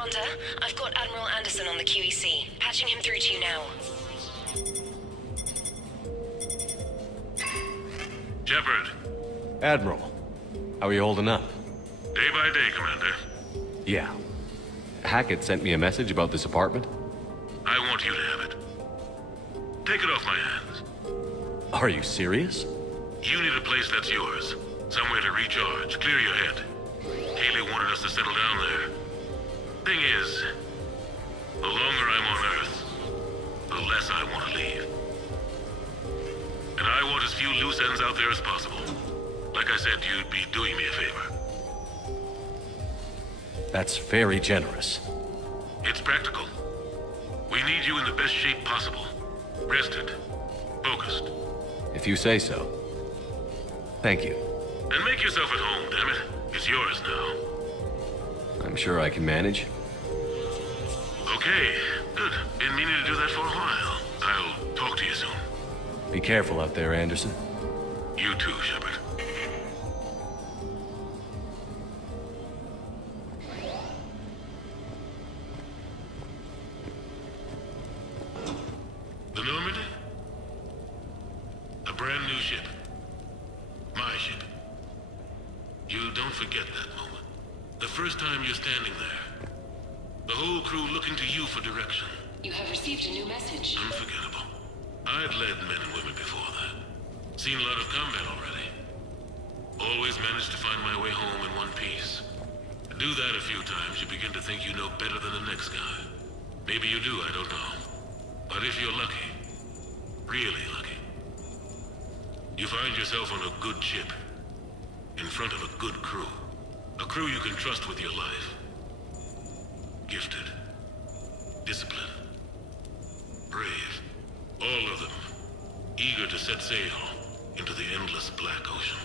Commander. I've got Admiral Anderson on the QEC. Patching him through to you now. Shepard. Admiral, how are you holding up? Day by day, Commander. Yeah. Hackett sent me a message about this apartment. I want you to have it. Take it off my hands. Are you serious? You need a place that's yours. Somewhere to recharge, clear your head. Haley wanted us to settle down there. Thing is, the longer I'm on Earth, the less I want to leave. And I want as few loose ends out there as possible. Like I said, you'd be doing me a favor. That's very generous. It's practical. We need you in the best shape possible. Rested. Focused. If you say so. Thank you. And make yourself at home, damn it. It's yours now. I'm sure I can manage. Okay, good. Been meaning to do that for a while. I'll talk to you soon. Be careful out there, Anderson. You too, Shepard. The Normandy? A brand new ship. My ship. You don't forget that moment. The first time you're standing there. The whole crew looking to you for direction. You have received a new message. Unforgettable. I'd led men and women before that. Seen a lot of combat already. Always managed to find my way home in one piece. Do that a few times, you begin to think you know better than the next guy. Maybe you do, I don't know. But if you're lucky, really lucky, you find yourself on a good ship, in front of a good crew. A crew you can trust with your life. Gifted. Disciplined. Brave. All of them. Eager to set sail into the endless black ocean.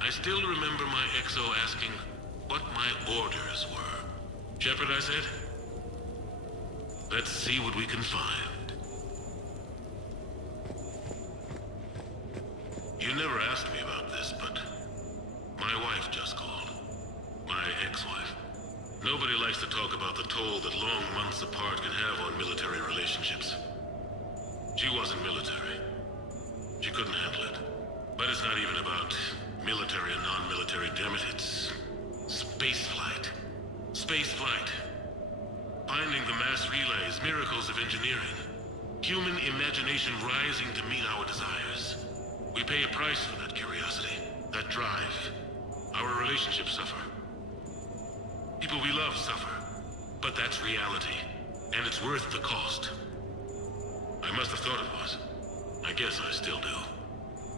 I still remember my XO asking what my orders were. Shepard, I said. Let's see what we can find. You never asked me about this, but my wife just called. My ex-wife. Nobody likes to talk about the toll that long months apart can have on military relationships. She wasn't military. She couldn't handle it. But it's not even about military and non-military, damn it, it's space flight. Space flight. Finding the mass relays, miracles of engineering. Human imagination rising to meet our desires. We pay a price for that curiosity, that drive. Our relationships suffer. People we love suffer. But that's reality, and it's worth the cost. I must have thought it was. I guess I still do.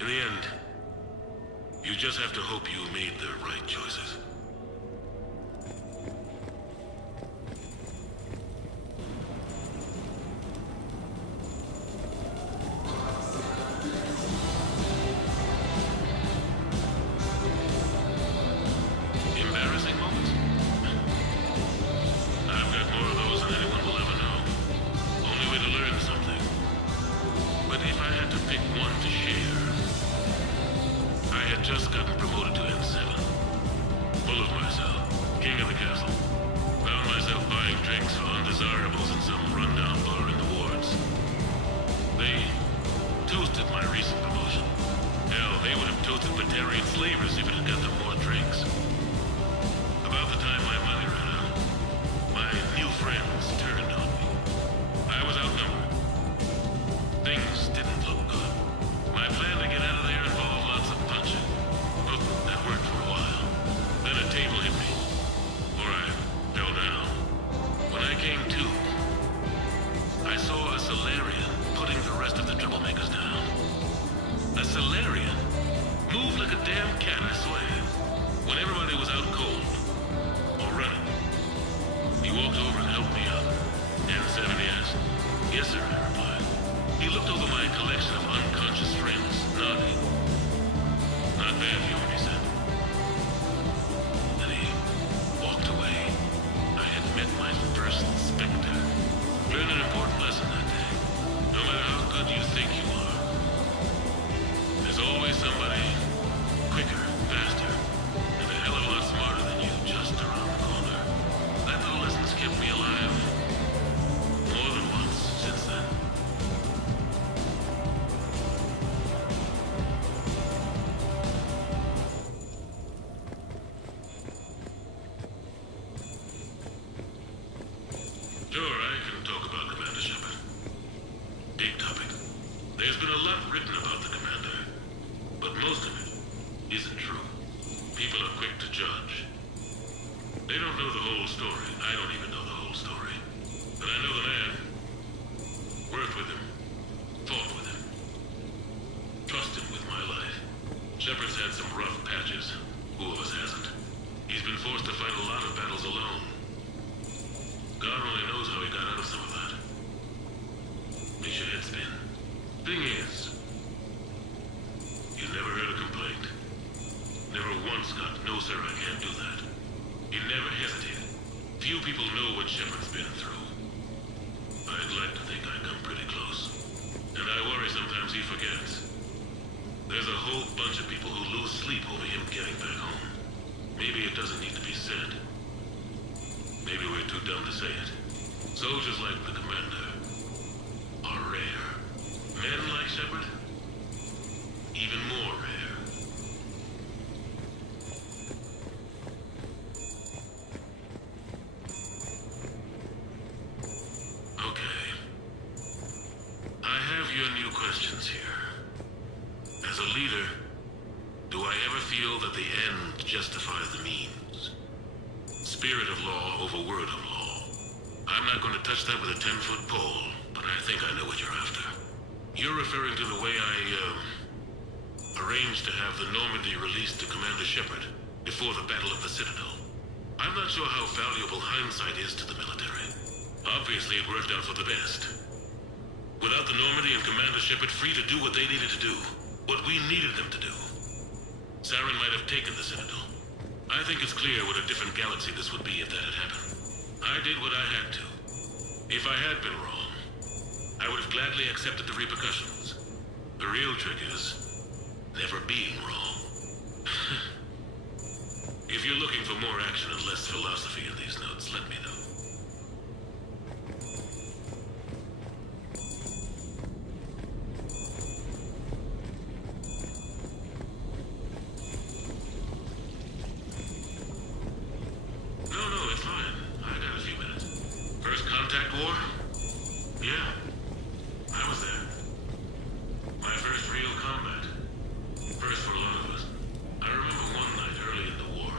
In the end, you just have to hope you made the right choices. Embarrassing moments? I've got more of those than anyone will ever know. Only way to learn something. But if I had to pick one to share, I had just gotten promoted to N7. Full of myself. King of the castle. Found myself buying drinks for undesirables in some rundown bar in the wards. They toasted my recent promotion. Hell, they would have toasted Batarian slavers if it had got them more drinks. About the time my money ran out, my new friends turned on me. I was outnumbered. Things didn't look good. My plan to get out of there involved lots of punching. Well, that worked for a while. Then a table hit me. Or I fell down. When I came to, I saw a Solarian putting the rest of the troublemakers down. A Solarian? Moved like a damn cat, I swear. When everybody was out cold. Or running. He walked over and helped me up. N7 asked. Yes, sir, I replied. He looked over my collection of unconscious friends, nodding. Not bad, he said. Then he walked away. I had met my first Spectre. Learned an important lesson that day. No matter how good you think you are, there's always somebody quicker, faster, and a hell of a lot smarter than you just around the corner. That little lesson's kept me Sure, I can talk about Commander Shepard. Big topic. There's been a lot written about the Commander, but most of it isn't true. People are quick to judge. They don't know the whole story. I don't even know the whole story. But I know the man. Worked with him. Fought with him. Trust him with my life. Shepard's had some rough patches. Who of us hasn't? He's been forced to fight a lot of battles alone. God only knows how he got out of some of that. Makes your head spin. Thing is, you never heard a complaint. Never once got, no sir, I can't do that. He never hesitated. Few people know what Shepard's been through. I'd like to think I come pretty close. And I worry sometimes he forgets. There's a whole bunch of people who lose sleep over him getting back home. Maybe it doesn't need to be said. Maybe we're too dumb to say it. Soldiers like the Commander are rare. Men like Shepard, even more rare. Okay. I have your new questions here. As a leader, do I ever feel that the end justifies the means? Spirit of law over word of law. I'm not going to touch that with a 10-foot pole, but I think I know what you're after. You're referring to the way I, arranged to have the Normandy released to Commander Shepard before the Battle of the Citadel. I'm not sure how valuable hindsight is to the military. Obviously, it worked out for the best. Without the Normandy and Commander Shepard free to do what they needed to do, what we needed them to do, Saren might have taken the Citadel. I think it's clear what a different galaxy this would be if that had happened. I did what I had to. If I had been wrong, I would have gladly accepted the repercussions. The real trick is never being wrong. If you're looking for more action and less philosophy in these notes, let me know. No, it's fine. I got a few minutes. First contact war? Yeah. I was there. My first real combat. First for a lot of us. I remember one night early in the war.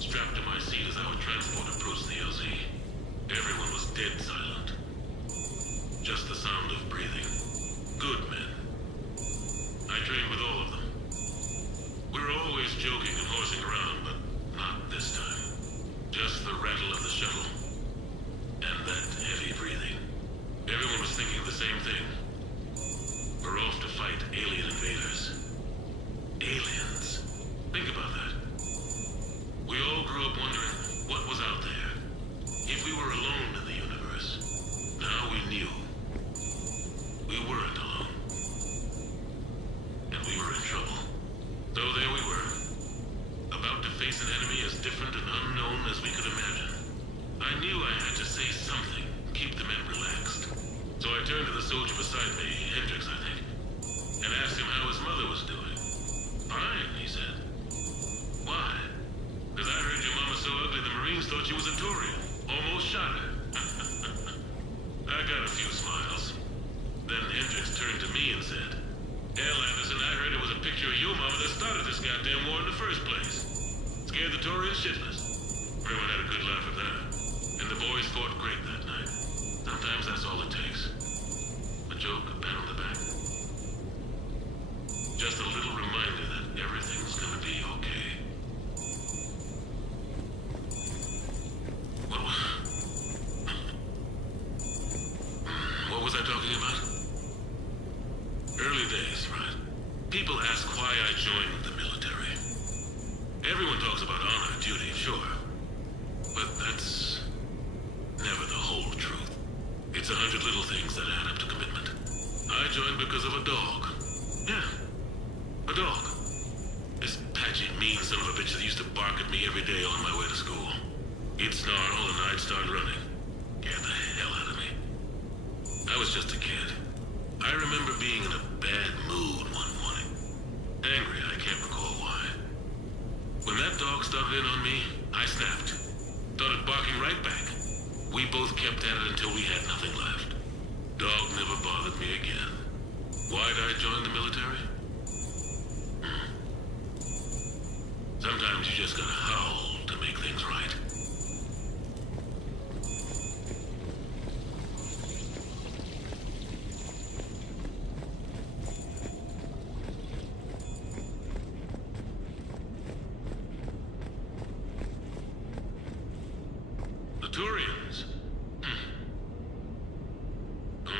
Strapped to my seat as our transport approached the LZ. Everyone was dead silent. Just the sound of breathing. Good men. I trained with all of them. We were always joking and horsing around, but not this time. Just the rattle of the shuttle. And that heavy breathing. Everyone was thinking the same thing. We're off to fight alien invaders. Aliens. Think about that. We all grew up wondering what was out there. If we were alone in the universe. Now we knew. We weren't alone. And we were in trouble. So there we were. About to face an enemy as different and unknown as we could imagine. I knew I had to say something, keep the men relaxed. So I turned to the soldier beside me, Hendricks, I think, and asked him how his mother was doing. Fine, he said. Why? Because I heard your mama so ugly the Marines thought she was a Turian. Almost shot her. I got a few smiles. Then Hendricks turned to me and said, Hell, Anderson, I heard it was a picture of your mama that started this goddamn war in the first place. Scared the Turians shitless. Everyone had a good laugh at that. And the boys fought great that night. Sometimes that's all it takes. A joke, a pat on the back. Just a little reminder that everything's gonna be okay. What was I talking about? Early days, right? People ask why I joined the military. Everyone talks about honor, duty, sure. But that's never the whole truth. It's 100 little things that add up to commitment. I joined because of a dog. Yeah, a dog. This patchy, mean son of a bitch that used to bark at me every day on my way to school. He'd snarl and I'd start running. Scared the hell out of me. I was just a kid. I remember being in a bad mood one morning. Angry, I can't recall why. When that dog started in on me, I snapped. Started barking right back. We both kept at it until we had nothing left. Dog never bothered me again. Why'd I join the military? Sometimes you just gotta howl to make things right. The Turians. Well,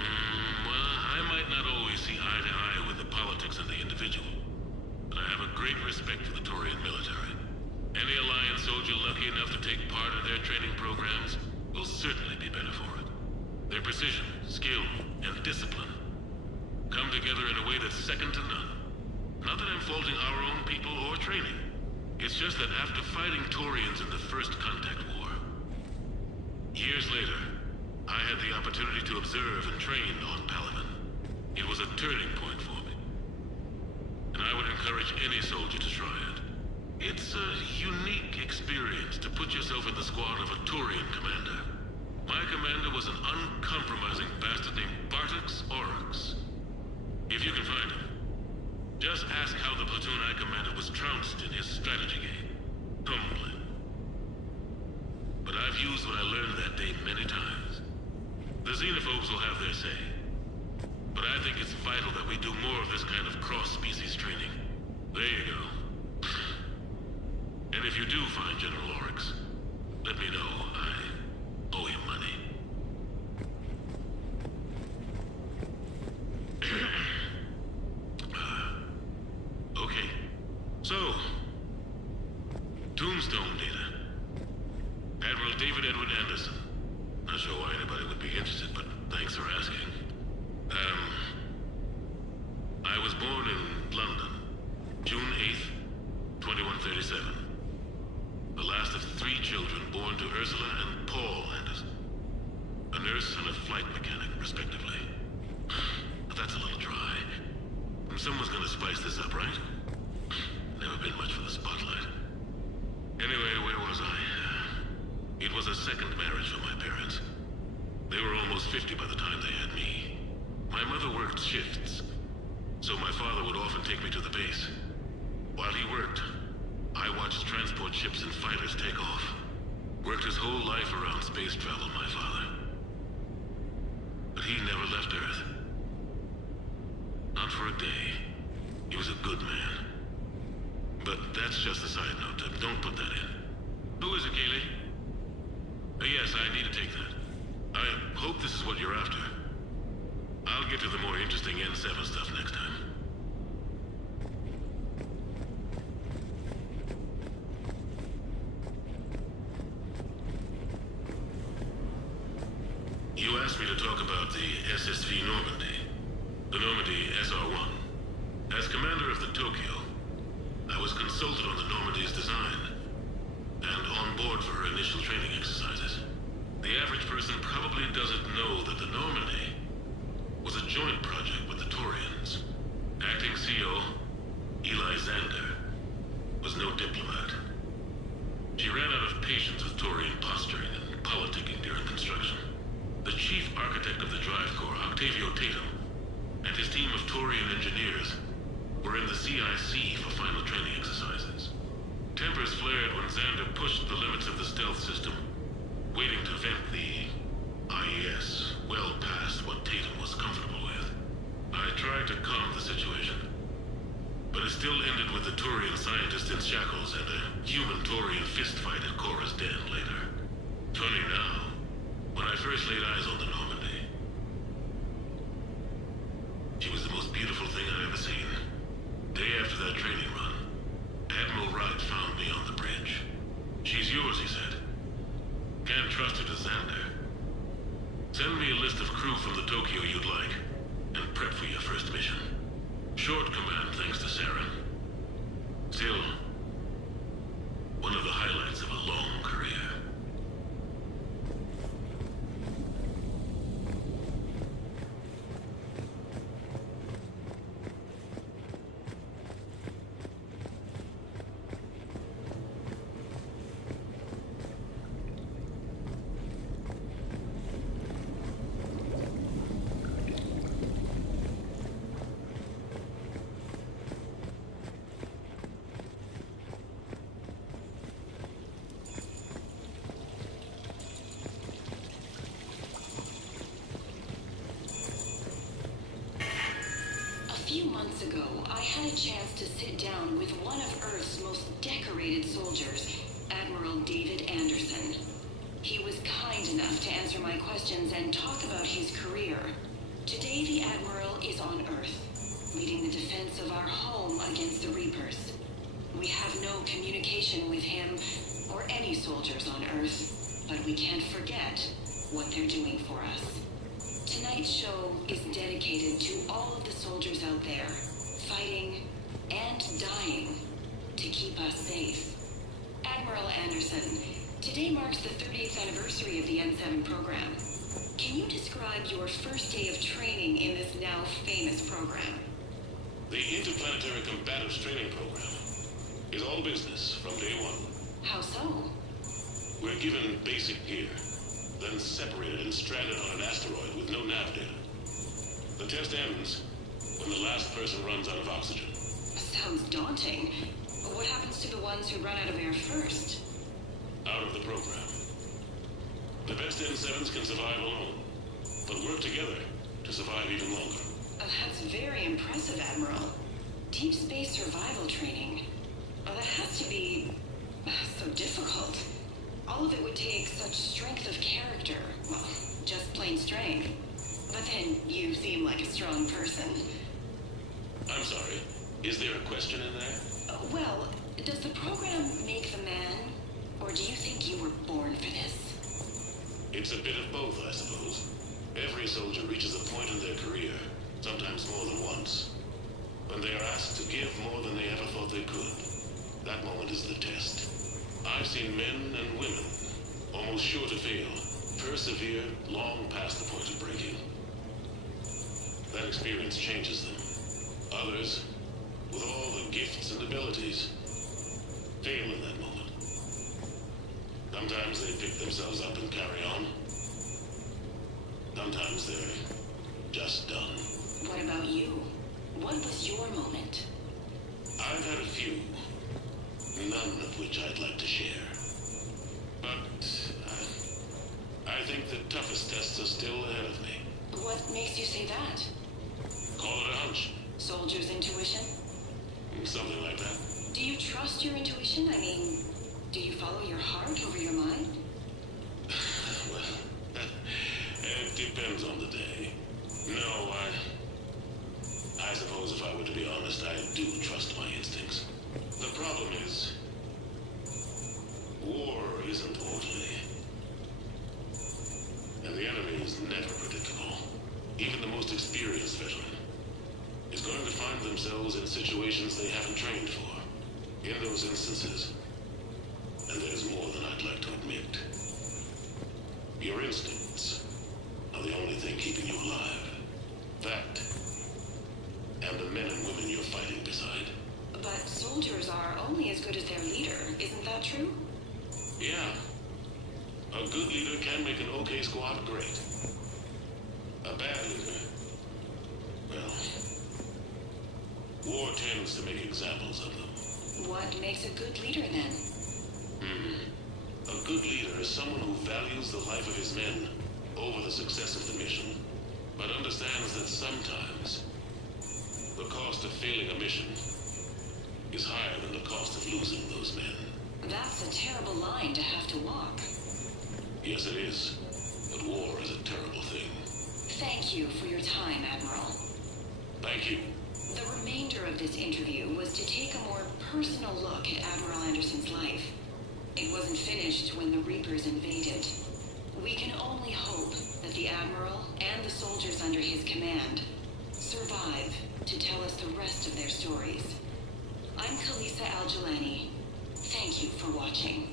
I might not always see eye to eye with the politics of the individual, but I have a great respect for the Turian military. Any Alliance soldier lucky enough to take part in their training programs will certainly be better for it. Their precision, skill, and discipline come together in a way that's second to none. Not that I'm faulting our own people or training. It's just that after fighting Turians in the First Contact War, years later, I had the opportunity to observe and train on Palaven. It was a turning point for me. And I would encourage any soldier to try it. It's a unique experience to put yourself in the squad of a Turian commander. My commander was an uncompromising bastard named Bartix Oryx. If you can find him, just ask how the platoon I commanded was trounced in his strategy game. Humbling. But I've used what I learned that day many times. The xenophobes will have their say. But I think it's vital that we do more of this kind of cross-species training. There you go. And if you do find General Oryx, let me know. I owe him money. Okay. So, Tombstone data. Admiral David Edward Anderson. Not sure why anybody would be interested, but thanks for asking. I was born in London, June 8th, 2137. The last of 3 children born to Ursula and Paul Anderson. A nurse and a flight mechanic, respectively. But that's a little dry. Someone's gonna spice this up, right? Never been much for the spotlight. Anyway, where was I? It was a second marriage for my parents. They were almost 50 by the time they had me. My mother worked shifts, so my father would often take me to the base. While he worked, I watched transport ships and fighters take off. Worked his whole life around space travel, my father. But he never left Earth. Not for a day. He was a good man. But that's just a side note. Don't put that in. Who is it, Kaylee? Yes, I need to take that. I hope this is what you're after. I'll get to the more interesting N7 stuff next time. You asked me to talk about the SSV Normandy. The Normandy SR-1. As commander of the Tokyo, I was consulted on the Normandy's design and on board for her initial training exercises. The average person probably doesn't know that the Normandy was a joint project with the Turians. Acting CO, Eli Xander, was no diplomat. She ran out of patience with Turian posturing and politicking during construction. The chief architect of the drive corps, Octavio Tatum, and his team of Turian engineers were in the CIC for final training exercises. Tempers flared when Xander pushed the limits of the stealth system, waiting to vent the IES well past what Tatum was comfortable with. I tried to calm the situation, but it still ended with the Turian scientist in shackles and a human Turian fistfight at Cora's den later. Funny now, when I first laid eyes on the Normandy, she was the most beautiful thing I'd ever seen. Day after that training run, Admiral Wright found me on the bridge. She's yours, he said. Can't trust her to Xander. Send me a list of crew from the Tokyo you'd like, and prep for your first mission. Short command thanks to Sarah. Still, one of the highlights of a long career. months ago, I had a chance to sit down with one of Earth's most decorated soldiers, Admiral David Anderson. He was kind enough to answer my questions and talk about his career. Today, the Admiral is on Earth, leading the defense of our home against the Reapers. We have no communication with him or any soldiers on Earth, but we can't forget what they're doing for us. Tonight's show is dedicated to all of the soldiers out there, fighting and dying to keep us safe. Admiral Anderson, today marks the 30th anniversary of the N7 program. Can you describe your first day of training in this now famous program? The Interplanetary Combatives Training Program is all business from day one. How so? We're given basic gear, then separated and stranded on an asteroid with no nav data. The test ends when the last person runs out of oxygen. Sounds daunting. What happens to the ones who run out of air first? Out of the program. The best N7s can survive alone, but work together to survive even longer. That's very impressive, Admiral. Deep space survival training. That has to be so difficult. All of it would take such strength of character. Well, just plain strength. But then you seem like a strong person. I'm sorry. Is there a question in there? Well, does the program make the man? Or do you think you were born for this? It's a bit of both, I suppose. Every soldier reaches a point in their career, sometimes more than once, when they are asked to give more than they ever thought they could. That moment is the test. I've seen men and women, almost sure to fail, persevere long past the point of breaking. That experience changes them. Others, with all the gifts and abilities, fail in that moment. Sometimes they pick themselves up and carry on. Sometimes they're just done. What about you? What was your moment? I've had a few, none of which I'd like to share. But I think the toughest tests are still ahead of me. What makes you say that? Call it a hunch. Soldier's intuition? Something like that. Do you trust your intuition? I mean, do you follow your heart over your mind? Well, it depends on the day. No, I suppose if I were to be honest, I do trust my instincts. The problem is, war isn't orderly. And the enemy is never predictable. Even the most experienced veteran is going to find themselves in situations they haven't trained for. In those instances, and there's more than I'd like to admit, your instincts are the only thing keeping you alive. That, and the men and women you're fighting beside. But soldiers are only as good as their leader, isn't that true? Yeah. A good leader can make an okay squad great. A bad leader, well, war tends to make examples of them. What makes a good leader, then? A good leader is someone who values the life of his men over the success of the mission, but understands that sometimes the cost of failing a mission is higher than the cost of losing those men. That's a terrible line to have to walk. Yes, it is. But war is a terrible thing. Thank you for your time, Admiral. Thank you. The remainder of this interview was to take a more personal look at Admiral Anderson's life. It wasn't finished when the Reapers invaded. We can only hope that the Admiral and the soldiers under his command survive to tell us the rest of their stories. I'm Khaleesa Al-Jilani. Thank you for watching.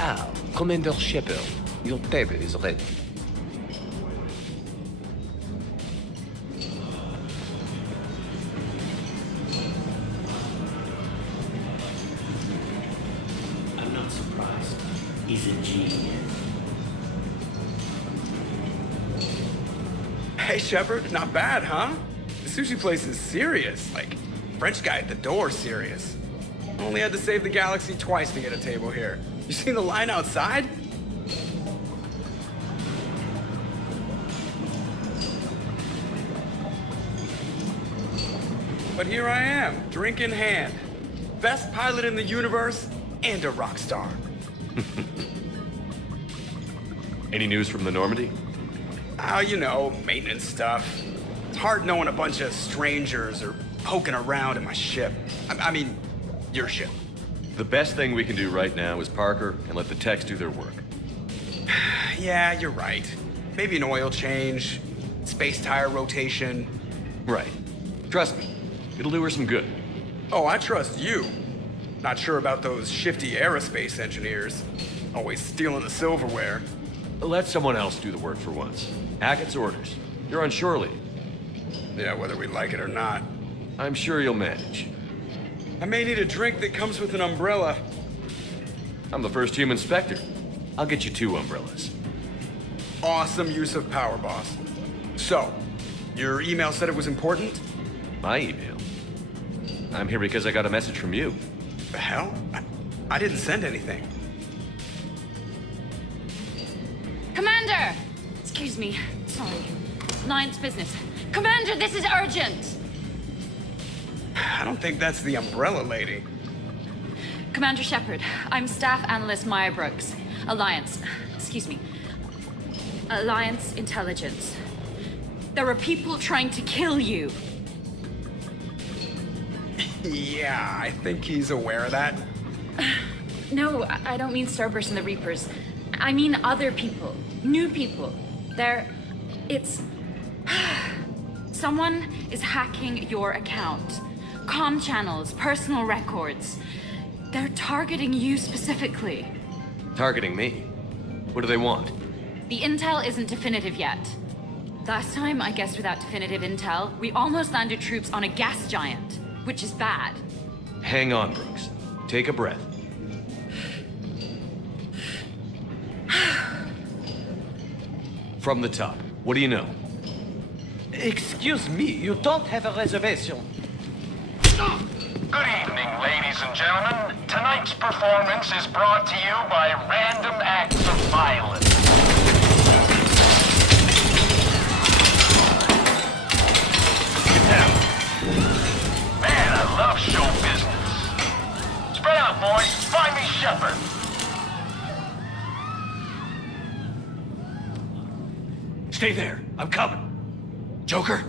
Ah, Commander Shepard, your table is ready. I'm not surprised. He's a genius. Hey, Shepard, not bad, huh? The sushi place is serious. Like, French guy at the door serious. Only had to save the galaxy twice to get a table here. You seen the line outside? But here I am, drink in hand. Best pilot in the universe and a rock star. Any news from the Normandy? Oh, you know, maintenance stuff. It's hard knowing a bunch of strangers or poking around in my ship. I mean, your ship. The best thing we can do right now is Parker and let the techs do their work. Yeah, you're right. Maybe an oil change, space tire rotation. Right. Trust me, it'll do her some good. Oh, I trust you. Not sure about those shifty aerospace engineers. Always stealing the silverware. Let someone else do the work for once. Hackett's orders. You're on shore leave. Yeah, whether we like it or not. I'm sure you'll manage. I may need a drink that comes with an umbrella. I'm the first human Spectre. I'll get you 2 umbrellas. Awesome use of power, boss. So, your email said it was important? My email? I'm here because I got a message from you. The hell? I didn't send anything. Commander! Excuse me. Sorry. Alliance business. Commander, this is urgent! I don't think that's the umbrella lady. Commander Shepard, I'm Staff Analyst Maya Brooks. Alliance. Excuse me. Alliance Intelligence. There are people trying to kill you. Yeah, I think he's aware of that. No, I don't mean Starburst and the Reapers. I mean other people. New people. It's... Someone is hacking your account. Comm channels, personal records. They're targeting you specifically. Targeting me? What do they want? The intel isn't definitive yet. Last time, I guess without definitive intel, we almost landed troops on a gas giant, which is bad. Hang on, Brooks. Take a breath. From the top, what do you know? Excuse me, you don't have a reservation. Good evening, ladies and gentlemen. Tonight's performance is brought to you by Random Acts of Violence. Get down. Man, I love show business. Spread out, boys. Find me Shepard. Stay there. I'm coming. Joker?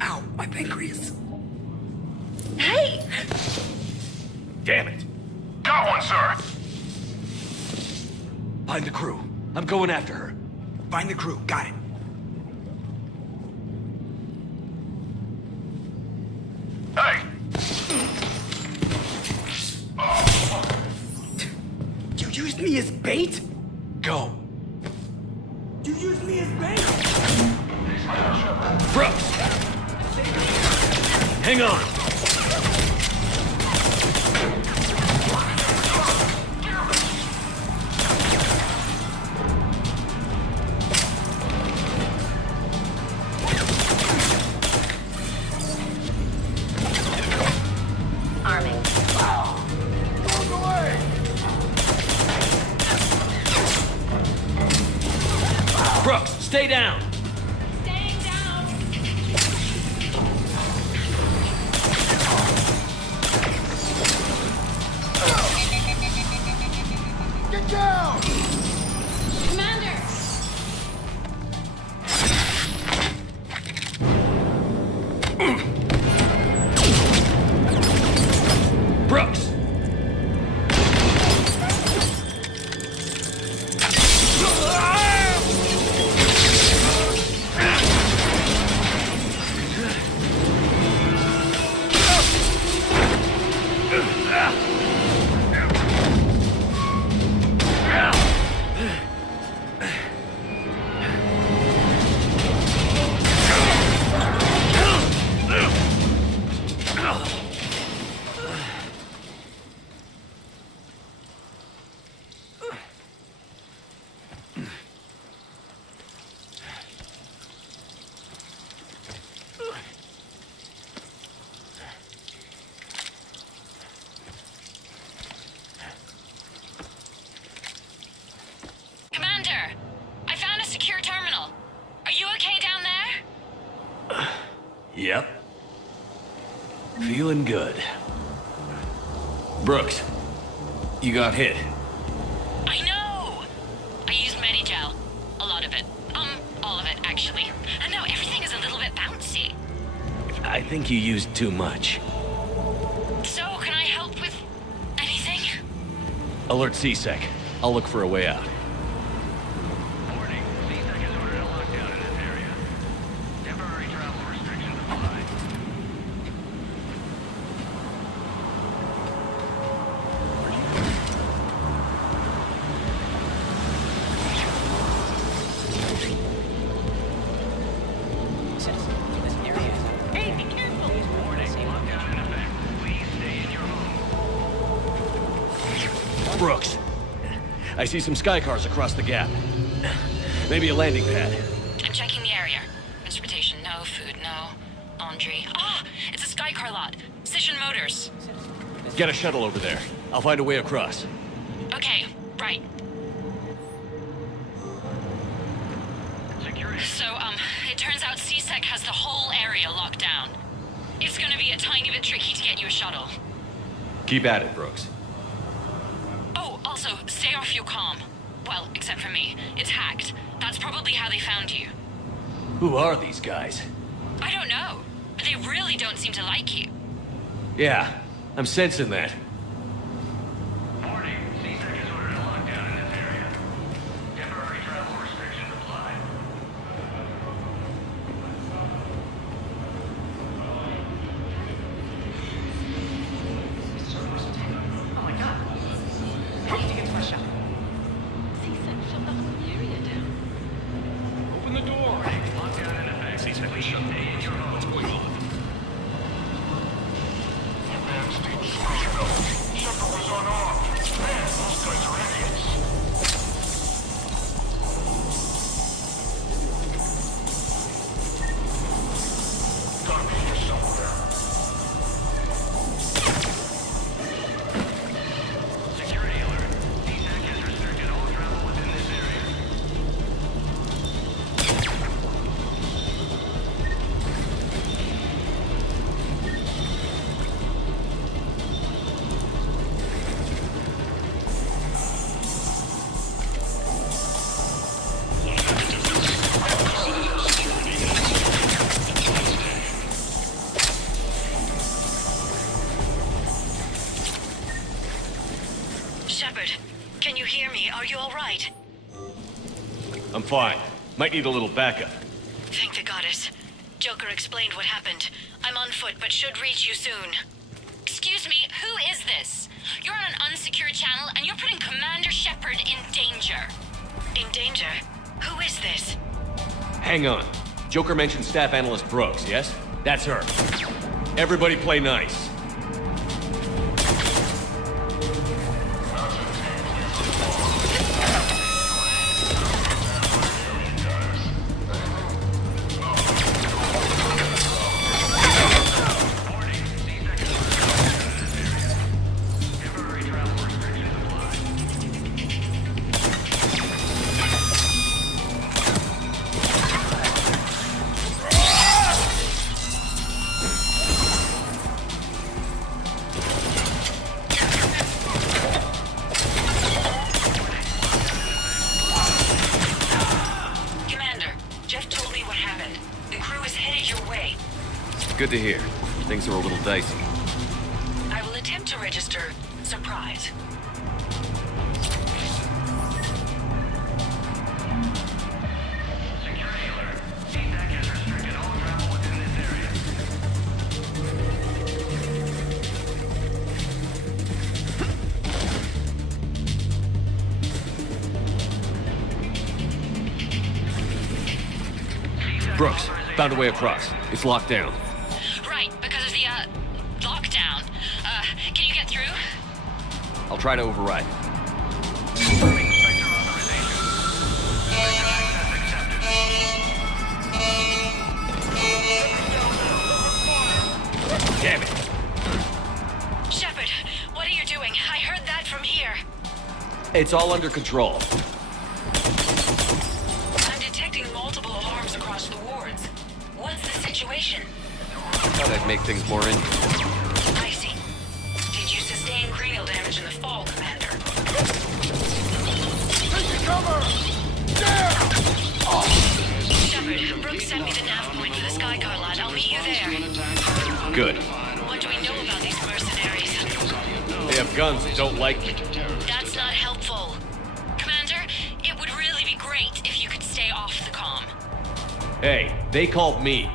Ow, my pancreas. Hey! Damn it. Got one, sir. Find the crew. I'm going after her. Find the crew, got it. Hey! You used me as bait? Go. You used me as bait? Brooks! Hang on. Arming. Walk away! Brooks, stay down. Staying down! Get down! Commander! Brooks! looking good. Brooks, you got hit. I know! I used Medigel. A lot of it. All of it, actually. And now everything is a little bit bouncy. I think you used too much. So, can I help with anything? Alert CSEC. I'll look for a way out. Warning, CSEC has ordered a lockdown in this area. Temporary travel restrictions apply. Hey, be careful! Warning, lockdown in effect. Please stay in your home. Brooks, I see some sky cars across the gap. Maybe a landing pad. I'm checking the area. Transportation, no. Food, no. Laundry. It's a Skycar lot. Station Motors. Get a shuttle over there. I'll find a way across. Okay, right. Security. So, it turns out CSEC has the whole area locked down. It's gonna be a tiny bit tricky to get you a shuttle. Keep at it, Brooks. Oh, also, stay off your comm. Well, except for me. It's hacked. That's probably how they found you. Who are these guys? I don't know, but they really don't seem to like you. Yeah, I'm sensing that. Warning, CSEC has ordered a lockdown in this area. Temporary travel restrictions apply. Oh my god. I need to get to my shop. CSEC shut the whole area down. Open the door. Lockdown in effect. CSEC Please shut stay in your home. What's going on? Shepard was unarmed. Man, those guys are idiots. Gotta be here somewhere. Security alert. CSEC has restricted all travel within this area. Shepard, can you hear me? Are you all right? I'm fine. Might need a little backup. Thank the goddess. Joker explained what happened. I'm on foot, but should reach you soon. Excuse me, who is this? You're on an unsecured channel and you're putting Commander Shepard in danger. In danger? Who is this? Hang on. Joker mentioned staff analyst Brooks, yes? That's her. Everybody play nice. Temporary travel restrictions apply. Commander, Jeff told me what happened. The crew is headed your way. Good to hear. Things are a little dicey. I will attempt to register surprise. Security alert. CSEC has restricted all travel within this area. Brooks, found a way across. It's locked down. Right, because of the, lockdown. Can you get through? I'll try to override. Confirming Spectre authorization. Spectre access accepted. Damn it. Shepard, what are you doing? I heard that from here. It's all under control. I'm detecting multiple alarms across the wards. What's the situation? Thought I'd make things more interesting. I Good. What do we know about these mercenaries? They have guns that don't like me. That's not helpful. Commander, it would really be great if you could stay off the comm. Hey, they called me.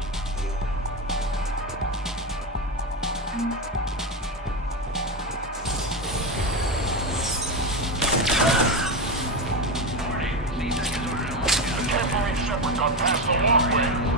Shepard got past the walkway.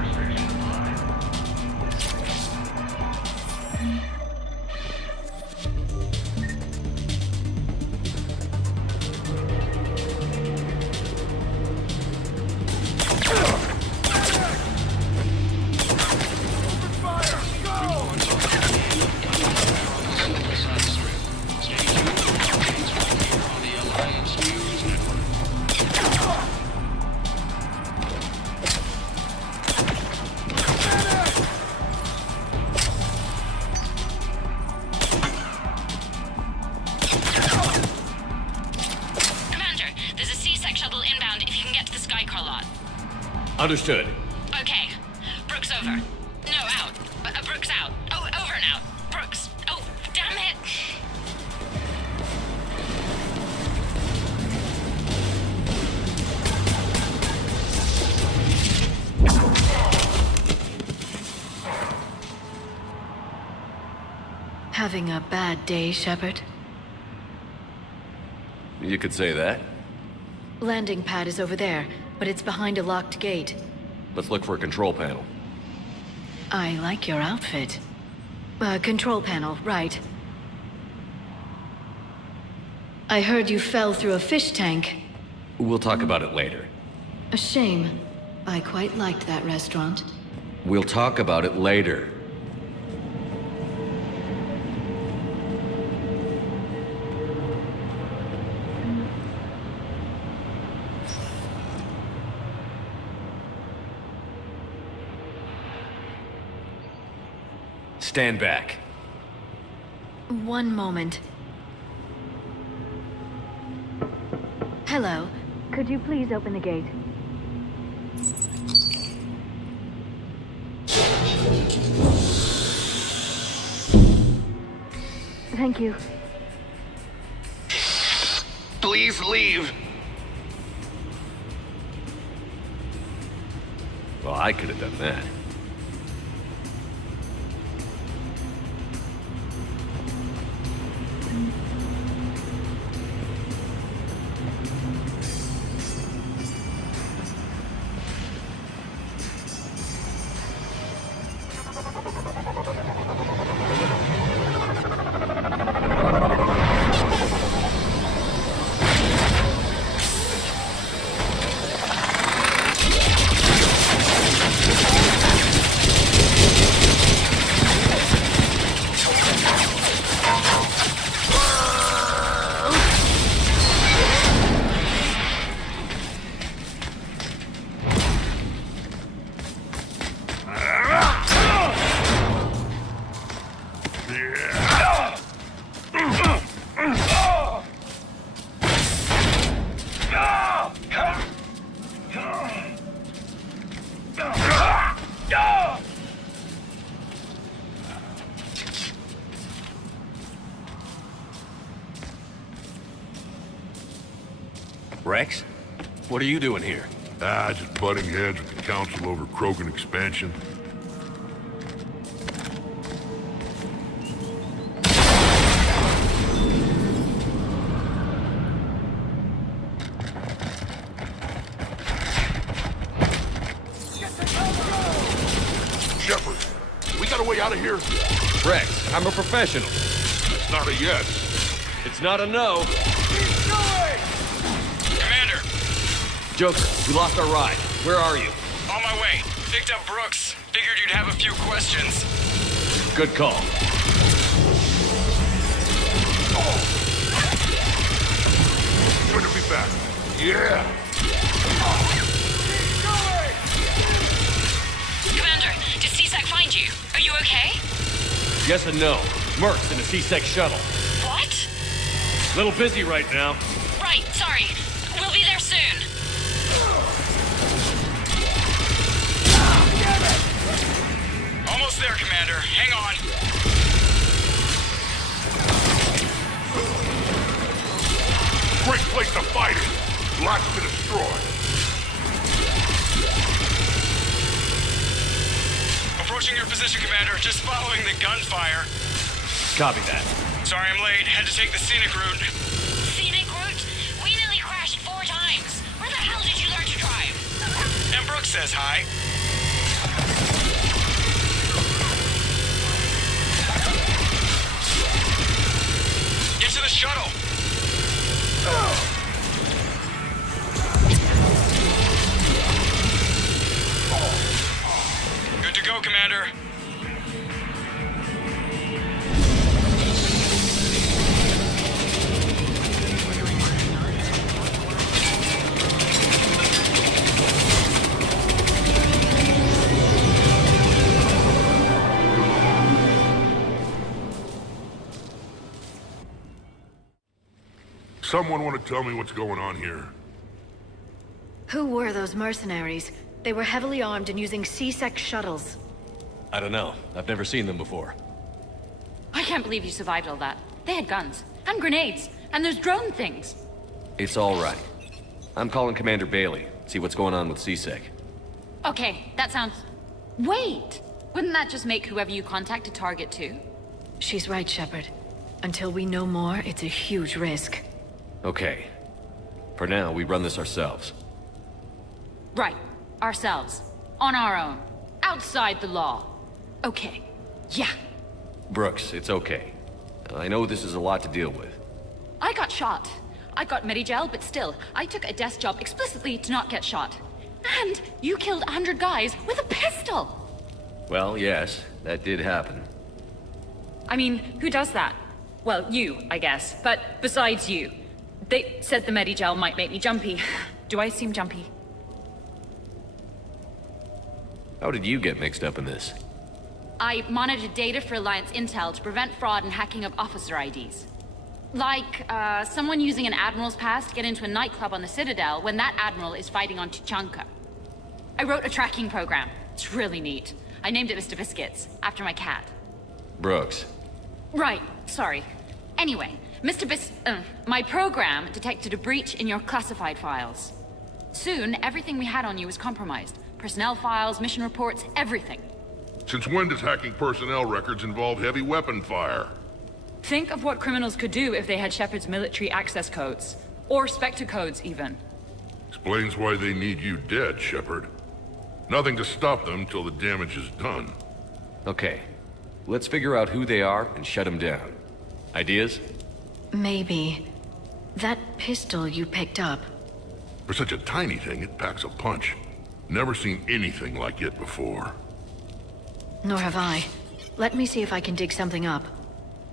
Understood. Okay. Brooks over. No, out. Brooks out. Oh, over and out. Brooks. Oh, damn it. Having a bad day, Shepard? You could say that. Landing pad is over there, but it's behind a locked gate. Let's look for a control panel. I like your outfit. Control panel, right. I heard you fell through a fish tank. We'll talk about it later. A shame. I quite liked that restaurant. We'll talk about it later. Stand back. One moment. Hello. Could you please open the gate? Thank you. Please leave. Well, I could have done that. Rex? What are you doing here? Just butting heads with the council over Krogan expansion. Shepard, we got a way out of here? Rex, I'm a professional. That's not a yes. It's not a no. Commander, Joker, we lost our ride. Where are you? on my way. Picked up Brooks. Figured you'd have a few questions. Good call. Good to be back. Yeah. Commander, did CSAC find you? Are you okay? Yes and no. Merc's in a C-Sec shuttle. What? Little busy right now. Right, sorry. We'll be there soon. Almost Almost there, Commander. Hang on. Great place to fight it. Lots to destroy. Approaching your position, Commander. Just following the gunfire. Copy that. Sorry I'm late. Had to take the scenic route. Scenic route? We nearly crashed 4 times. Where the hell did you learn to drive? And Brooks says hi. Get to the shuttle. Good to go, Commander. Someone want to tell me what's going on here? Who were those mercenaries? They were heavily armed and using C-Sec shuttles. I don't know. I've never seen them before. I can't believe you survived all that. They had guns, and grenades, and those drone things. It's all right. I'm calling Commander Bailey. See what's going on with CSEC. Okay, that sounds... Wait! Wouldn't that just make whoever you contact a target too? She's right, Shepard. Until we know more, it's a huge risk. Okay. For now, we run this ourselves. Right. Ourselves. On our own. Outside the law. Okay. Yeah. Brooks, it's okay. I know this is a lot to deal with. I got shot. I got Medigel, but still, I took a desk job explicitly to not get shot. And you killed 100 guys with a pistol! Well, yes, that did happen. I mean, who does that? Well, you, I guess. But besides you. They said the Medigel might make me jumpy. Do I seem jumpy? How did you get mixed up in this? I monitored data for Alliance intel to prevent fraud and hacking of officer IDs. Like, someone using an Admiral's pass to get into a nightclub on the Citadel when that Admiral is fighting on Tuchanka. I wrote a tracking program. It's really neat. I named it Mr. Biscuits, after my cat. Brooks. Right, sorry. Anyway, my program detected a breach in your classified files. Soon, everything we had on you was compromised. Personnel files, mission reports, everything. Since when does hacking personnel records involve heavy weapon fire? Think of what criminals could do if they had Shepard's military access codes. Or Spectre codes, even. Explains why they need you dead, Shepard. Nothing to stop them till the damage is done. Okay. Let's figure out who they are and shut them down. Ideas? Maybe. That pistol you picked up. For such a tiny thing, it packs a punch. Never seen anything like it before. Nor have I. Let me see if I can dig something up.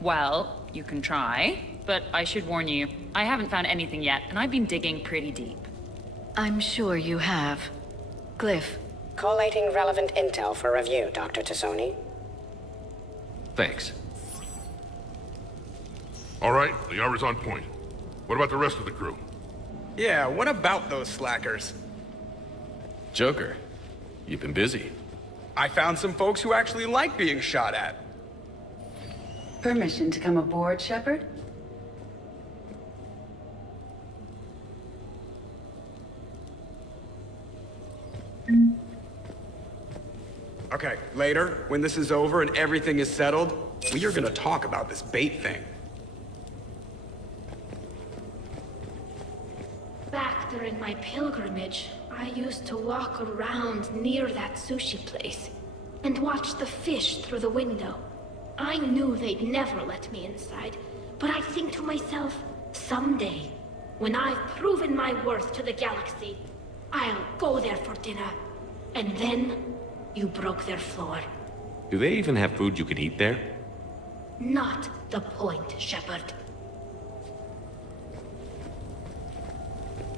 Well, you can try. But I should warn you, I haven't found anything yet, and I've been digging pretty deep. I'm sure you have. Glyph. Collating relevant intel for review, Dr. Tassoni. Thanks. All right, the hour's on point. What about the rest of the crew? Yeah, what about those slackers? Joker, you've been busy. I found some folks who actually like being shot at. Permission to come aboard, Shepard? Okay, later, when this is over and everything is settled, we are gonna talk about this bait thing. Back during my pilgrimage, I used to walk around near that sushi place and watch the fish through the window. I knew they'd never let me inside, but I think to myself, someday, when I've proven my worth to the galaxy, I'll go there for dinner. And then, you broke their floor. Do they even have food you could eat there? Not the point, Shepard.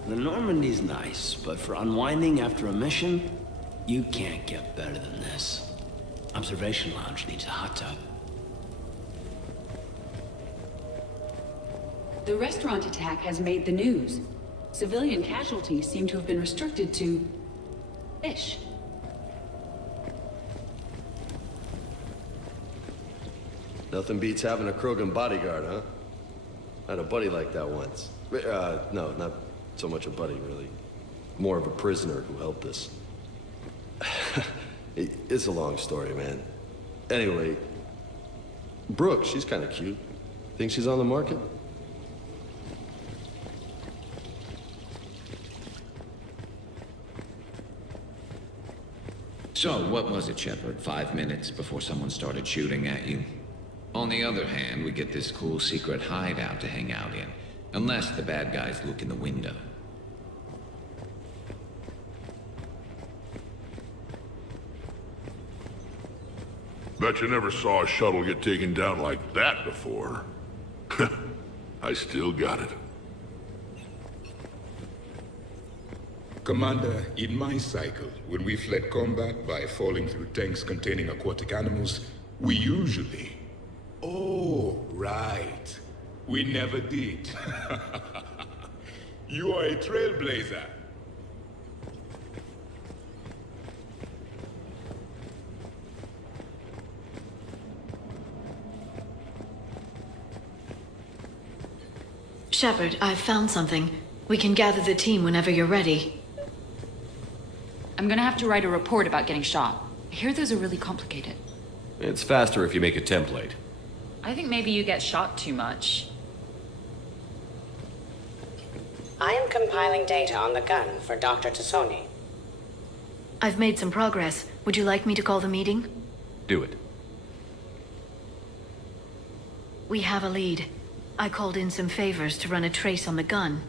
The Normandy's nice, but for unwinding after a mission, you can't get better than this. Observation Lounge needs a hot tub. The restaurant attack has made the news. Civilian casualties seem to have been restricted to... fish. Nothing beats having a Krogan bodyguard, huh? I had a buddy like that once. No, not so much a buddy, really. More of a prisoner who helped us. It's a long story, man. Anyway, Brooke, she's kind of cute. Think she's on the market? So, what was it, Shepard? 5 minutes before someone started shooting at you? On the other hand, we get this cool secret hideout to hang out in. Unless the bad guys look in the window. Bet you never saw a shuttle get taken down like that before. I still got it. Commander, in my cycle, when we fled combat by falling through tanks containing aquatic animals, we usually... Oh, right. We never did. You are a trailblazer. Shepard, I've found something. We can gather the team whenever you're ready. I'm gonna have to write a report about getting shot. I hear those are really complicated. It's faster if you make a template. I think maybe you get shot too much. I am compiling data on the gun for Dr. Tassoni. I've made some progress. Would you like me to call the meeting? Do it. We have a lead. I called in some favors to run a trace on the gun.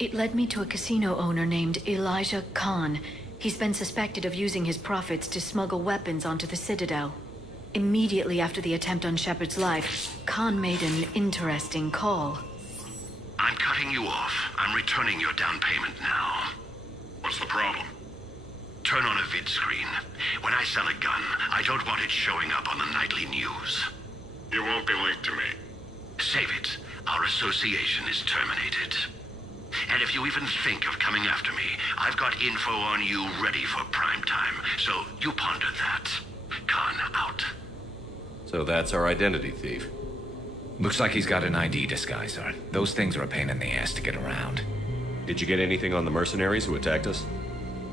It led me to a casino owner named Elijah Khan. He's been suspected of using his profits to smuggle weapons onto the Citadel. Immediately after the attempt on Shepard's life, Khan made an interesting call. I'm cutting you off. I'm returning your down payment now. What's the problem? Turn on a vid screen. When I sell a gun, I don't want it showing up on the nightly news. You won't be linked to me. Save it. Our association is terminated. And if you even think of coming after me, I've got info on you ready for prime time. So you ponder that. Khan out. So that's our identity thief. Looks like he's got an ID disguiser. Those things are a pain in the ass to get around. Did you get anything on the mercenaries who attacked us?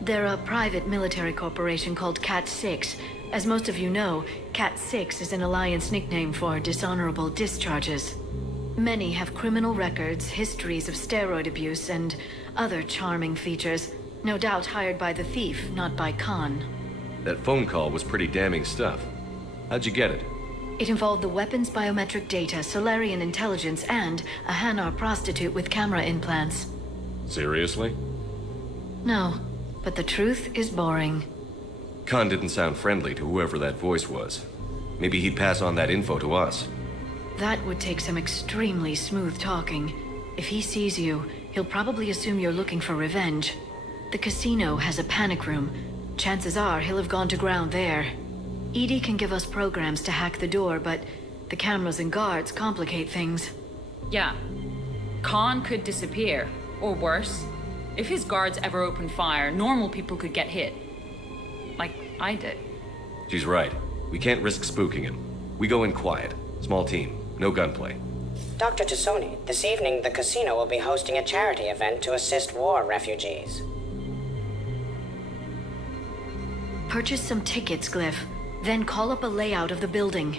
They're a private military corporation called Cat-6. As most of you know, Cat-6 is an Alliance nickname for dishonorable discharges. Many have criminal records, histories of steroid abuse, and other charming features. No doubt hired by the thief, not by Khan. That phone call was pretty damning stuff. How'd you get it? It involved the weapon's biometric data, Solarian intelligence, and a Hanar prostitute with camera implants. Seriously? No, but the truth is boring. Khan didn't sound friendly to whoever that voice was. Maybe he'd pass on that info to us. That would take some extremely smooth talking. If he sees you, he'll probably assume you're looking for revenge. The casino has a panic room. Chances are he'll have gone to ground there. EDI can give us programs to hack the door, but the cameras and guards complicate things. Yeah. Khan could disappear. Or worse, if his guards ever open fire, normal people could get hit. Like I did. She's right. We can't risk spooking him. We go in quiet. Small team. No gunplay. Dr. Tassoni, this evening the casino will be hosting a charity event to assist war refugees. Purchase some tickets, Glyph. Then call up a layout of the building.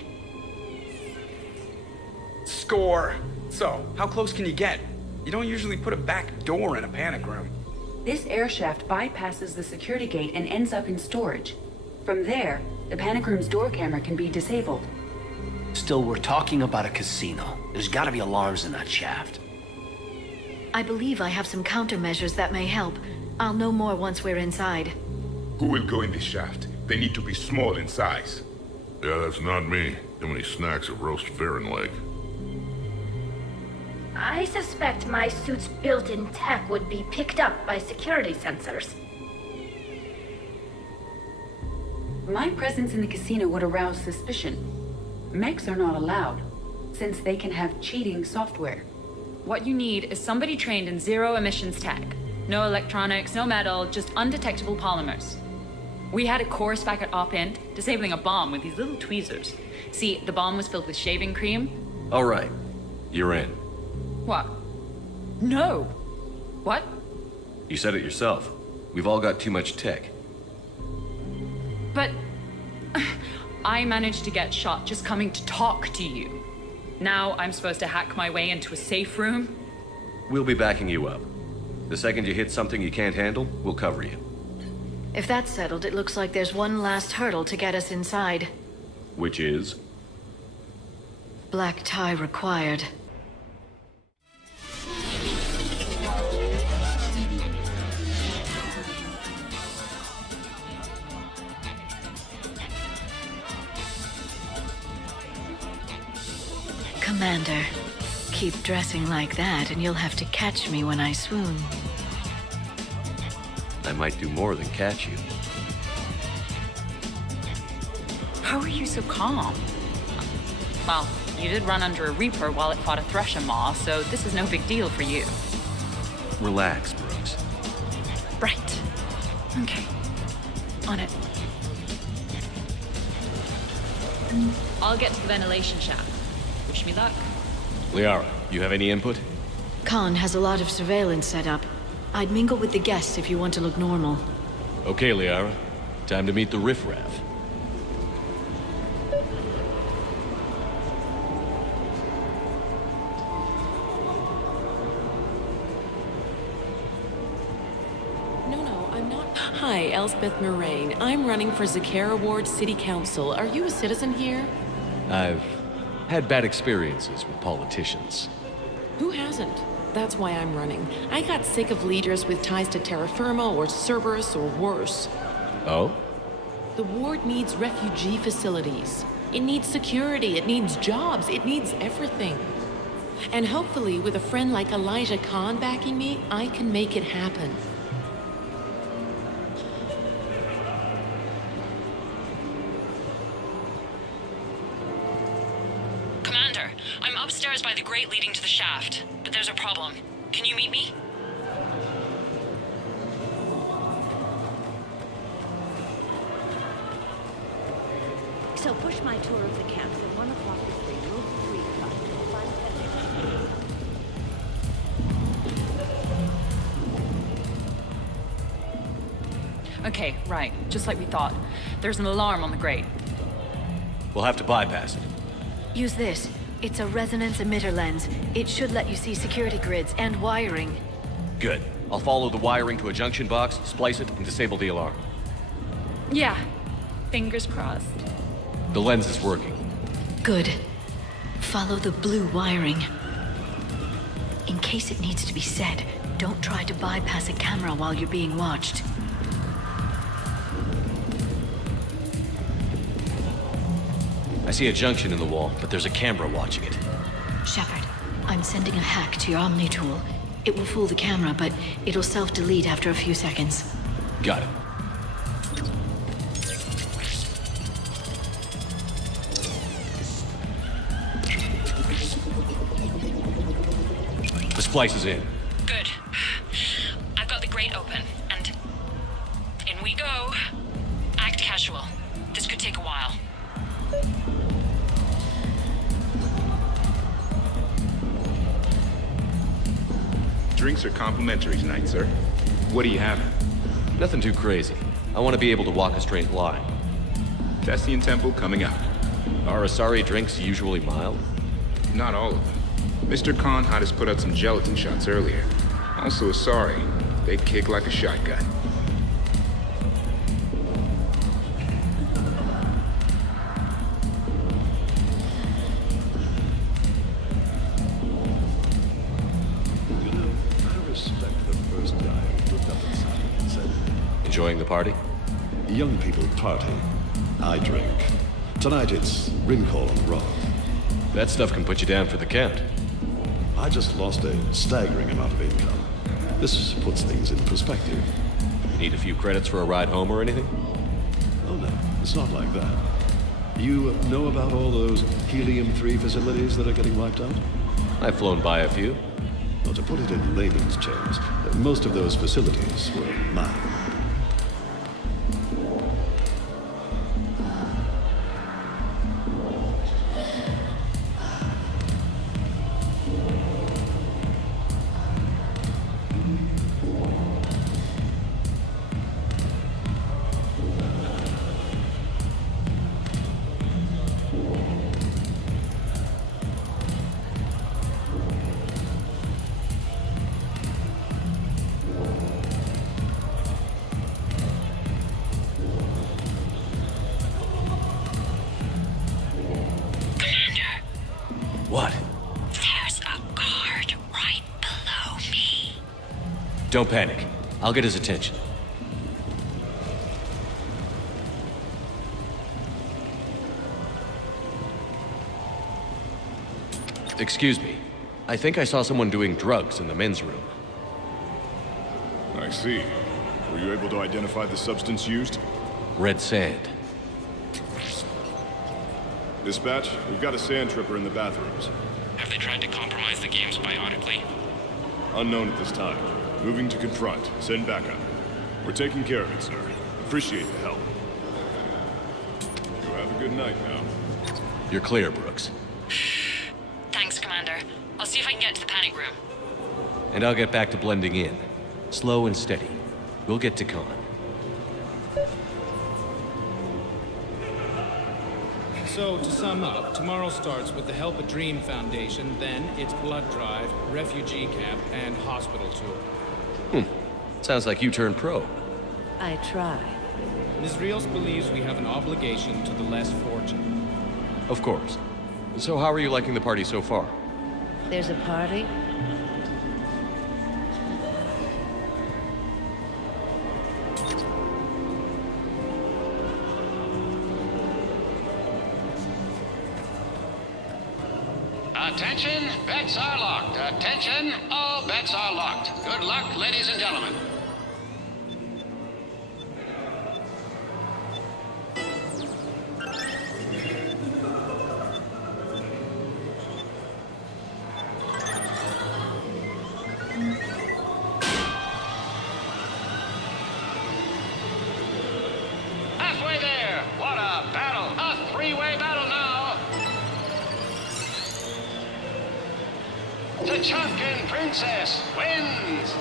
Score! So, how close can you get? You don't usually put a back door in a panic room. This air shaft bypasses the security gate and ends up in storage. From there, the panic room's door camera can be disabled. Still, we're talking about a casino. There's gotta be alarms in that shaft. I believe I have some countermeasures that may help. I'll know more once we're inside. Who will go in this shaft? They need to be small in size. Yeah, that's not me. Too many snacks of roast Varen leg. I suspect my suit's built-in tech would be picked up by security sensors. My presence in the casino would arouse suspicion. Mechs are not allowed, since they can have cheating software. What you need is somebody trained in zero emissions tech. No electronics, no metal, just undetectable polymers. We had a course back at Op End, disabling a bomb with these little tweezers. See, the bomb was filled with shaving cream. All right. You're in. What? No. What? You said it yourself. We've all got too much tech. But I managed to get shot just coming to talk to you. Now I'm supposed to hack my way into a safe room? We'll be backing you up. The second you hit something you can't handle, we'll cover you. If that's settled, it looks like there's one last hurdle to get us inside. Which is? Black tie required. Commander, keep dressing like that and you'll have to catch me when I swoon. I might do more than catch you. How are you so calm? Well, you did run under a Reaper while it fought a Thresher Maw, so this is no big deal for you. Relax, Brooks. Right. Okay. On it. I'll get to the ventilation shaft. Wish me luck. Liara, you have any input? Khan has a lot of surveillance set up. I'd mingle with the guests if you want to look normal. Okay, Liara. Time to meet the riffraff. No, I'm not. Hi, Elspeth Moraine. I'm running for Zakara Ward City Council. Are you a citizen here? I've had bad experiences with politicians. Who hasn't? That's why I'm running. I got sick of leaders with ties to terra firma or Cerberus or worse. Oh? The ward needs refugee facilities. It needs security, it needs jobs, it needs everything. And hopefully, with a friend like Elijah Khan backing me, I can make it happen. Commander, I'm upstairs by the grate leading to the shaft, but there's a problem. Can you meet me? So push my tour of the camp from 1 o'clock to 3. Move to 3 o'clock. Okay, right. Just like we thought. There's an alarm on the grate. We'll have to bypass it. Use this. It's a resonance emitter lens. It should let you see security grids and wiring. Good. I'll follow the wiring to a junction box, splice it, and disable the alarm. Yeah. Fingers crossed. The lens is working. Good. Follow the blue wiring. In case it needs to be said, don't try to bypass a camera while you're being watched. I see a junction in the wall, but there's a camera watching it. Shepard, I'm sending a hack to your Omni tool. It will fool the camera, but it'll self-delete after a few seconds. Got it. The splice is in. Good. I've got the grate open, and in we go. Act casual. This could take a while. Drinks are complimentary tonight, sir. What are you having? Nothing too crazy. I want to be able to walk a straight line. Testian Temple coming up. Are Asari drinks usually mild? Not all of them. Mr. Khan had us put out some gelatin shots earlier. Also Asari. They kick like a shotgun. Enjoying the party? Young people party. I drink. Tonight it's Rincall on the Rock. That stuff can put you down for the count. I just lost a staggering amount of income. This puts things in perspective. Need a few credits for a ride home or anything? Oh no, it's not like that. You know about all those helium-3 facilities that are getting wiped out? I've flown by a few. Well, to put it in layman's terms, most of those facilities were mine. Don't panic. I'll get his attention. Excuse me. I think I saw someone doing drugs in the men's room. I see. Were you able to identify the substance used? Red sand. Dispatch, we've got a sand tripper in the bathrooms. Have they tried to compromise the games biotically? Unknown at this time. Moving to confront. Send backup. We're taking care of it, sir. Appreciate the help. You have a good night now. You're clear, Brooks. Thanks, Commander. I'll see if I can get to the panic room. And I'll get back to blending in. Slow and steady. We'll get to Khan. So, to sum up, tomorrow starts with the Help a Dream Foundation, then it's blood drive, refugee camp, and hospital tour. Sounds like you turned pro. I try. Ms. Rios believes we have an obligation to the less fortunate. Of course. So how are you liking the party so far? There's a party? Attention, bets are locked. Attention, all bets are locked. Good luck, ladies and gentlemen. Halfway there. What a battle. A three-way battle now. The Chunkin Princess wins!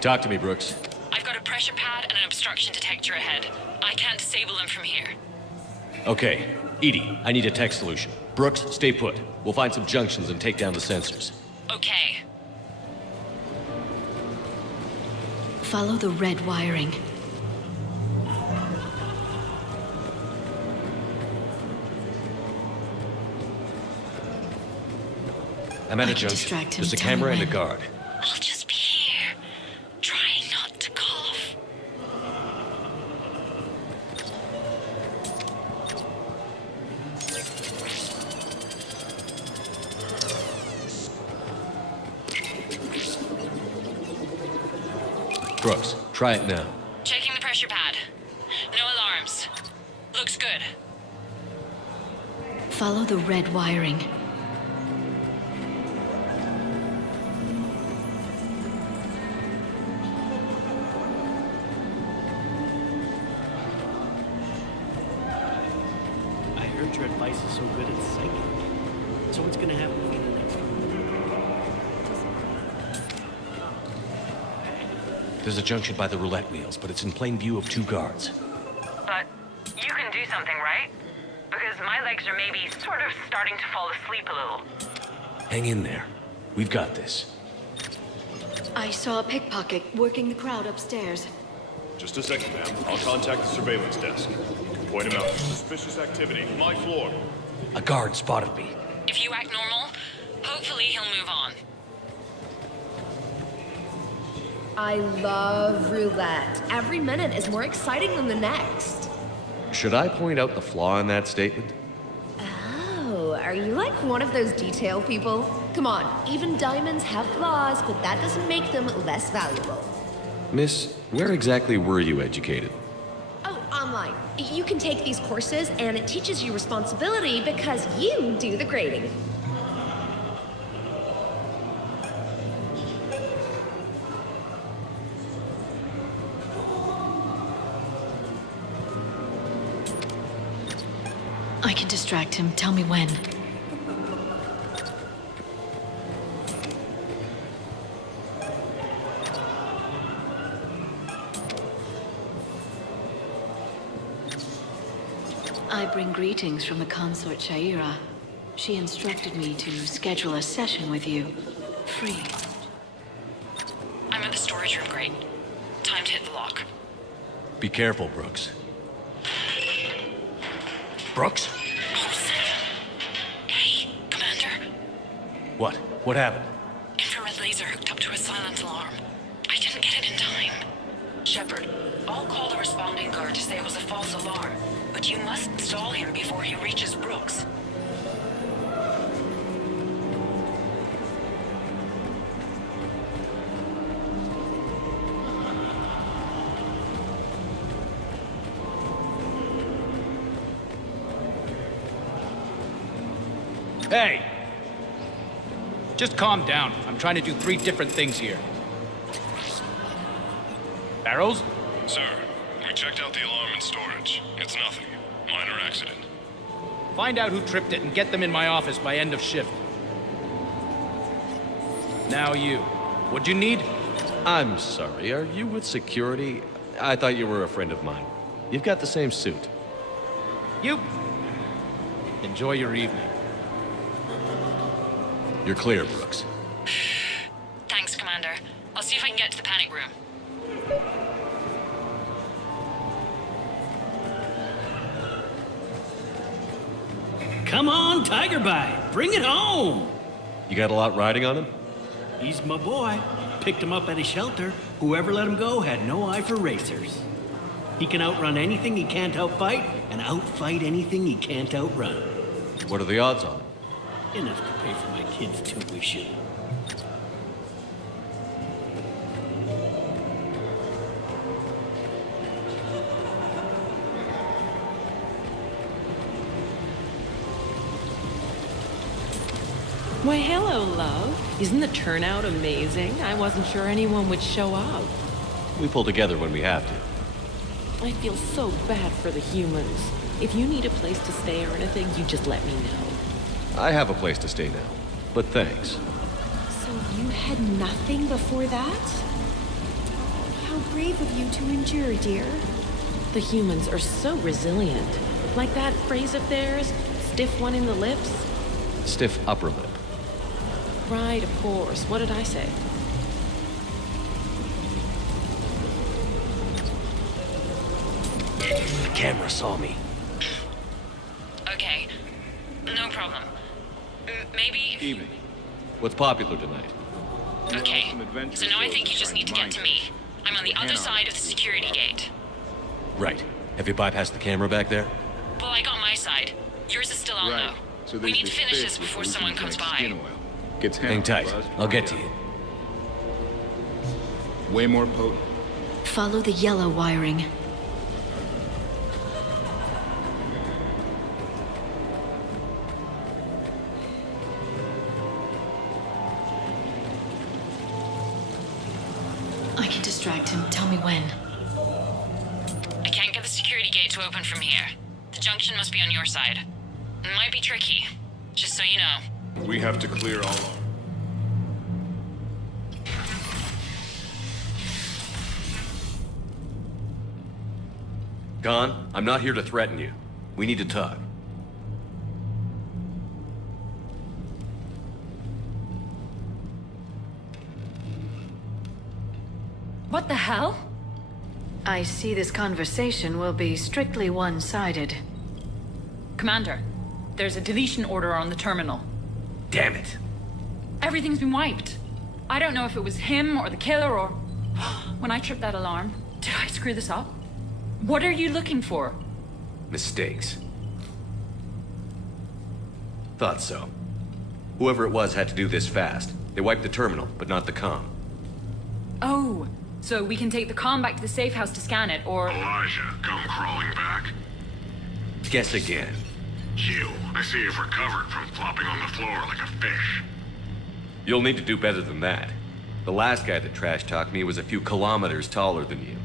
Talk to me, Brooks. I've got a pressure pad and an obstruction detector ahead. I can't disable them from here. Okay. Edie, I need a tech solution. Brooks, stay put. We'll find some junctions and take down the sensors. Okay. Follow the red wiring. I'm at I a can junction. distract him. There's a Tell me camera and a when. guard. I'll just be here, trying not to cough. Brooks, try it now. Checking the pressure pad. No alarms. Looks good. Follow the red wiring. I heard your advice is so good it's psychic. So what's gonna happen to me in the next one? There's a junction by the roulette wheels, but it's in plain view of two guards. But you can do something, right? Because my legs are maybe sort of starting to fall asleep a little. Hang in there. We've got this. I saw a pickpocket working the crowd upstairs. Just a second, ma'am. I'll contact the surveillance desk. You can point him out. Suspicious activity. My floor. A guard spotted me. If you act normal, hopefully he'll move on. I love roulette. Every minute is more exciting than the next. Should I point out the flaw in that statement? Oh, are you like one of those detail people? Come on, even diamonds have flaws, but that doesn't make them less valuable. Miss, where exactly were you educated? Oh, online. You can take these courses, and it teaches you responsibility because you do the grading. I can distract him. Tell me when. I bring greetings from the consort Shaira. She instructed me to schedule a session with you. Free. I'm at the storage room, great. Time to hit the lock. Be careful, Brooks. Brooks? Hey, Commander. What? What happened? Infrared laser hooked up to a silent alarm. I didn't get it in time. Shepard, I'll call the responding guard to say it was a false alarm, but you must stall him before he reaches Brooks. Hey! Just calm down. I'm trying to do 3 different things here. Barrows? Sir, we checked out the alarm in storage. It's nothing. Minor accident. Find out who tripped it and get them in my office by end of shift. Now you. What'd you need? I'm sorry, are you with security? I thought you were a friend of mine. You've got the same suit. You. Enjoy your evening. You're clear, Brooks. Thanks, Commander. I'll see if I can get to the panic room. Come on, Tiger Bite. Bring it home. You got a lot riding on him? He's my boy. Picked him up at a shelter. Whoever let him go had no eye for racers. He can outrun anything he can't outfight, and outfight anything he can't outrun. What are the odds on it? Enough to pay for my kids' tuition. Why, hello, love. Isn't the turnout amazing? I wasn't sure anyone would show up. We pull together when we have to. I feel so bad for the humans. If you need a place to stay or anything, you just let me know. I have a place to stay now, but thanks. So you had nothing before that? How brave of you to endure, dear. The humans are so resilient. Like that phrase of theirs, stiff one in the lips. Stiff upper lip. Right, of course. What did I say? The camera saw me. Okay. No problem. Maybe... Evening. What's popular tonight? Okay. So now I think you just need to get to me. I'm on the other side of the security gate. Right. Have you bypassed the camera back there? Well, I got my side. Yours is still on, though. So we need to finish this before someone comes by. Hang tight. I'll get to you. Way more potent. Follow the yellow wiring. I can distract him. Tell me when. I can't get the security gate to open from here. The junction must be on your side. It might be tricky, just so you know. We have to clear all our... Khan, I'm not here to threaten you. We need to talk. What the hell? I see this conversation will be strictly one-sided. Commander, there's a deletion order on the terminal. Damn it. Everything's been wiped. I don't know if it was him or the killer or... When I tripped that alarm, did I screw this up? What are you looking for? Mistakes. Thought so. Whoever it was had to do this fast. They wiped the terminal, but not the comm. Oh, so we can take the comm back to the safe house to scan it, or... Elijah, come crawling back. Guess again. You, I see you've recovered from flopping on the floor like a fish. You'll need to do better than that. The last guy that trash-talked me was a few kilometers taller than you.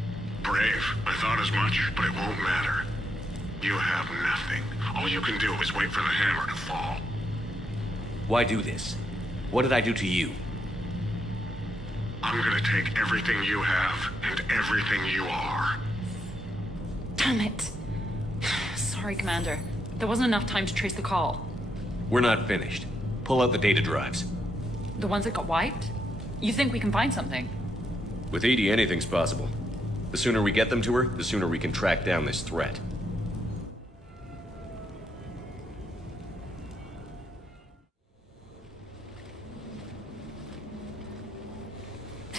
Brave. I thought as much, but it won't matter. You have nothing. All you can do is wait for the hammer to fall. Why do this? What did I do to you? I'm gonna take everything you have and everything you are. Damn it. Sorry, Commander. There wasn't enough time to trace the call. We're not finished. Pull out the data drives. The ones that got wiped? You think we can find something? With Edie, anything's possible. The sooner we get them to her, the sooner we can track down this threat.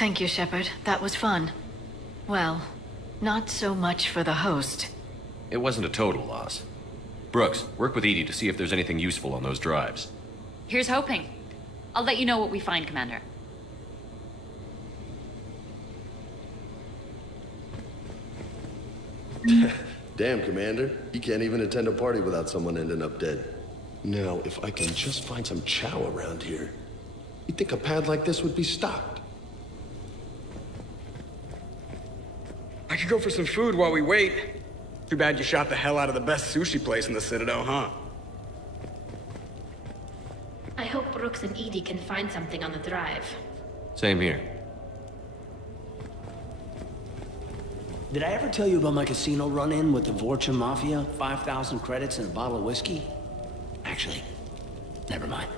Thank you, Shepard. That was fun. Well, not so much for the host. It wasn't a total loss. Brooks, work with Edie to see if there's anything useful on those drives. Here's hoping. I'll let you know what we find, Commander. Damn, Commander. You can't even attend a party without someone ending up dead. Now, if I can just find some chow around here, you'd think a pad like this would be stocked. I could go for some food while we wait. Too bad you shot the hell out of the best sushi place in the Citadel, huh? I hope Brooks and Edie can find something on the drive. Same here. Did I ever tell you about my casino run-in with the Vorcha Mafia? 5,000 credits and a bottle of whiskey? Actually, never mind.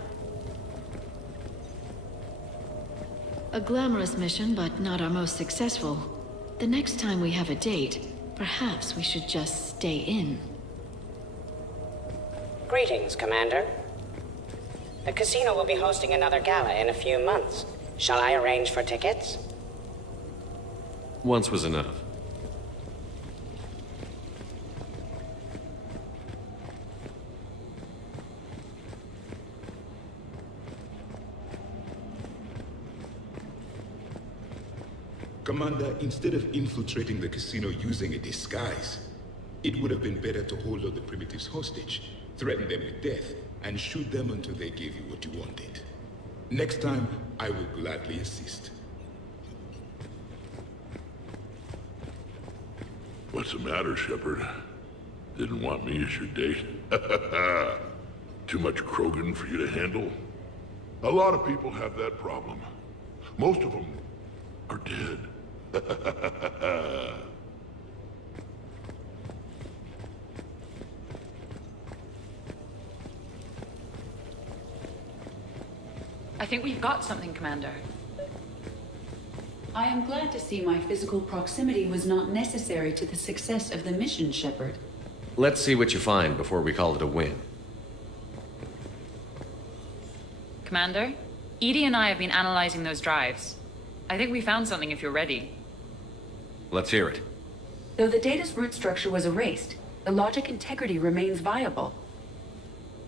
A glamorous mission, but not our most successful. The next time we have a date, perhaps we should just stay in. Greetings, Commander. The casino will be hosting another gala in a few months. Shall I arrange for tickets? Once was enough. Commander, instead of infiltrating the casino using a disguise, it would have been better to hold all the primitives hostage, threaten them with death, and shoot them until they gave you what you wanted. Next time, I will gladly assist. What's the matter, Shepard? Didn't want me as your date? Too much Krogan for you to handle? A lot of people have that problem. Most of them are dead. I think we've got something, Commander. I am glad to see my physical proximity was not necessary to the success of the mission, Shepard. Let's see what you find before we call it a win. Commander, Edie and I have been analyzing those drives. I think we found something if you're ready. Let's hear it. Though the data's root structure was erased, the logic integrity remains viable.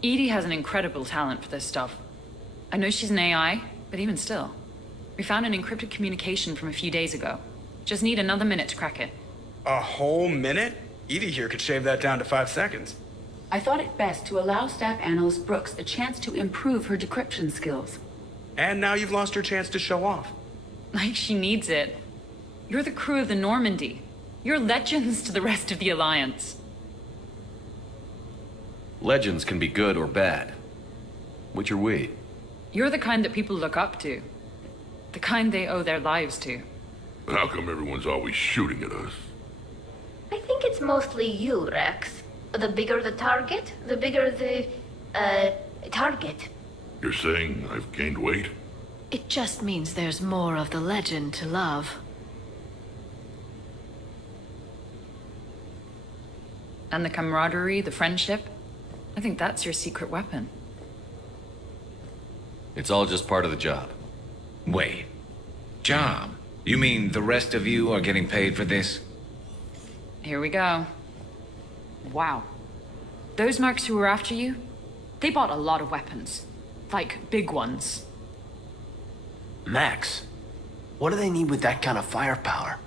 Edie has an incredible talent for this stuff. I know she's an AI, but even still. We found an encrypted communication from a few days ago. Just need another minute to crack it. A whole minute? Edie here could shave that down to 5 seconds. I thought it best to allow Staff Analyst Brooks a chance to improve her decryption skills. And now you've lost your chance to show off. Like she needs it. You're the crew of the Normandy. You're legends to the rest of the Alliance. Legends can be good or bad. Which are we? You're the kind that people look up to. The kind they owe their lives to. How come everyone's always shooting at us? I think it's mostly you, Rex. The bigger the target, the bigger the, target. You're saying I've gained weight? It just means there's more of the legend to love. And the camaraderie, the friendship. I think that's your secret weapon. It's all just part of the job. Wait. Job? You mean the rest of you are getting paid for this? Here we go. Wow. Those mercs who were after you, they bought a lot of weapons. Like, big ones. Max, what do they need with that kind of firepower?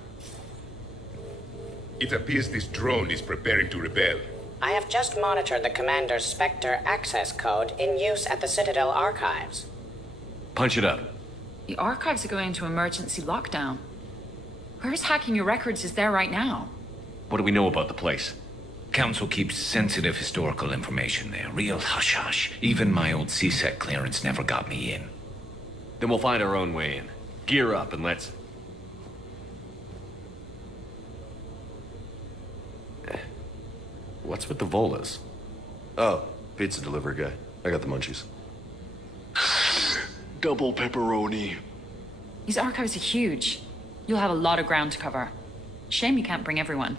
It appears this drone is preparing to rebel. I have just monitored the Commander's Spectre access code in use at the Citadel archives. Punch it up. The archives are going into emergency lockdown. Whoever's hacking your records is there right now. What do we know about the place? Council keeps sensitive historical information there. Real hush-hush. Even my old CSEC clearance never got me in. Then we'll find our own way in. Gear up and let's... What's with the Volas? Oh, pizza delivery guy. I got the munchies. Double pepperoni. These archives are huge. You'll have a lot of ground to cover. Shame you can't bring everyone.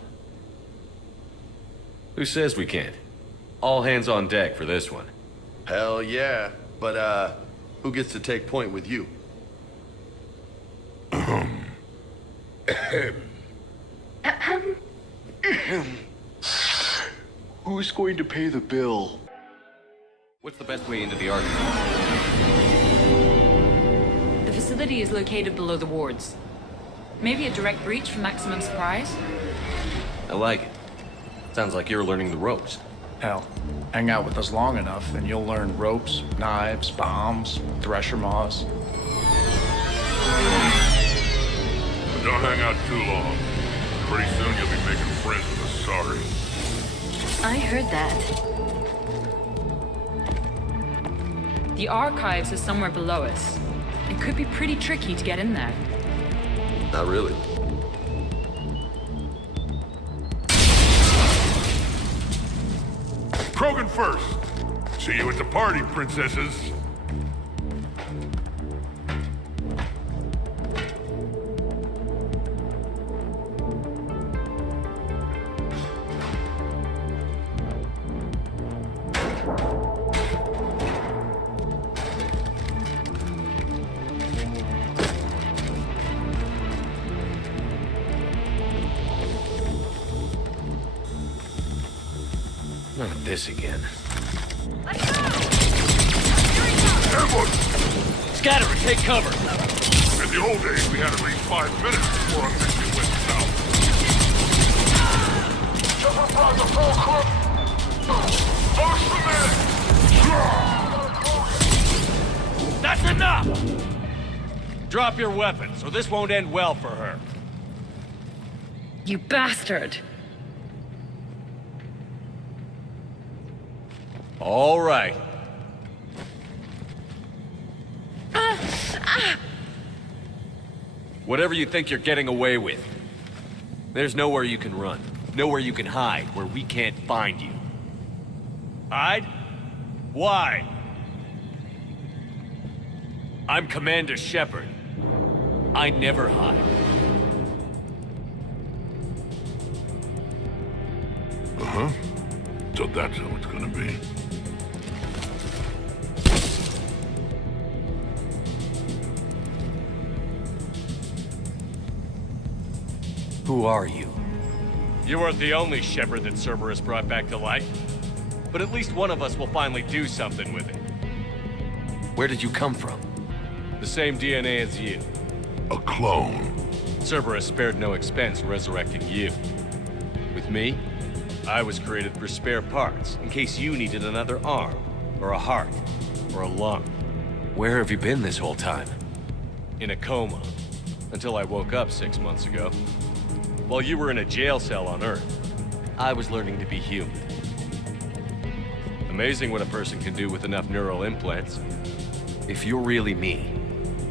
Who says we can't? All hands on deck for this one. Hell yeah. But, who gets to take point with you? Who's going to pay the bill? What's the best way into the archive? The facility is located below the wards. Maybe a direct breach for maximum surprise? I like it. Sounds like you're learning the ropes. Hell, hang out with us long enough and you'll learn ropes, knives, bombs, thresher maws. But don't hang out too long. Pretty soon you'll be making friends with us, sorry. I heard that. The archives is somewhere below us. It could be pretty tricky to get in there. Not really. Krogan first. See you at the party, princesses. Not this again. Ambush! Scatter and take cover! In the old days, we had at least 5 minutes before our mission went south. Shepard brought the full crew! That's enough! Drop your weapons, or this won't end well for her. You bastard! All right. Whatever you think you're getting away with, there's nowhere you can run, nowhere you can hide where we can't find you. Hide? Why? I'm Commander Shepard. I never hide. Uh-huh. So that's how it's gonna be. Who are you? You weren't the only Shepard that Cerberus brought back to life. But at least one of us will finally do something with it. Where did you come from? The same DNA as you. A clone. Cerberus spared no expense resurrecting you. With me, I was created for spare parts, in case you needed another arm, or a heart, or a lung. Where have you been this whole time? In a coma, until I woke up 6 months ago. While you were in a jail cell on Earth, I was learning to be human. Amazing what a person can do with enough neural implants. If you're really me,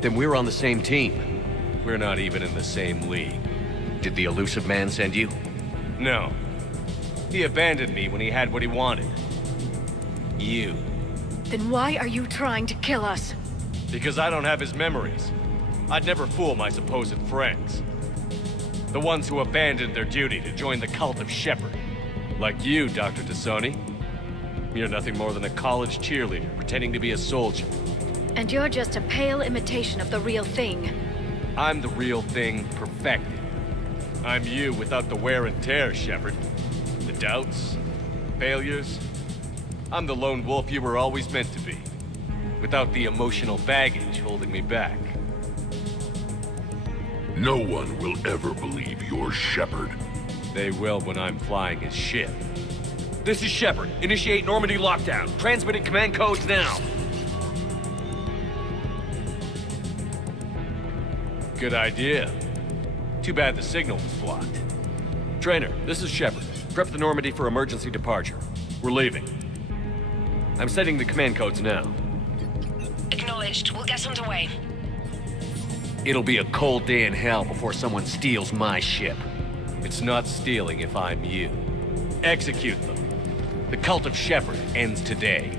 then we're on the same team. We're not even in the same league. Did the elusive man send you? No. He abandoned me when he had what he wanted. You. Then why are you trying to kill us? Because I don't have his memories. I'd never fool my supposed friends. The ones who abandoned their duty to join the cult of Shepard. Like you, Dr. Tassoni. You're nothing more than a college cheerleader pretending to be a soldier. And you're just a pale imitation of the real thing. I'm the real thing perfected. I'm you without the wear and tear, Shepard. The doubts, failures. I'm the lone wolf you were always meant to be. Without the emotional baggage holding me back. No one will ever believe you're Shepard. They will when I'm flying his ship. This is Shepard. Initiate Normandy lockdown. Transmitting command codes now. Good idea. Too bad the signal was blocked. Trainer, this is Shepard. Prep the Normandy for emergency departure. We're leaving. I'm setting the command codes now. Acknowledged. We'll get underway. It'll be a cold day in hell before someone steals my ship. It's not stealing if I'm you. Execute them. The cult of Shepard ends today.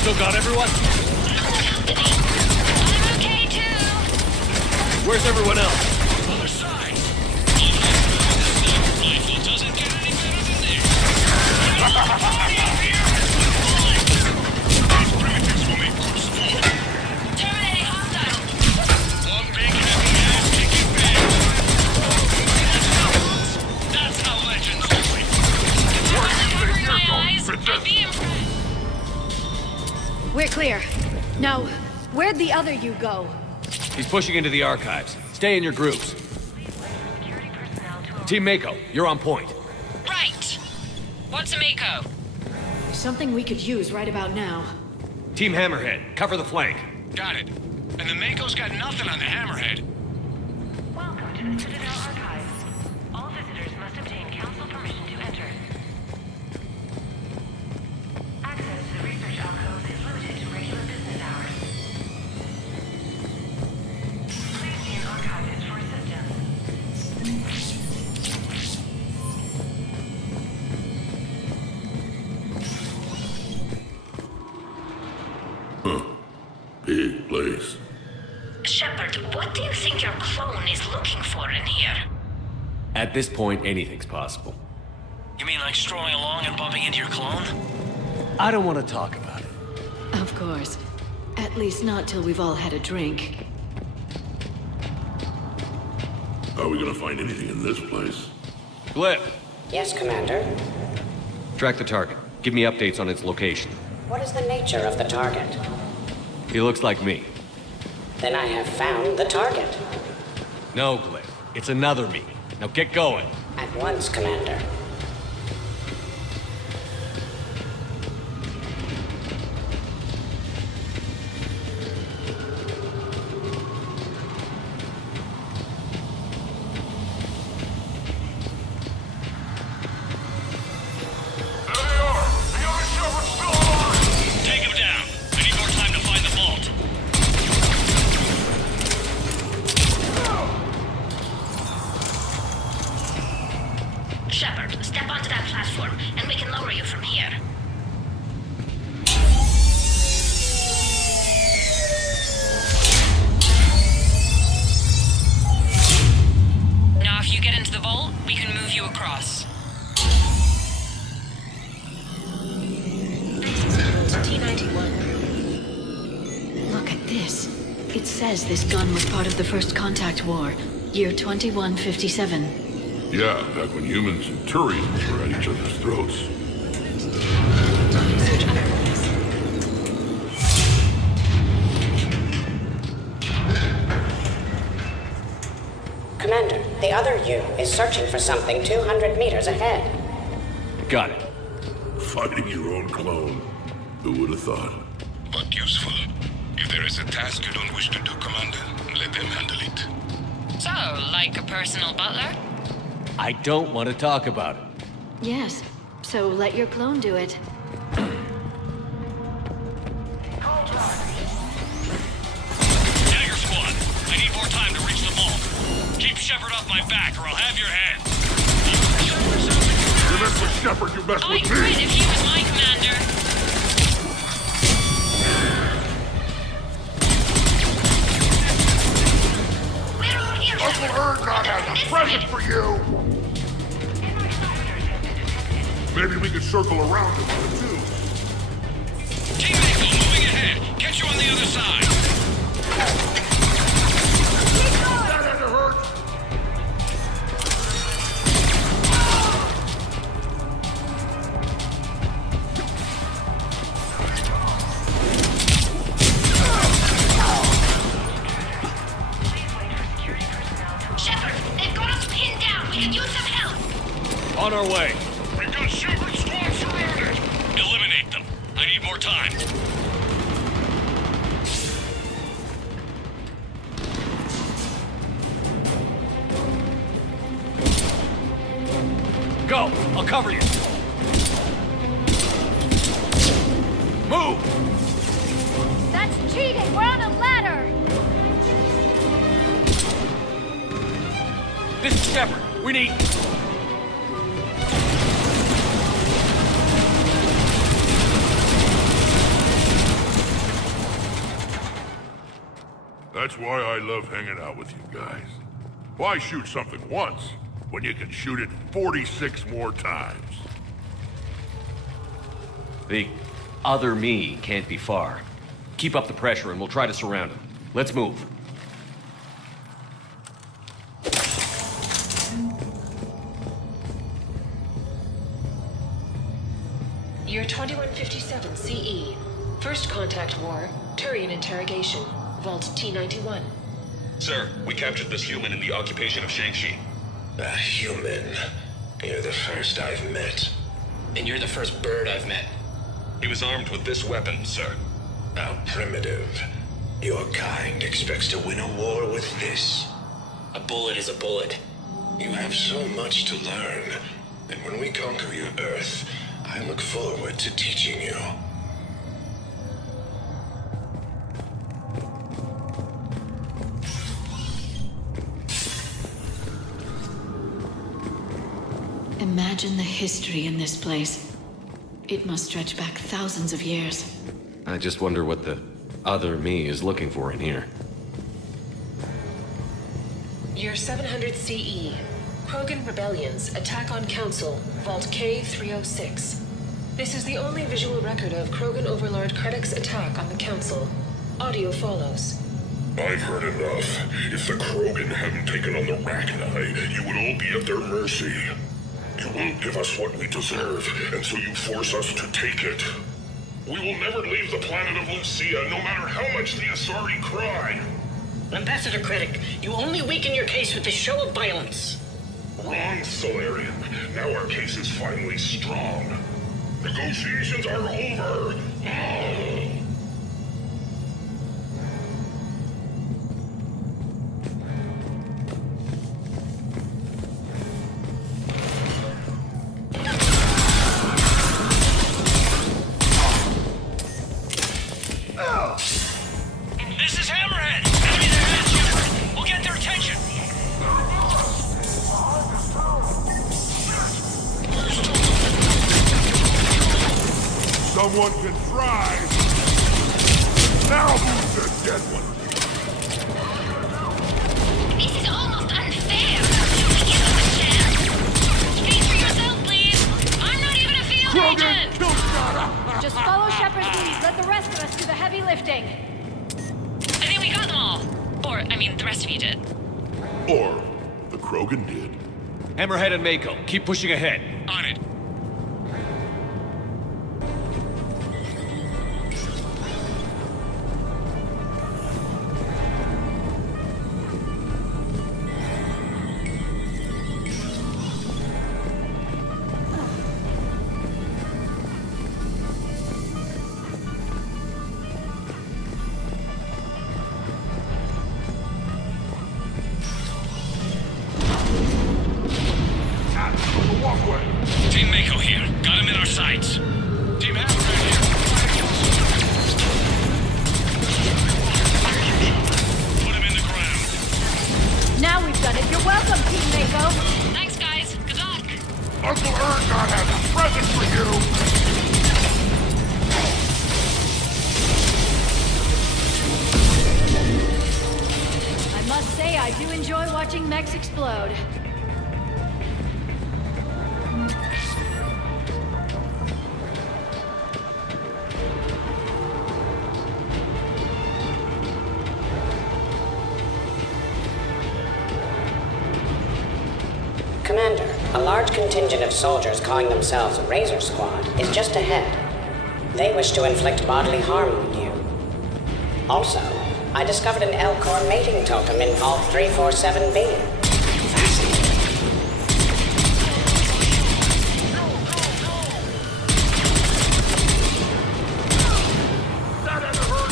Still got everyone? I'm okay too. Where's everyone else? Other side. Rifle doesn't get any better than this. Party up here! These primitives will make good sport. Terminating hostile. One big heavy ass kicking bag. That's how legends do it. Covering my eyes. I'd be impressed. We're clear. Now, where'd the other you go? He's pushing into the archives. Stay in your groups. Team Mako, you're on point. Right. What's a Mako? Something we could use right about now. Team Hammerhead, cover the flank. Got it. And the Mako's got nothing on the Hammerhead. Welcome to the Citadel Archives. All visitors must obtain council permission to enter. Access to the research alcove is limited to regular business hours. Please see an archivist for assistance. Big place. Shepard, what do you think your clone is looking for in here? At this point, anything's possible. You mean like strolling along and bumping into your clone? I don't want to talk about it. Of course. At least not till we've all had a drink. Are we gonna find anything in this place? Glyph, Yes, Commander. track the target. Give me updates on its location. What is the nature of the target? He looks like me. Then I have found the target. No, Glyph. It's another me. Now get going. At once, Commander. Take him down. I need more time to find the vault. Shepard, step onto that platform, and we can lower you from here. Now, if you get into the vault, we can move you across. Look at this. It says this gun was part of the First Contact War, year 2157. Yeah, back when humans and Turians were at each other's throats. Commander, the other you is searching for something 200 meters ahead. Got it. Fighting your own clone. Who would have thought? But useful. If there is a task you don't wish to do, Commander, let them handle it. So, like a personal butler? I don't want to talk about it. Yes, so let your clone do it. Dagger Squad, I need more time to reach the vault. Keep Shepard off my back or I'll have your head. You mess with Shepard, you mess I'd with quit me! if he was my commander. We're all here, Uncle Erngot has a present for you! Maybe we could circle around him with the tubes. Team Mako moving ahead. Catch you on the other side. That had to hurt! Shepard, they've got us pinned down. We could use some help. On our way. We've got Shepard Squad surrounded. Eliminate them. I need more time. Go! I'll cover you! Move! That's cheating! We're on a ladder! This is Shepard. We need... That's why I love hanging out with you guys. Why shoot something once when you can shoot it 46 more times? The other me can't be far. Keep up the pressure and we'll try to surround him. Let's move. Year 2157 CE. First contact war. Turian interrogation. Vault T-91. Sir, we captured this human in the occupation of Shang-Chi. A human? You're the first I've met. And you're the first bird I've met. He was armed with this weapon, sir. How primitive. Your kind expects to win a war with this. A bullet is a bullet. You have so much to learn. And when we conquer your Earth, I look forward to teaching you. Imagine the history in this place. It must stretch back thousands of years. I just wonder what the other me is looking for in here. Year 700 CE. Krogan rebellions. Attack on Council. Vault K-306. This is the only visual record of Krogan Overlord Krennic's attack on the Council. Audio follows. I've heard enough. If the Krogan hadn't taken on the Rachni, you would all be at their mercy. You won't give us what we deserve, and so you force us to take it. We will never leave the planet of Lucia, no matter how much the Asari cry. Ambassador Krennic, you only weaken your case with this show of violence. Wrong, Solarian. Now our case is finally strong. Negotiations are over. This is Hammerhead! Enemies ahead, Shepard! We'll get their attention! Someone can try. Now who's the dead one? This is almost unfair. Give us a chance. Speak for yourself, please. I'm not even a field agent. Just follow Shepard's lead. Let the rest of us do the heavy lifting. I think we got them all. Or, I mean, the rest of you did. Or the Krogan did. Hammerhead and Mako, keep pushing ahead. On it. Team Mako here. Got him in our sights. Team Hammerhead here. Put him in the ground. Now we've done it. You're welcome, Team Mako. Thanks, guys. Good luck. Uncle Ergon has a present for you. I must say, I do enjoy watching mechs explode. Commander, a large contingent of soldiers calling themselves Razor Squad is just ahead. They wish to inflict bodily harm on you. Also, I discovered an L-Core mating totem in Vault 347B.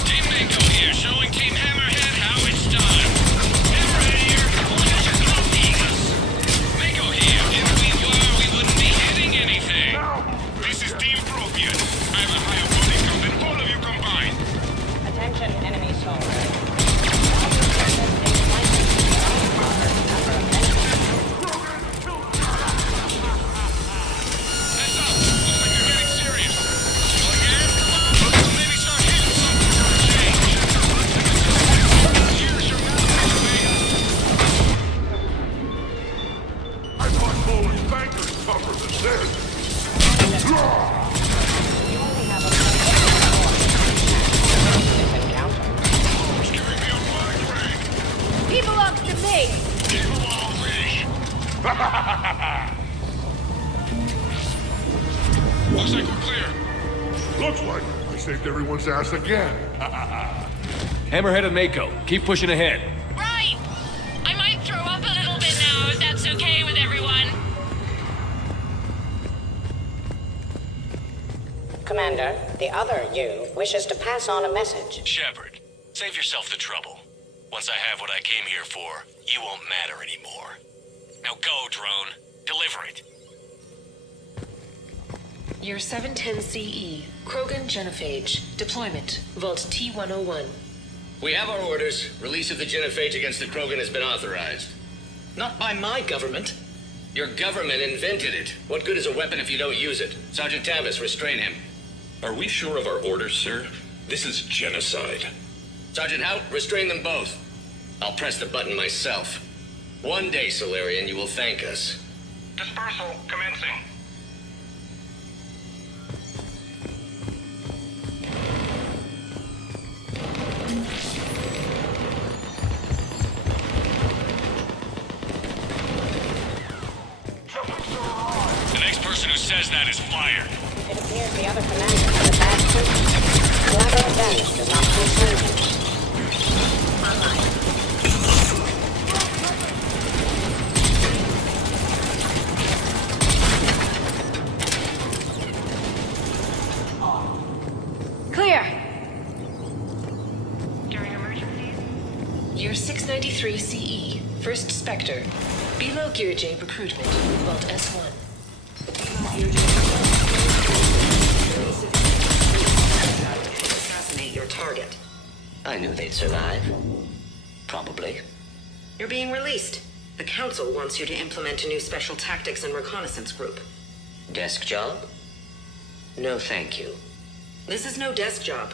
Team Mako here, showing Team Hammerhead how it's done. Hammerhead here, only just copying us. Mako here, if we were, we wouldn't be hitting anything. This is Team Propian. I have a higher body count than all of you combined. Attention, enemy soldiers. tougher than this. You only have a encounter. Who's giving me a flag rank? He belongs to me! Give him all me. Looks like we're clear. Looks like I saved everyone's ass again. Hammerhead and Mako, keep pushing ahead. Right! I might throw up a little bit now, if that's okay with everyone. Commander, the other you wishes to pass on a message. Shepard, save yourself the trouble. Once I have what I came here for, you won't matter anymore. Now go, drone. Deliver it. Year 710 CE, Krogan Genophage. Deployment, Vault T-101. We have our orders. Release of the genophage against the Krogan has been authorized. Not by my government. Your government invented it. What good is a weapon if you don't use it? Sergeant Tavis, restrain him. Are we sure of our orders, sir? This is genocide. Sergeant Hout, restrain them both. I'll press the button myself. One day, Solarian, you will thank us. Dispersal commencing. The next person who says that is fired. It appears the other commander has a bad temper. Collateral damage does not concern him. Clear! During emergencies? Year 693 CE, First Spectre. Below Gear J recruitment, Vault S1. Assassinate your target. I knew they'd survive. Probably. You're being released. The Council wants you to implement a new special tactics and reconnaissance group. Desk job? No, thank you. This is no desk job.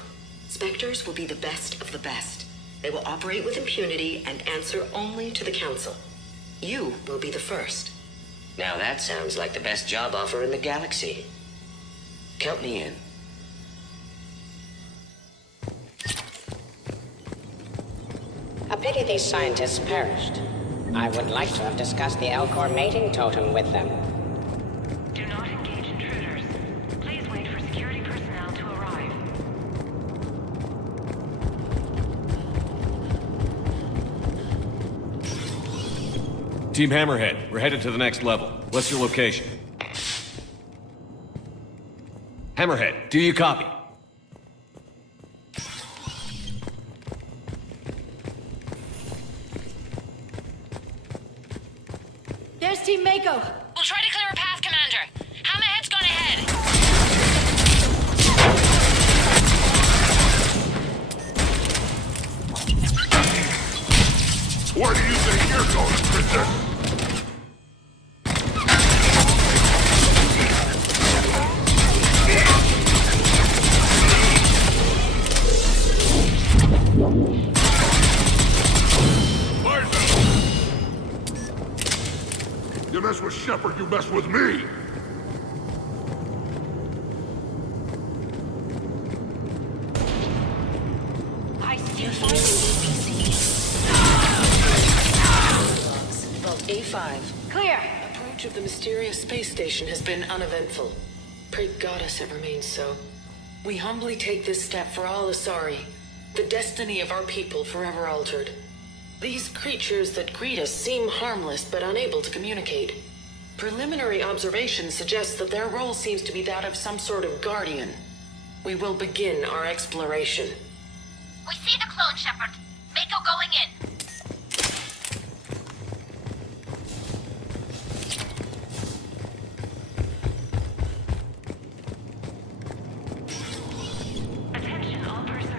Spectres will be the best of the best. They will operate with impunity and answer only to the Council. You will be the first. Now that sounds like the best job offer in the galaxy. Count me in. A pity these scientists perished. I would like to have discussed the Elcor mating totem with them. Do not engage intruders. Please wait for security personnel to arrive. Team Hammerhead, we're headed to the next level. What's your location? Hammerhead, do you copy? There's Team Mako! We'll try to clear a path, Commander. Hammerhead's gone ahead. Where do you think you're going, Princess? You mess with Shepard, you mess with me! I see finding Vault A5. Clear! Approach of the mysterious space station has been uneventful. Pray Goddess it remains so. We humbly take this step for all Asari, the destiny of our people forever altered. These creatures that greet us seem harmless but unable to communicate. Preliminary observations suggest that their role seems to be that of some sort of guardian. We will begin our exploration. We see the clone, Shepard. Mako going in.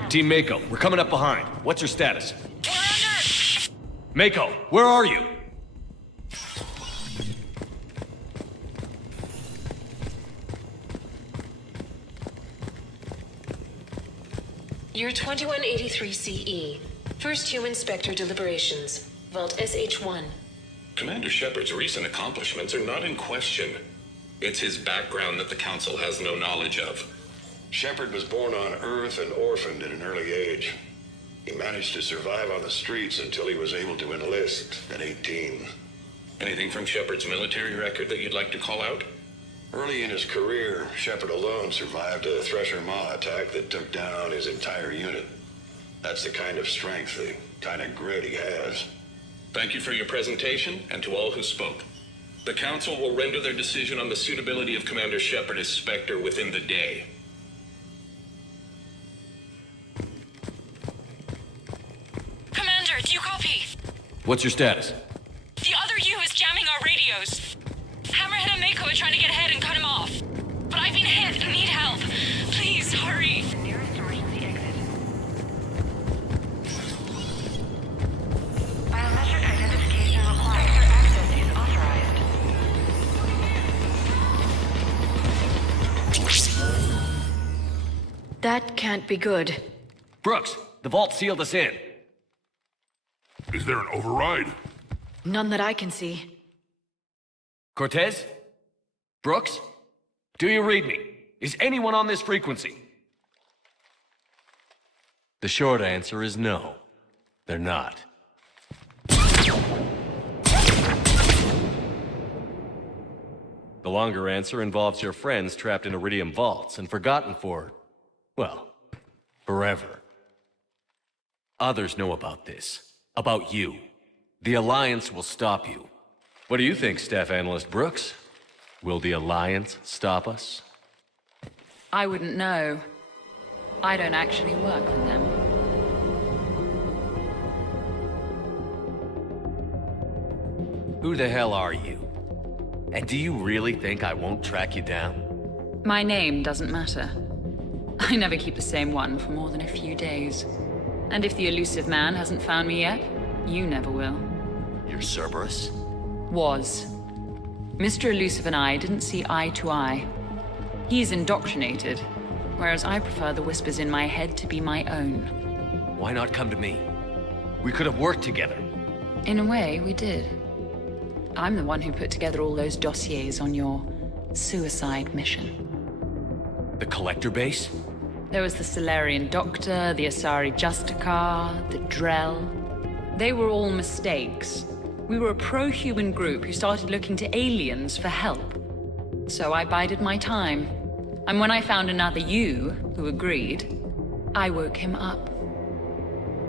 Team Mako, we're coming up behind. What's your status? We're under! Mako, where are you? Year 2183 CE. First Human Spectre Deliberations. Vault SH-1. Commander Shepard's recent accomplishments are not in question. It's his background that the Council has no knowledge of. Shepard was born on Earth and orphaned at an early age. He managed to survive on the streets until he was able to enlist at 18. Anything from Shepard's military record that you'd like to call out? Early in his career, Shepard alone survived a Thresher Maw attack that took down his entire unit. That's the kind of strength, the kind of grit he has. Thank you for your presentation, and to all who spoke. The Council will render their decision on the suitability of Commander Shepard as Spectre within the day. Commander, do you copy? What's your status? The other U is jamming our radios. Hammerhead and Mako are trying to get ahead and cut him off. But I've been hit and need help. Please, hurry. The nearest emergency exit. Biometric identification required. Sector access is authorized. That can't be good. Brooks, the vault sealed us in. Is there an override? None that I can see. Cortez? Brooks? Do you read me? Is anyone on this frequency? The short answer is no. They're not. The longer answer involves your friends trapped in Iridium vaults and forgotten for, well, forever. Others know about this. About you. The Alliance will stop you. What do you think, Staff Analyst Brooks? Will the Alliance stop us? I wouldn't know. I don't actually work for them. Who the hell are you? And do you really think I won't track you down? My name doesn't matter. I never keep the same one for more than a few days. And if the elusive man hasn't found me yet, you never will. You're Cerberus? Was. Mr. Elusive and I didn't see eye to eye. He's indoctrinated, whereas I prefer the whispers in my head to be my own. Why not come to me? We could have worked together. In a way, we did. I'm the one who put together all those dossiers on your suicide mission. The Collector base? There was the Solarian Doctor, the Asari Justicar, the Drell. They were all mistakes. We were a pro-human group who started looking to aliens for help. So I bided my time. And when I found another you who agreed, I woke him up.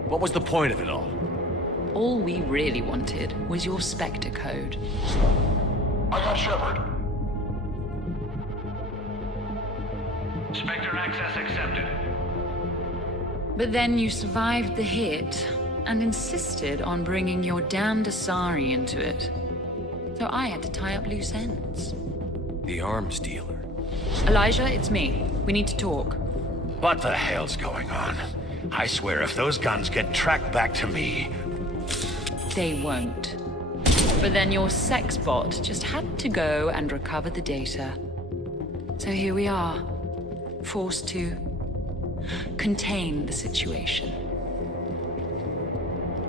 What was the point of it all? All we really wanted was your Spectre code. I got Shepard. Spectre access accepted. But then you survived the hit and insisted on bringing your damned Asari into it. So I had to tie up loose ends. The arms dealer. Elijah, it's me. We need to talk. What the hell's going on? I swear if those guns get tracked back to me... They won't. But then your sex bot just had to go and recover the data. So here we are, forced to contain the situation.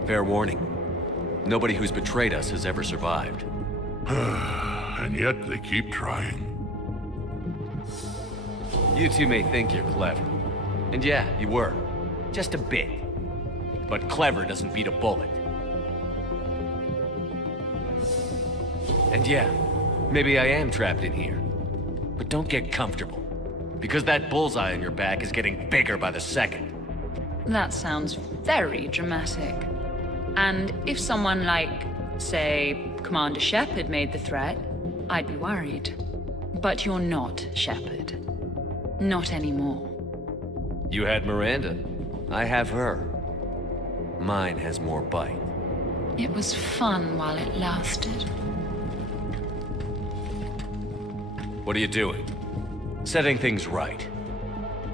Fair warning. Nobody who's betrayed us has ever survived. And yet they keep trying. You two may think you're clever. And yeah, you were. Just a bit. But clever doesn't beat a bullet. And yeah, maybe I am trapped in here. But don't get comfortable. Because that bullseye on your back is getting bigger by the second. That sounds very dramatic. And if someone like, say, Commander Shepard made the threat, I'd be worried. But you're not Shepard. Not anymore. You had Miranda. I have her. Mine has more bite. It was fun while it lasted. What are you doing? Setting things right.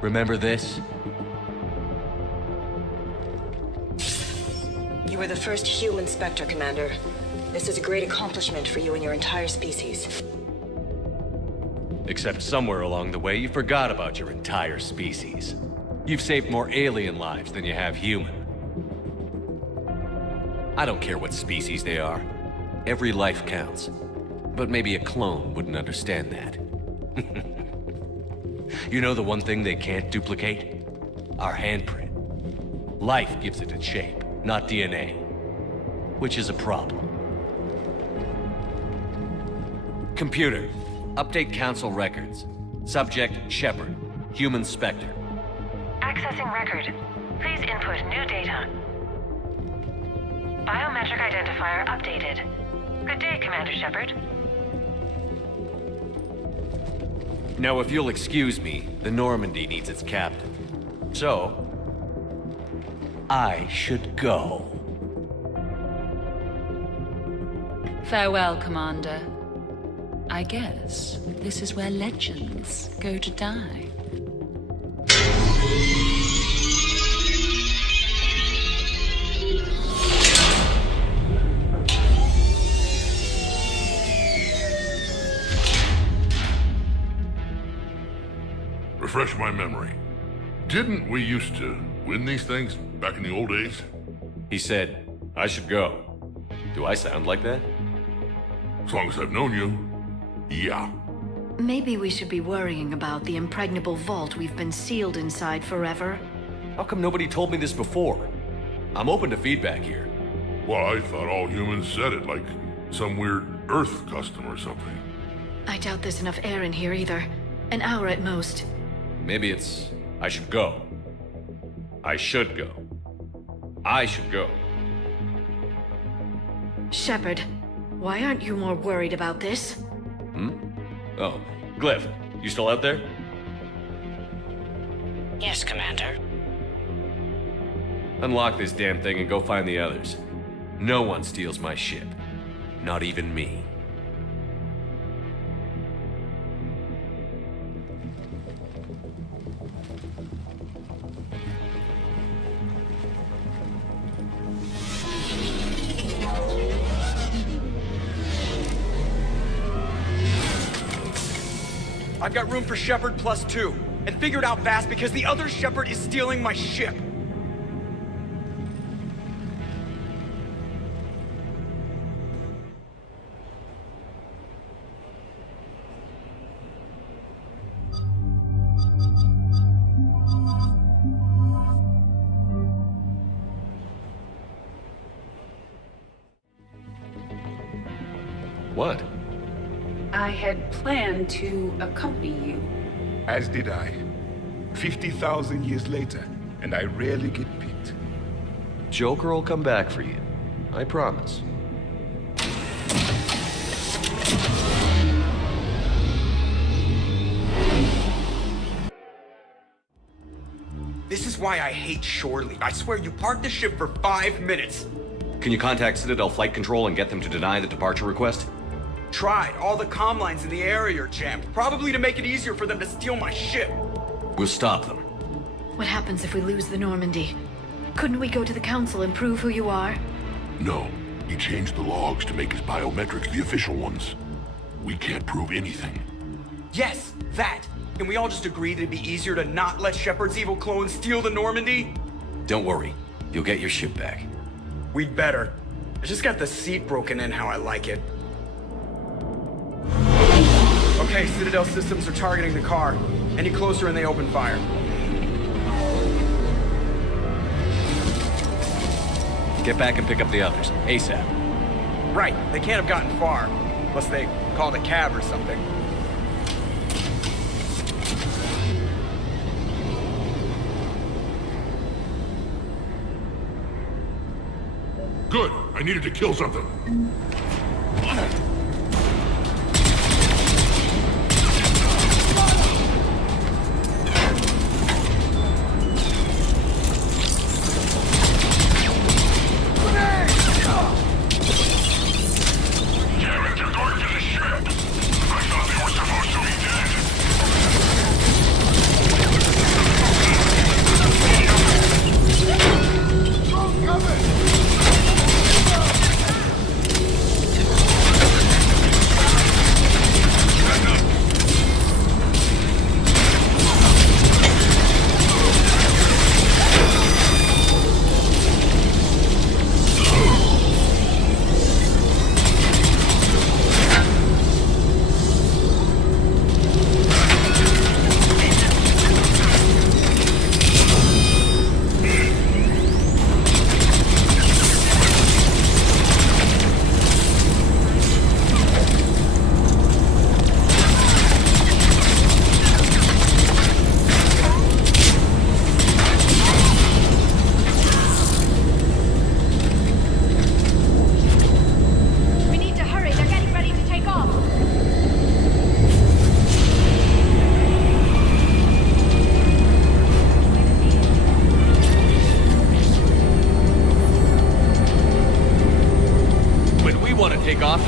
Remember this? You were the first human Spectre, Commander. This is a great accomplishment for you and your entire species. Except somewhere along the way, you forgot about your entire species. You've saved more alien lives than you have human. I don't care what species they are. Every life counts. But maybe a clone wouldn't understand that. You know the one thing they can't duplicate? Our handprint. Life gives it its shape, not DNA. Which is a problem. Computer, update Council records. Subject, Shepard. Human Spectre. Accessing record. Please input new data. Biometric identifier updated. Good day, Commander Shepard. Now, if you'll excuse me, the Normandy needs its captain. So, I should go. Farewell, Commander. I guess this is where legends go to die. Refresh my memory. Didn't we used to win these things back in the old days? He said, I should go. Do I sound like that? As long as I've known you, yeah. Maybe we should be worrying about the impregnable vault we've been sealed inside forever. How come nobody told me this before? I'm open to feedback here. Well, I thought all humans said it, like some weird Earth custom or something. I doubt there's enough air in here either. An hour at most. Maybe it's, I should go. I should go. I should go. Shepard, why aren't you more worried about this? Oh, Glyph, you still out there? Yes, Commander. Unlock this damn thing and go find the others. No one steals my ship. Not even me. I've got room for Shepard +2, and figure it out fast because the other Shepard is stealing my ship. What? I had planned to accompany you. As did I. 50,000 years later, and I rarely get picked. Joker will come back for you. I promise. This is why I hate shore leave. I swear you parked the ship for 5 minutes. Can you contact Citadel Flight Control and get them to deny the departure request? Tried. All the comm lines in the area are jammed. Probably to make it easier for them to steal my ship. We'll stop them. What happens if we lose the Normandy? Couldn't we go to the Council and prove who you are? No. He changed the logs to make his biometrics the official ones. We can't prove anything. Yes, that. Can we all just agree that it'd be easier to not let Shepard's evil clone steal the Normandy? Don't worry. You'll get your ship back. We'd better. I just got the seat broken in how I like it. Okay, Citadel systems are targeting the car. Any closer and they open fire. Get back and pick up the others, ASAP. Right, they can't have gotten far. Unless they called a cab or something. Good. I needed to kill something.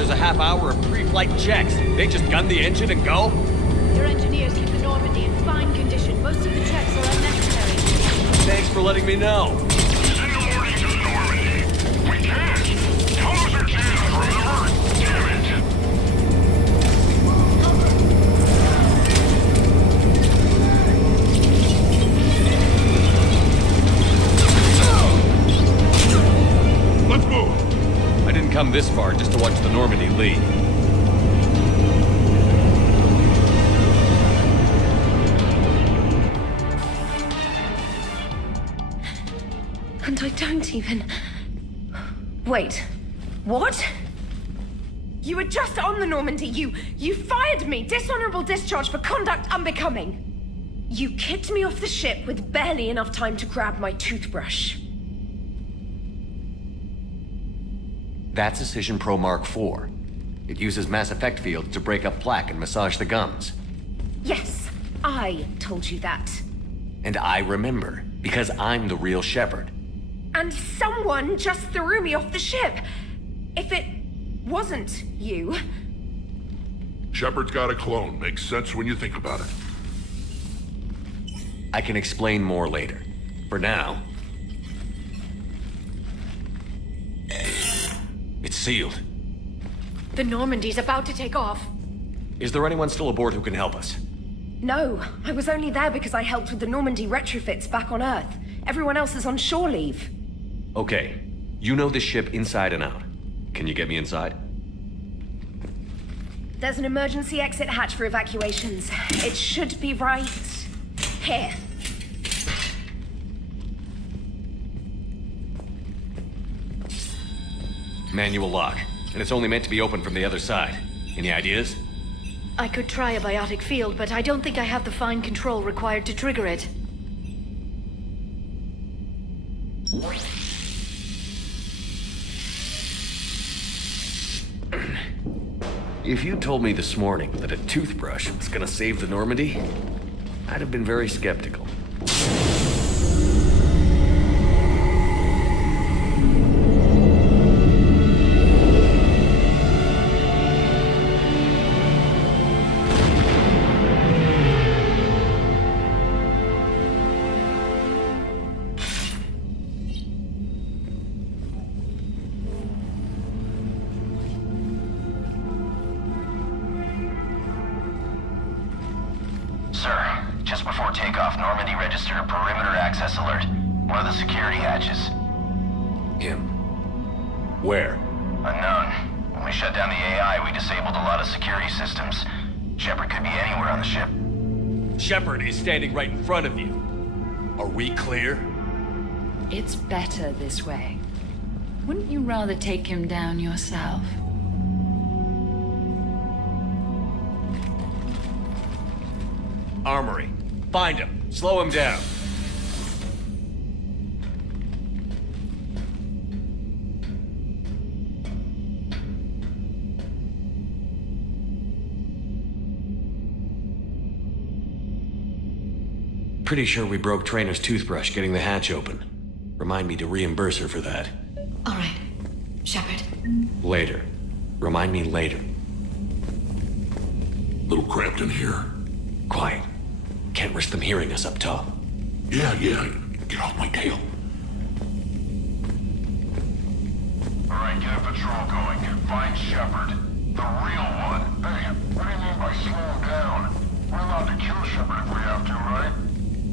there's a half hour of pre-flight checks. They just gun the engine and go? Your engineers keep the Normandy in fine condition. Most of the checks are unnecessary. Thanks for letting me know. Send a warning to the Normandy. We can't. Tunnels are jammed, remember? Damn it. Let's move. I didn't come this far just to watch the Normandy leave. And I don't even... Wait. What? You were just on the Normandy. You fired me. Dishonorable discharge for conduct unbecoming. You kicked me off the ship with barely enough time to grab my toothbrush. That's Precision Pro Mark IV. It uses mass effect fields to break up plaque and massage the gums. Yes, I told you that. And I remember, because I'm the real Shepard. And someone just threw me off the ship. If it wasn't you... Shepard's got a clone. Makes sense when you think about it. I can explain more later. For now... It's sealed. The Normandy's about to take off. Is there anyone still aboard who can help us? No, I was only there because I helped with the Normandy retrofits back on Earth. Everyone else is on shore leave. Okay. You know this ship inside and out. Can you get me inside? There's an emergency exit hatch for evacuations. It should be right here. Manual lock. And it's only meant to be open from the other side. Any ideas? I could try a biotic field, but I don't think I have the fine control required to trigger it. If you told me this morning that a toothbrush was gonna save the Normandy, I'd have been very skeptical. Sir, just before takeoff, Normandy registered a perimeter access alert. One of the security hatches. Him. Where? Unknown. When we shut down the AI, we disabled a lot of security systems. Shepard could be anywhere on the ship. Shepard is standing right in front of you. Are we clear? It's better this way. Wouldn't you rather take him down yourself? Armory. Find him. Slow him down. Pretty sure we broke Trainer's toothbrush getting the hatch open. Remind me to reimburse her for that. All right. Shepard. Later. Remind me later. Little cramped in here. Quiet. Can't risk them hearing us up top. Yeah. Get off my tail. Alright, get a patrol going. Find Shepard. The real one. Hey, what do you mean by slow him down? We're allowed to kill Shepard if we have to, right?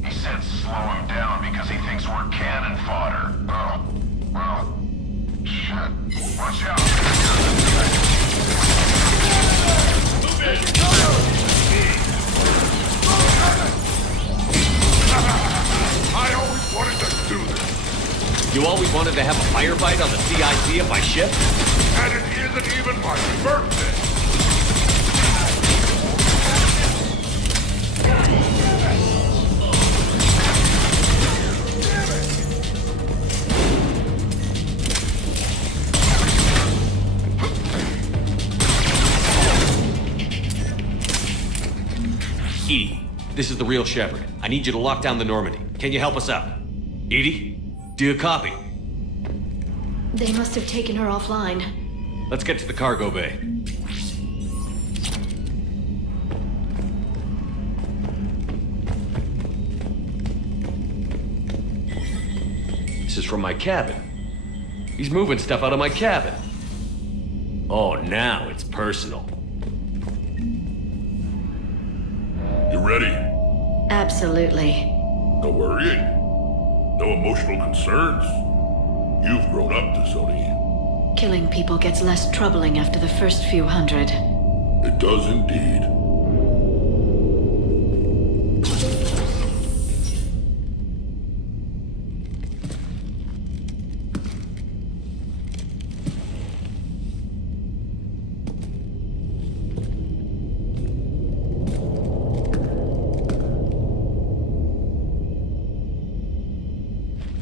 He said slow him down because he thinks we're cannon fodder. Oh, well, shit. Watch out. Move in! I always wanted to do this. You always wanted to have a firefight on the CIC of my ship? And it isn't even my birthday. Edie, this is the real Shepard. I need you to lock down the Normandy. Can you help us out? Edie, do you copy? They must have taken her offline. Let's get to the cargo bay. This is from my cabin. He's moving stuff out of my cabin. Oh, now it's personal. You ready? Absolutely. No worrying. No emotional concerns. You've grown up, T'Soni. Killing people gets less troubling after the first few hundred. It does indeed.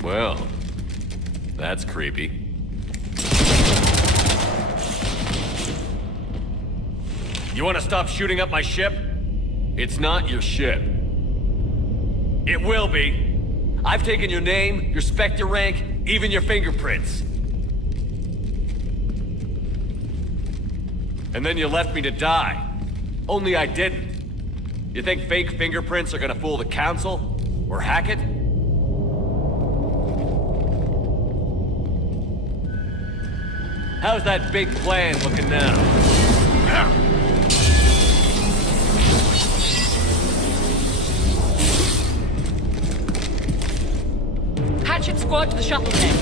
Well, that's creepy. You want to stop shooting up my ship? It's not your ship. It will be. I've taken your name, your Spectre rank, even your fingerprints. And then you left me to die. Only I didn't. You think fake fingerprints are gonna fool the Council? Or hack it? How's that big plan looking now? Hatchet squad to the shuttle deck.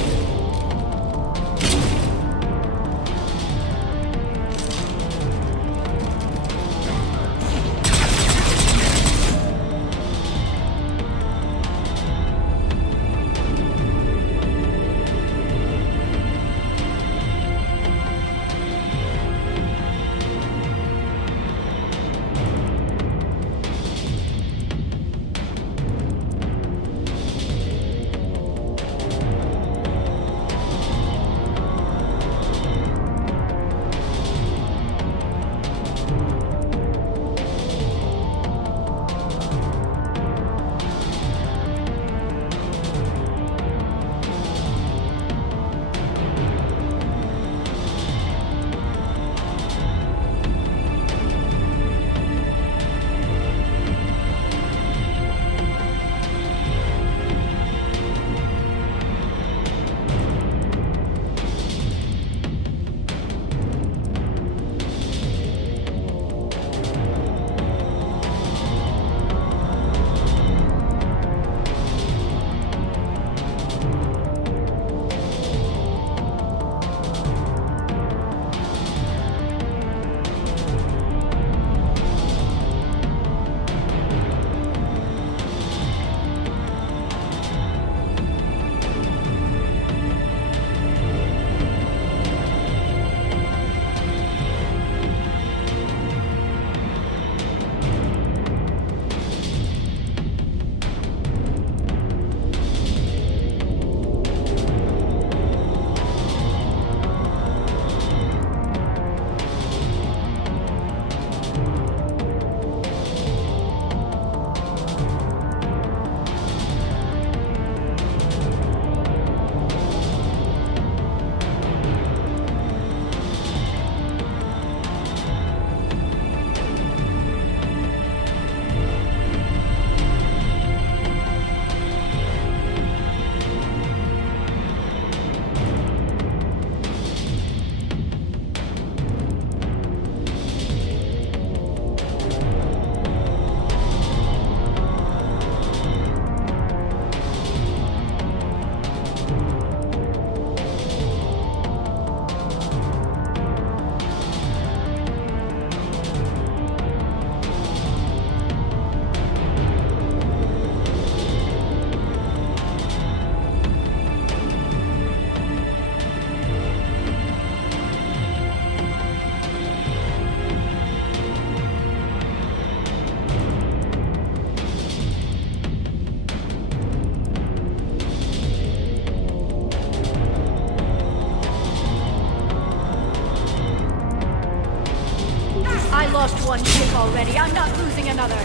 I lost one ship already. I'm not losing another.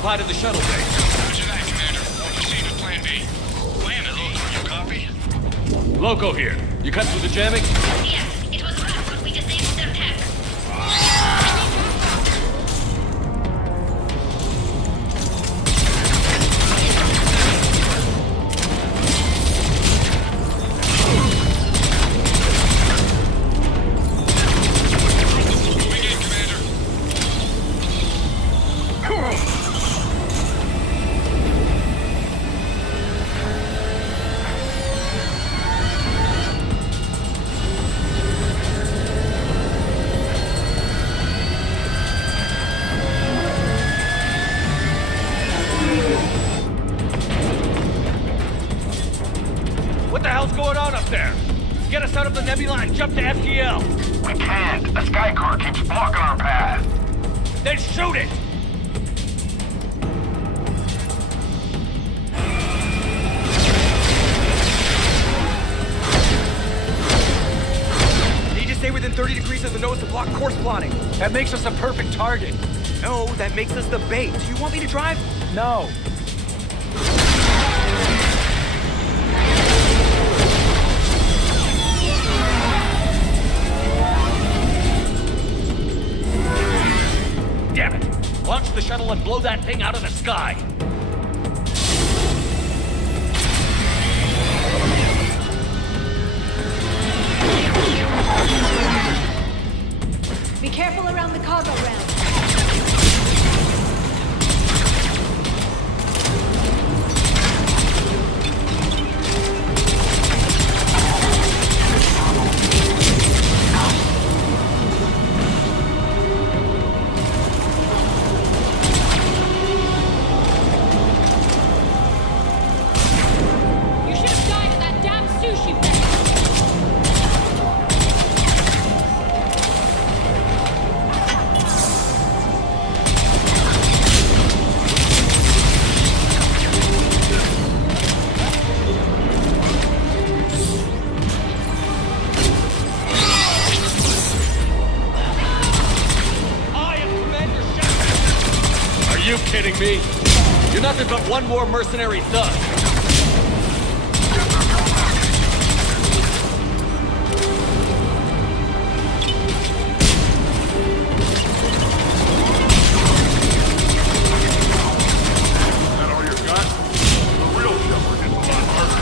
occupied in the shuttle bay. Roger that, Commander. Proceed with Plan B. Plan A, you copy? Loco here. You cut through the jamming? Yes, it was rough when we disabled their tech. What the hell's going on up there? Get us out of the nebula and jump to FTL. We can't. The sky car keeps blocking our path. Then shoot it! Need to stay within 30 degrees of the nose to block course plotting. That makes us a perfect target. No, that makes us the bait. Do you want me to drive? No. Damn it! Launch the shuttle and blow that thing out of the sky! Be careful around the cargo ramp. You should have died in that damn sushi place. I am Commander Shepard! Are you kidding me? You're nothing but one more mercenary thug. Is that all you got? The real Shepard is a lot harder.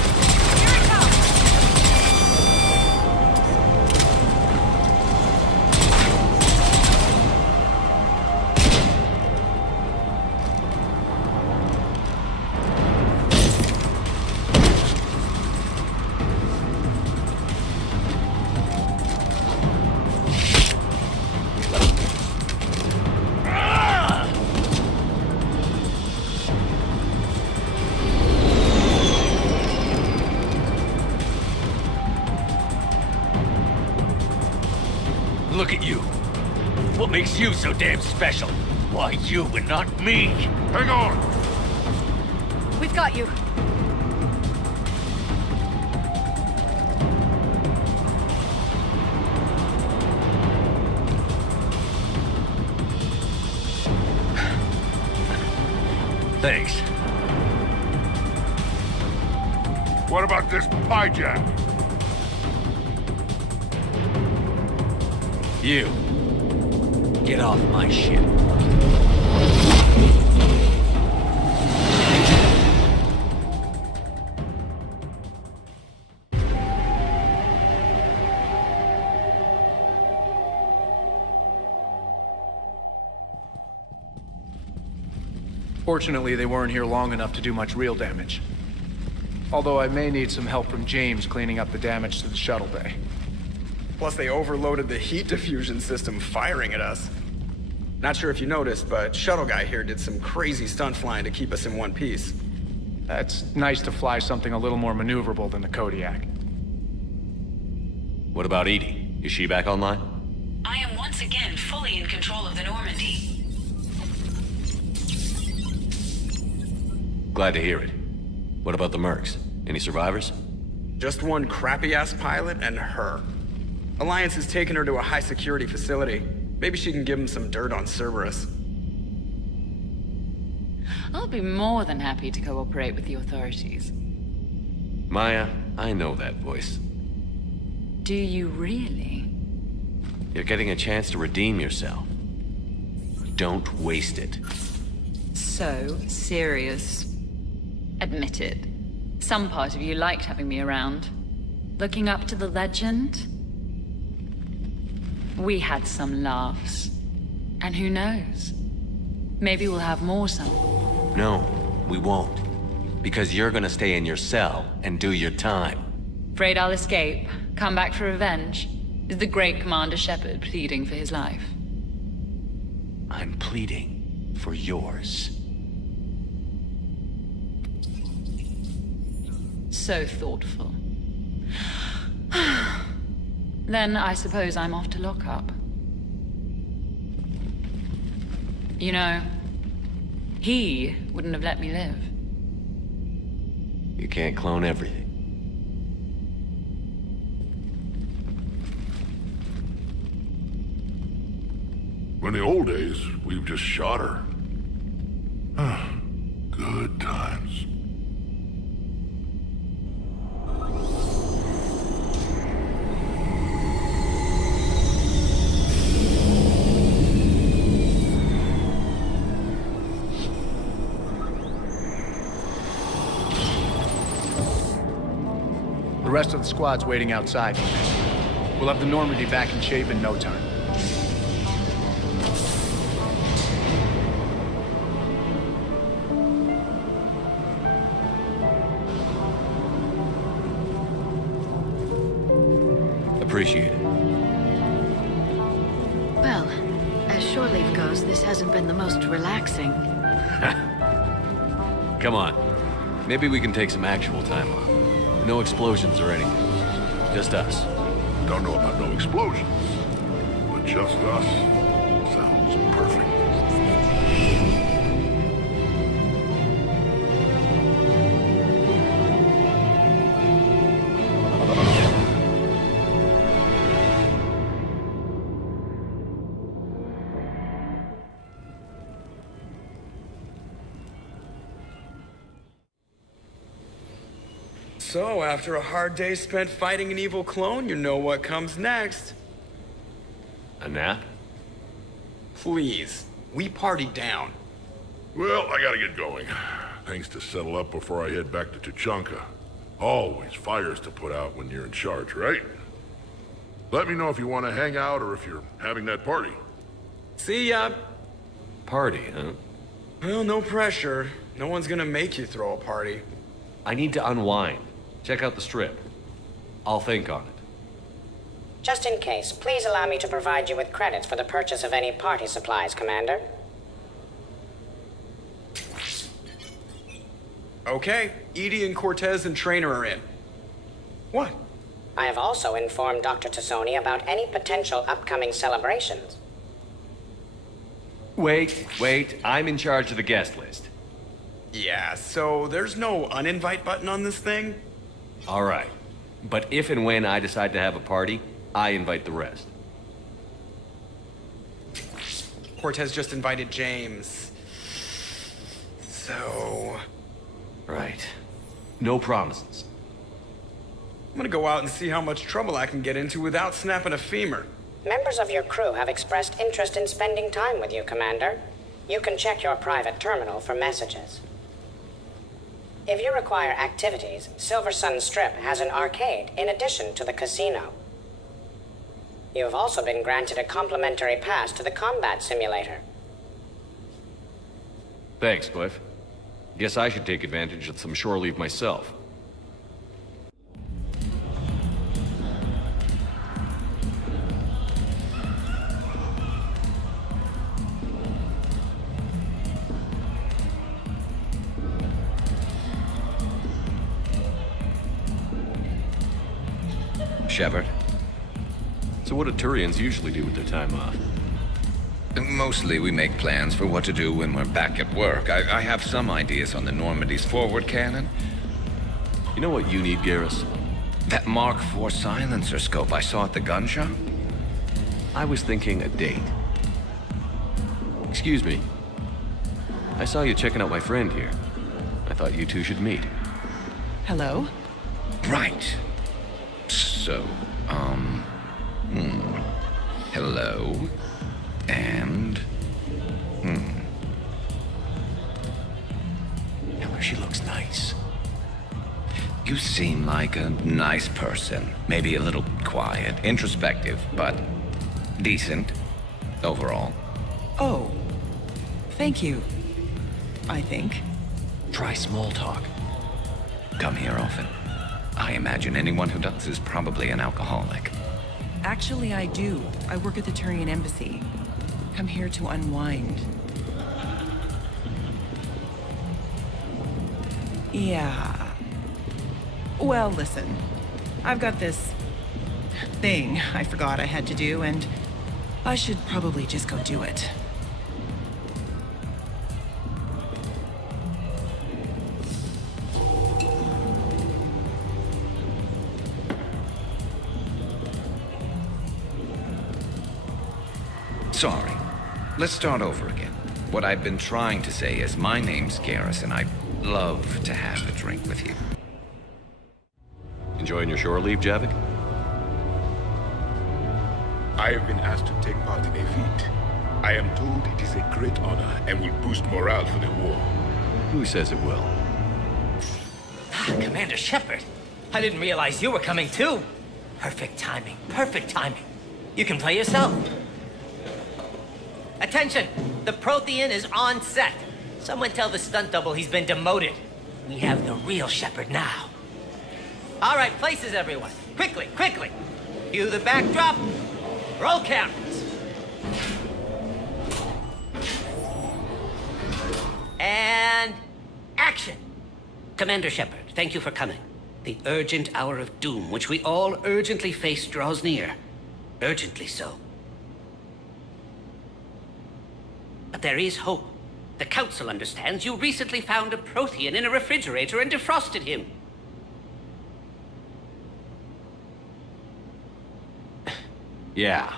Look at you. What makes you so damn special? Why you and not me? Hang on! We've got you. Thanks. What about this pie jack? You. Get off my ship. Fortunately, they weren't here long enough to do much real damage. Although I may need some help from James cleaning up the damage to the shuttle bay. Plus, they overloaded the heat diffusion system firing at us. Not sure if you noticed, but Shuttle Guy here did some crazy stunt flying to keep us in one piece. It's nice to fly something a little more maneuverable than the Kodiak. What about Edie? Is she back online? I am once again fully in control of the Normandy. Glad to hear it. What about the mercs? Any survivors? Just one crappy-ass pilot and her. Alliance has taken her to a high-security facility. Maybe she can give him some dirt on Cerberus. I'll be more than happy to cooperate with the authorities. Maya, I know that voice. Do you really? You're getting a chance to redeem yourself. Don't waste it. So serious. Admit it. Some part of you liked having me around. Looking up to the legend. We had some laughs. And who knows? Maybe we'll have more some. No, we won't. Because you're gonna stay in your cell and do your time. Afraid I'll escape, come back for revenge? Is the great Commander Shepard pleading for his life? I'm pleading for yours. So thoughtful. Then I suppose I'm off to lock up. You know, he wouldn't have let me live. You can't clone everything. In the old days, we've just shot her. Good times. The rest of the squad's waiting outside. We'll have the Normandy back in shape in no time. Appreciate it. Well, as shore leave goes, this hasn't been the most relaxing. Come on. Maybe we can take some actual time off. No explosions or anything. Just us. Don't know about no explosions, but just us sounds perfect. So, after a hard day spent fighting an evil clone, you know what comes next. A nap? Please, we party down. Well, I gotta get going. Things to settle up before I head back to Tuchanka. Always fires to put out when you're in charge, right? Let me know if you want to hang out or if you're having that party. See ya. Party, huh? Well, no pressure. No one's gonna make you throw a party. I need to unwind. Check out the strip. I'll think on it. Just in case, please allow me to provide you with credits for the purchase of any party supplies, Commander. Okay, Edie and Cortez and Trainer are in. What? I have also informed Dr. Tassoni about any potential upcoming celebrations. Wait. I'm in charge of the guest list. Yeah, so there's no uninvite button on this thing? All right. But if and when I decide to have a party, I invite the rest. Cortez just invited James. So... Right. No promises. I'm gonna go out and see how much trouble I can get into without snapping a femur. Members of your crew have expressed interest in spending time with you, Commander. You can check your private terminal for messages. If you require activities, Silver Sun Strip has an arcade in addition to the casino. You have also been granted a complimentary pass to the combat simulator. Thanks, Cliff. Guess I should take advantage of some shore leave myself. Shepard. So what do Turians usually do with their time off? Mostly we make plans for what to do when we're back at work. I have some ideas on the Normandy's forward cannon. You know what you need, Garrus? That Mark IV silencer scope I saw at the gun shop? I was thinking a date. Excuse me. I saw you checking out my friend here. I thought you two should meet. Hello? Right. So, hello. And, Tell her she looks nice. You seem like a nice person. Maybe a little quiet, introspective, but decent overall. Oh. Thank you. I think. Try small talk. Come here often. I imagine anyone who does is probably an alcoholic. Actually, I do. I work at the Turian embassy. Come here to unwind. Yeah. Well, listen. I've got this thing I forgot I had to do, and I should probably just go do it. Sorry. Let's start over again. What I've been trying to say is my name's Garrus, and I'd love to have a drink with you. Enjoying your shore leave, Javik? I have been asked to take part in a feat. I am told it is a great honor and will boost morale for the war. Who says it will? Commander Shepard, I didn't realize you were coming too. Perfect timing, perfect timing. You can play yourself. Attention! The Prothean is on set. Someone tell the stunt double he's been demoted. We have the real Shepard now. All right, places everyone. Quickly, quickly. Cue the backdrop. Roll cameras. And action. Commander Shepard, thank you for coming. The urgent hour of doom, which we all urgently face, draws near. Urgently so. But there is hope. The Council understands you recently found a Prothean in a refrigerator and defrosted him. Yeah.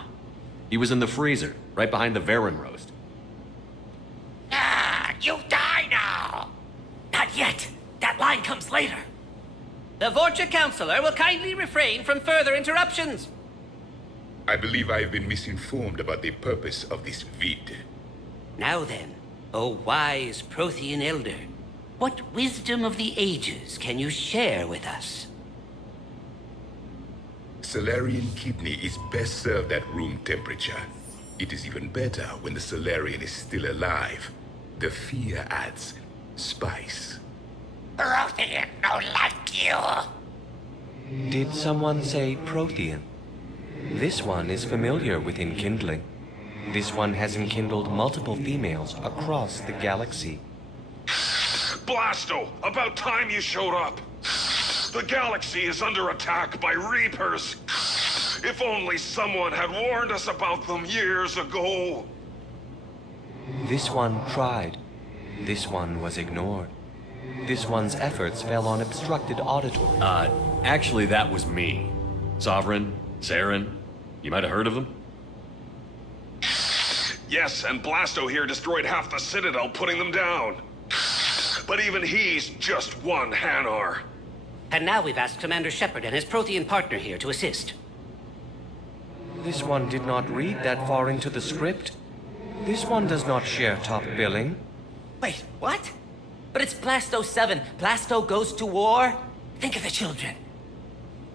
He was in the freezer, right behind the Varen roast. You die now! Not yet. That line comes later. The Vorcha Councilor will kindly refrain from further interruptions. I believe I have been misinformed about the purpose of this vid. Now then, O wise Prothean Elder, what wisdom of the ages can you share with us? Salarian kidney is best served at room temperature. It is even better when the Salarian is still alive. The fear adds spice. Prothean no like you. Did someone say Prothean? This one is familiar with enkindling. This one has enkindled multiple females across the galaxy. Blasto, about time you showed up. The galaxy is under attack by Reapers. If only someone had warned us about them years ago. This one tried. This one was ignored. This one's efforts fell on obstructed auditory. Actually, that was me. Sovereign, Saren, you might have heard of them? Yes, and Blasto here destroyed half the Citadel, putting them down. But even he's just one Hanar. And now we've asked Commander Shepard and his Prothean partner here to assist. This one did not read that far into the script. This one does not share top billing. Wait, what? But it's Blasto 7. Blasto goes to war? Think of the children.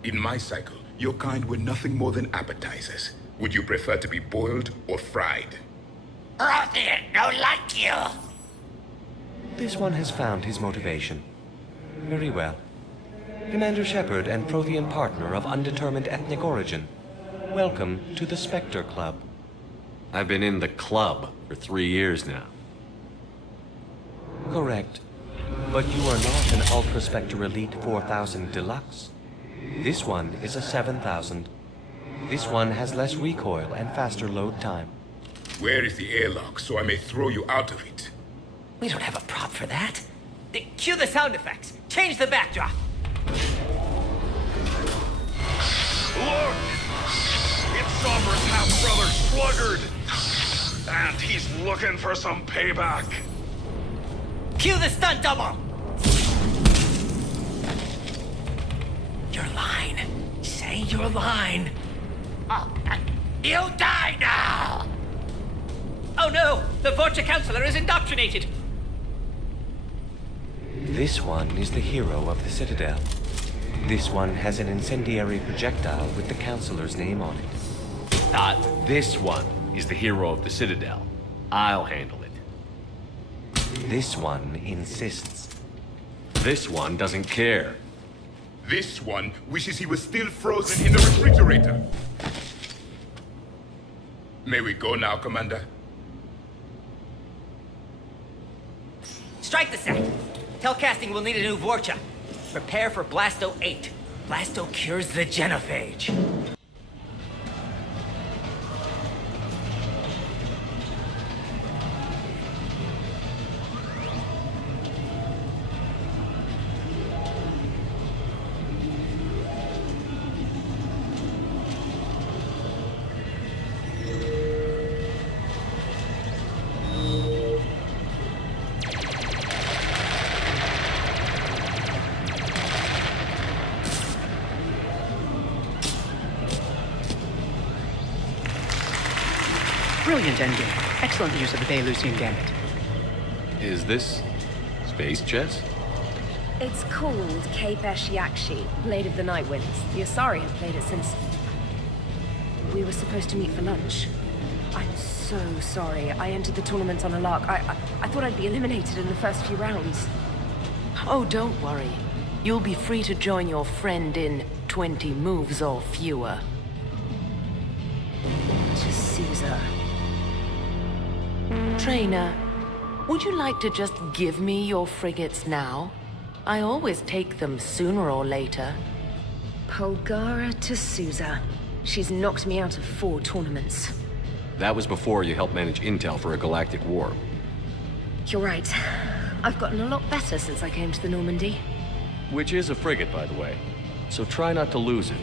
In my cycle, your kind were nothing more than appetizers. Would you prefer to be boiled or fried? Prothean no like you. This one has found his motivation. Very well. Commander Shepard and Prothean partner of undetermined ethnic origin. Welcome to the Spectre Club. I've been in the club for 3 years now. Correct. But you are not an Ultra Spectre Elite 4000 Deluxe. This one is a 7000. This one has less recoil and faster load time. Where is the airlock so I may throw you out of it? We don't have a prop for that. Cue the sound effects. Change the backdrop. Look! It's Sovereign's half-brother, Sluggard! And he's looking for some payback. Cue the stunt double! Your line. Say your line. Oh, you die now! Oh no! The Vorcha Counselor is indoctrinated! This one is the hero of the Citadel. This one has an incendiary projectile with the Counselor's name on it. This one is the hero of the Citadel. I'll handle it. This one insists. This one doesn't care. This one wishes he was still frozen in the refrigerator. May we go now, Commander? Strike the set. Telcasting will need a new Vorcha. Prepare for Blasto 8. Blasto cures the genophage. Brilliant endgame. Excellent use of the Belarusian gambit. Is this space chess? It's called Kepesh Yakshi, Blade of the Night Winds. The Asari have played it since we were supposed to meet for lunch. I'm so sorry. I entered the tournament on a lark. I thought I'd be eliminated in the first few rounds. Oh, don't worry. You'll be free to join your friend in 20 moves or fewer. To Caesar. Trainer, would you like to just give me your frigates now? I always take them sooner or later. Polgara to Sousa. She's knocked me out of 4 tournaments. That was before you helped manage intel for a galactic war. You're right. I've gotten a lot better since I came to the Normandy. Which is a frigate, by the way. So try not to lose it.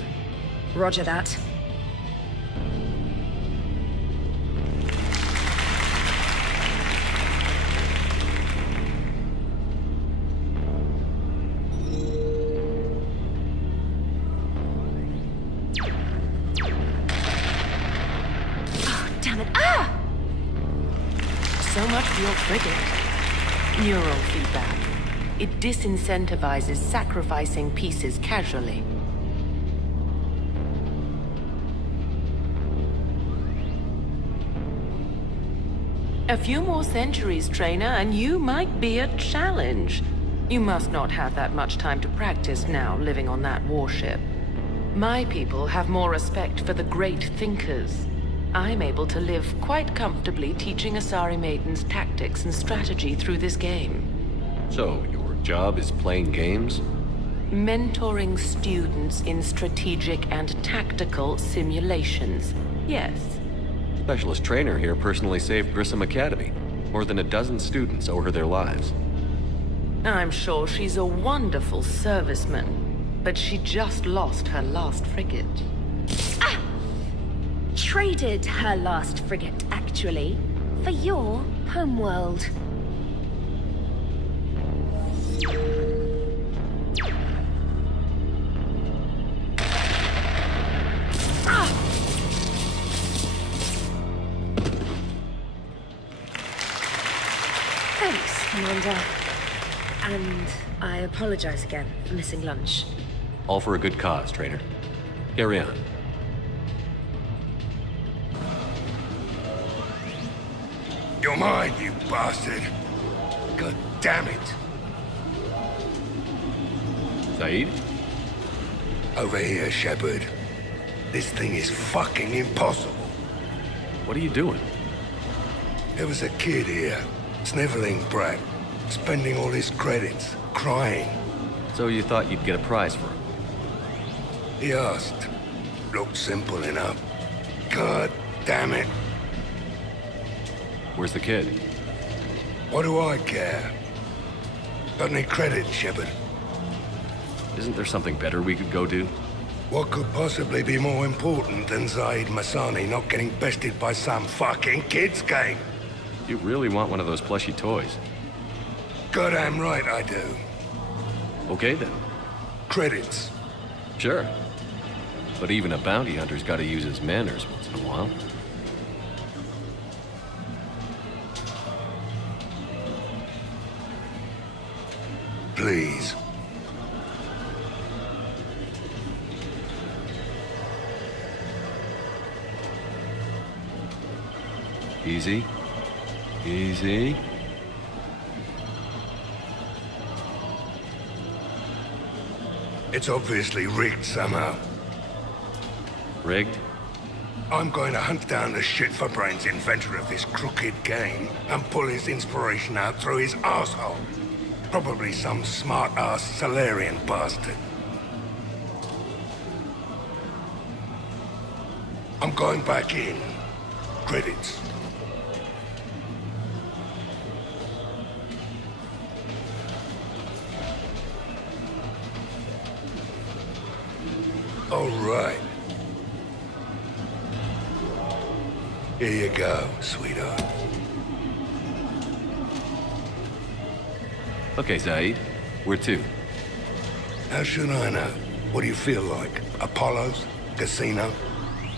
Roger that. So much for your frigate. Neural feedback. It disincentivizes sacrificing pieces casually. A few more centuries, Trainer, and you might be a challenge. You must not have that much time to practice now, living on that warship. My people have more respect for the great thinkers. I'm able to live quite comfortably teaching Asari maidens tactics and strategy through this game. So, your job is playing games? Mentoring students in strategic and tactical simulations. Yes. Specialist trainer here personally saved Grissom Academy. More than a dozen students owe her their lives. I'm sure she's a wonderful serviceman, but she just lost her last frigate. Traded her last frigate, actually, for your homeworld. Thanks, Commander. And I apologize again for missing lunch. All for a good cause, trainer. Carry on. You're mine, you bastard. God damn it. Saeed? Over here, Shepard. This thing is fucking impossible. What are you doing? There was a kid here, sniveling brat, spending all his credits, crying. So you thought you'd get a prize for him? He asked. Looked simple enough. God damn it. Where's the kid? What do I care? Got any credit, Shepard? Isn't there something better we could go do? What could possibly be more important than Zaid Masani not getting bested by some fucking kids game? You really want one of those plushy toys? Goddamn right I do. Okay then. Credits. Sure. But even a bounty hunter's gotta use his manners once in a while. Please. Easy. Easy. It's obviously rigged somehow. Rigged? I'm going to hunt down the shit-for-brains inventor of this crooked game and pull his inspiration out through his asshole. Probably some smart-ass Solarian bastard. I'm going back in. Credits. All right. Here you go, sweetheart. Okay, Zaid. Where to? How should I know? What do you feel like? Apollo's? Casino?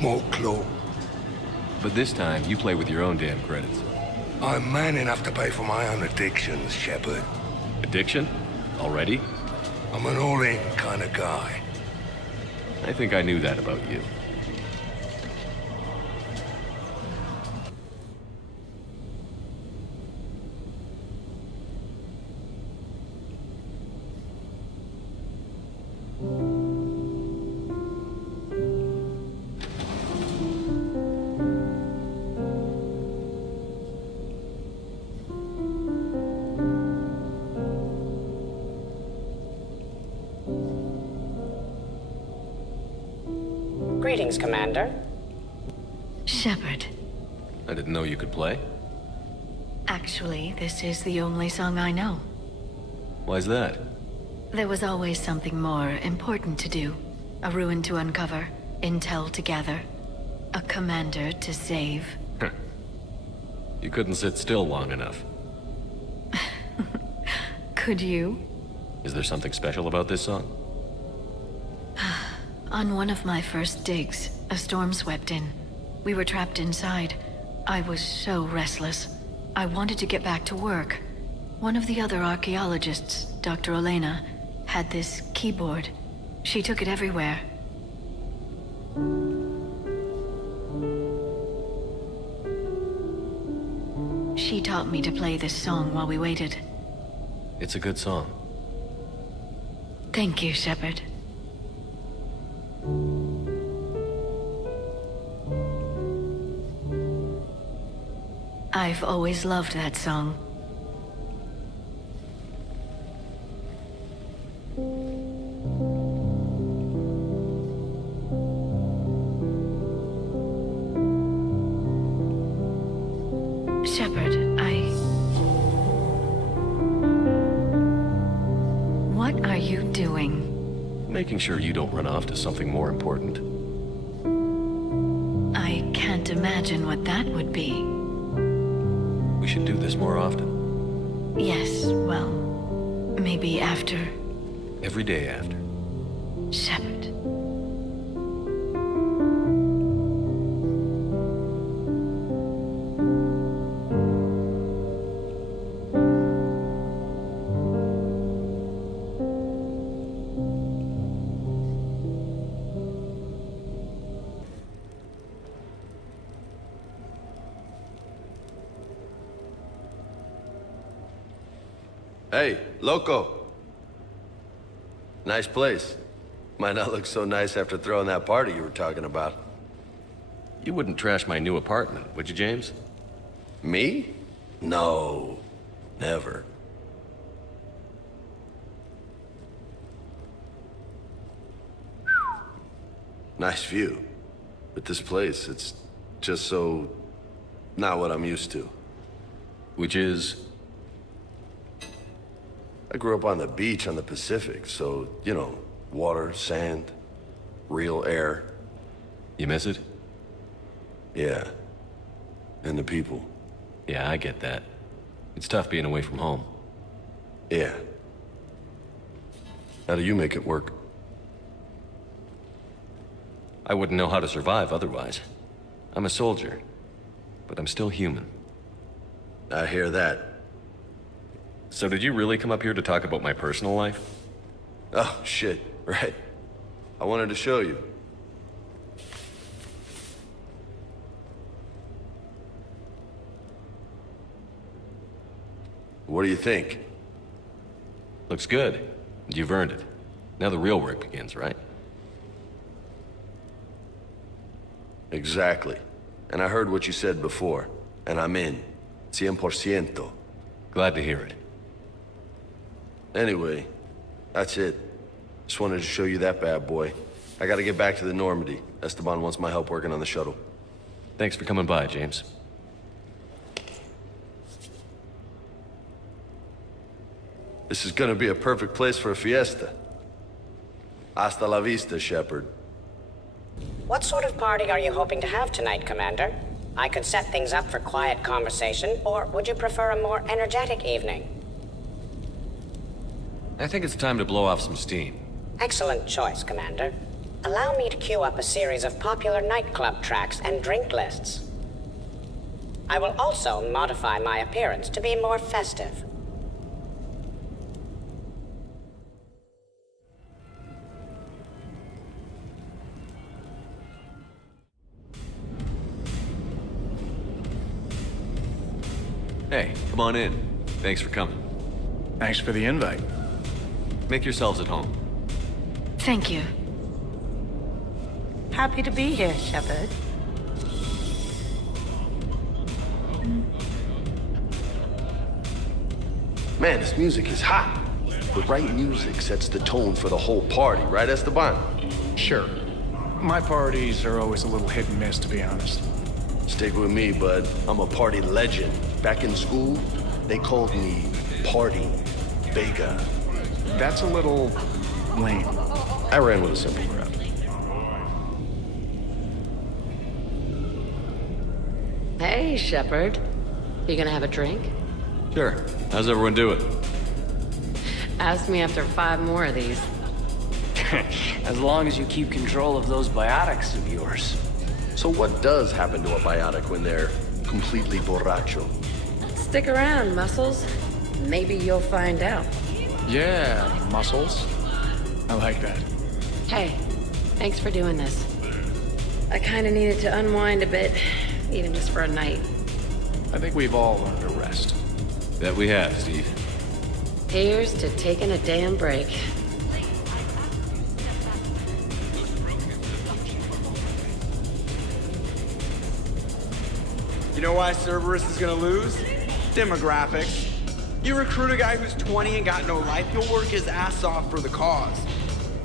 More claw? But this time, you play with your own damn credits. I'm man enough to pay for my own addictions, Shepard. Addiction? Already? I'm an all-in kind of guy. I think I knew that about you. Greetings, Commander. Shepard. I didn't know you could play. Actually, this is the only song I know. Why's that? There was always something more important to do. A ruin to uncover, intel to gather, a commander to save. You couldn't sit still long enough. Could you? Is there something special about this song? On one of my first digs, a storm swept in. We were trapped inside. I was so restless. I wanted to get back to work. One of the other archaeologists, Dr. Elena, had this keyboard. She took it everywhere. She taught me to play this song while we waited. It's a good song. Thank you, Shepard. I've always loved that song. Shepard, What are you doing? Making sure you don't run off to something more important. I can't imagine what that would be. We should do this more often. Yes, well, maybe after. Every day after. Shepard. Hey, loco. Nice place. Might not look so nice after throwing that party you were talking about. You wouldn't trash my new apartment, would you, James? Me? No. Never. Nice view. But this place, it's just so... not what I'm used to. Which is? I grew up on the beach on the Pacific, so, you know, water, sand, real air. You miss it? Yeah. And the people. Yeah, I get that. It's tough being away from home. Yeah. How do you make it work? I wouldn't know how to survive otherwise. I'm a soldier, but I'm still human. I hear that. So did you really come up here to talk about my personal life? Oh, shit, right. I wanted to show you. What do you think? Looks good. You've earned it. Now the real work begins, right? Exactly. And I heard what you said before, and I'm in. 100%. Glad to hear it. Anyway, that's it. Just wanted to show you that bad boy. I gotta get back to the Normandy. Esteban wants my help working on the shuttle. Thanks for coming by, James. This is gonna be a perfect place for a fiesta. Hasta la vista, Shepard. What sort of party are you hoping to have tonight, Commander? I could set things up for quiet conversation, or would you prefer a more energetic evening? I think it's time to blow off some steam. Excellent choice, Commander. Allow me to queue up a series of popular nightclub tracks and drink lists. I will also modify my appearance to be more festive. Hey, come on in. Thanks for coming. Thanks for the invite. Make yourselves at home. Thank you. Happy to be here, Shepard. Man, this music is hot. The right music sets the tone for the whole party, right, Esteban? Sure. My parties are always a little hit and miss, to be honest. Stick with me, bud. I'm a party legend. Back in school, they called me Party Vega. That's a little lame. I ran with a simple crowd. Hey, Shepard. You gonna have a drink? Sure. How's everyone doing? Ask me after 5 more of these. As long as you keep control of those biotics of yours. So what does happen to a biotic when they're completely borracho? Stick around, Muscles. Maybe you'll find out. Yeah, muscles. I like that. Hey, thanks for doing this. I kinda needed to unwind a bit, even just for a night. I think we've all learned to rest. That we have, Steve. Here's to taking a damn break. You know why Cerberus is gonna lose? Demographics. You recruit a guy who's 20 and got no life, he'll work his ass off for the cause.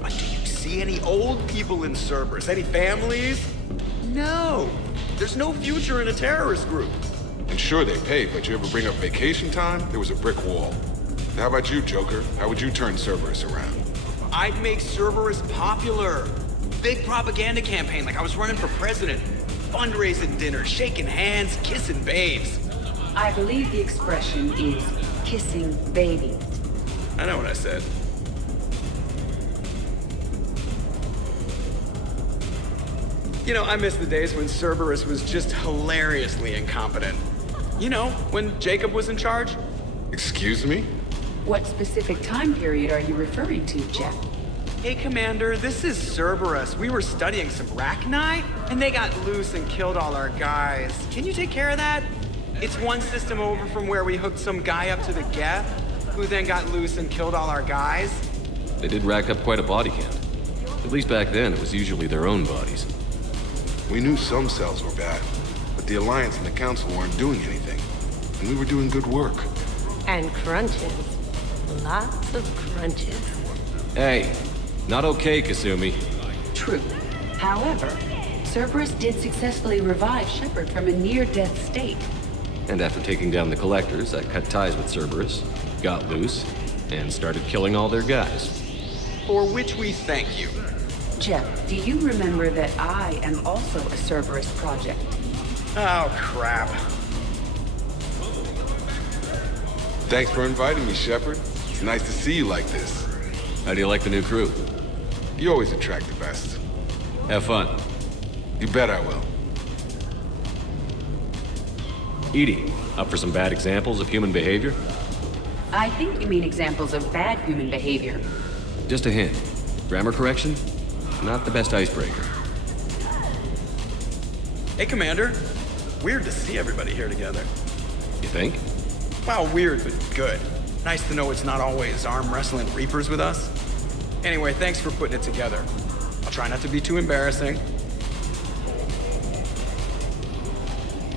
But do you see any old people in Cerberus? Any families? No. There's no future in a terrorist group. And sure, they pay, but you ever bring up vacation time, there was a brick wall. How about you, Joker? How would you turn Cerberus around? I'd make Cerberus popular. Big propaganda campaign like I was running for president. Fundraising dinners, shaking hands, kissing babes. I believe the expression is kissing babies. I know what I said. You know, I miss the days when Cerberus was just hilariously incompetent. You know, when Jacob was in charge. Excuse me? What specific time period are you referring to, Jeff? Hey, Commander, this is Cerberus. We were studying some Rachni, and they got loose and killed all our guys. Can you take care of that? It's one system over from where we hooked some guy up to the Geth, who then got loose and killed all our guys. They did rack up quite a body count. At least back then, it was usually their own bodies. We knew some cells were bad, but the Alliance and the Council weren't doing anything. And we were doing good work. And crunches. Lots of crunches. Hey, not okay, Kasumi. True. However, Cerberus did successfully revive Shepard from a near-death state. And after taking down the Collectors, I cut ties with Cerberus, got loose, and started killing all their guys. For which we thank you. Jeff, do you remember that I am also a Cerberus project? Oh, crap. Thanks for inviting me, Shepard. It's nice to see you like this. How do you like the new crew? You always attract the best. Have fun. You bet I will. Edie, up for some bad examples of human behavior? I think you mean examples of bad human behavior. Just a hint. Grammar correction? Not the best icebreaker. Hey, Commander. Weird to see everybody here together. You think? Well, weird, but good. Nice to know it's not always arm wrestling Reapers with us. Anyway, thanks for putting it together. I'll try not to be too embarrassing.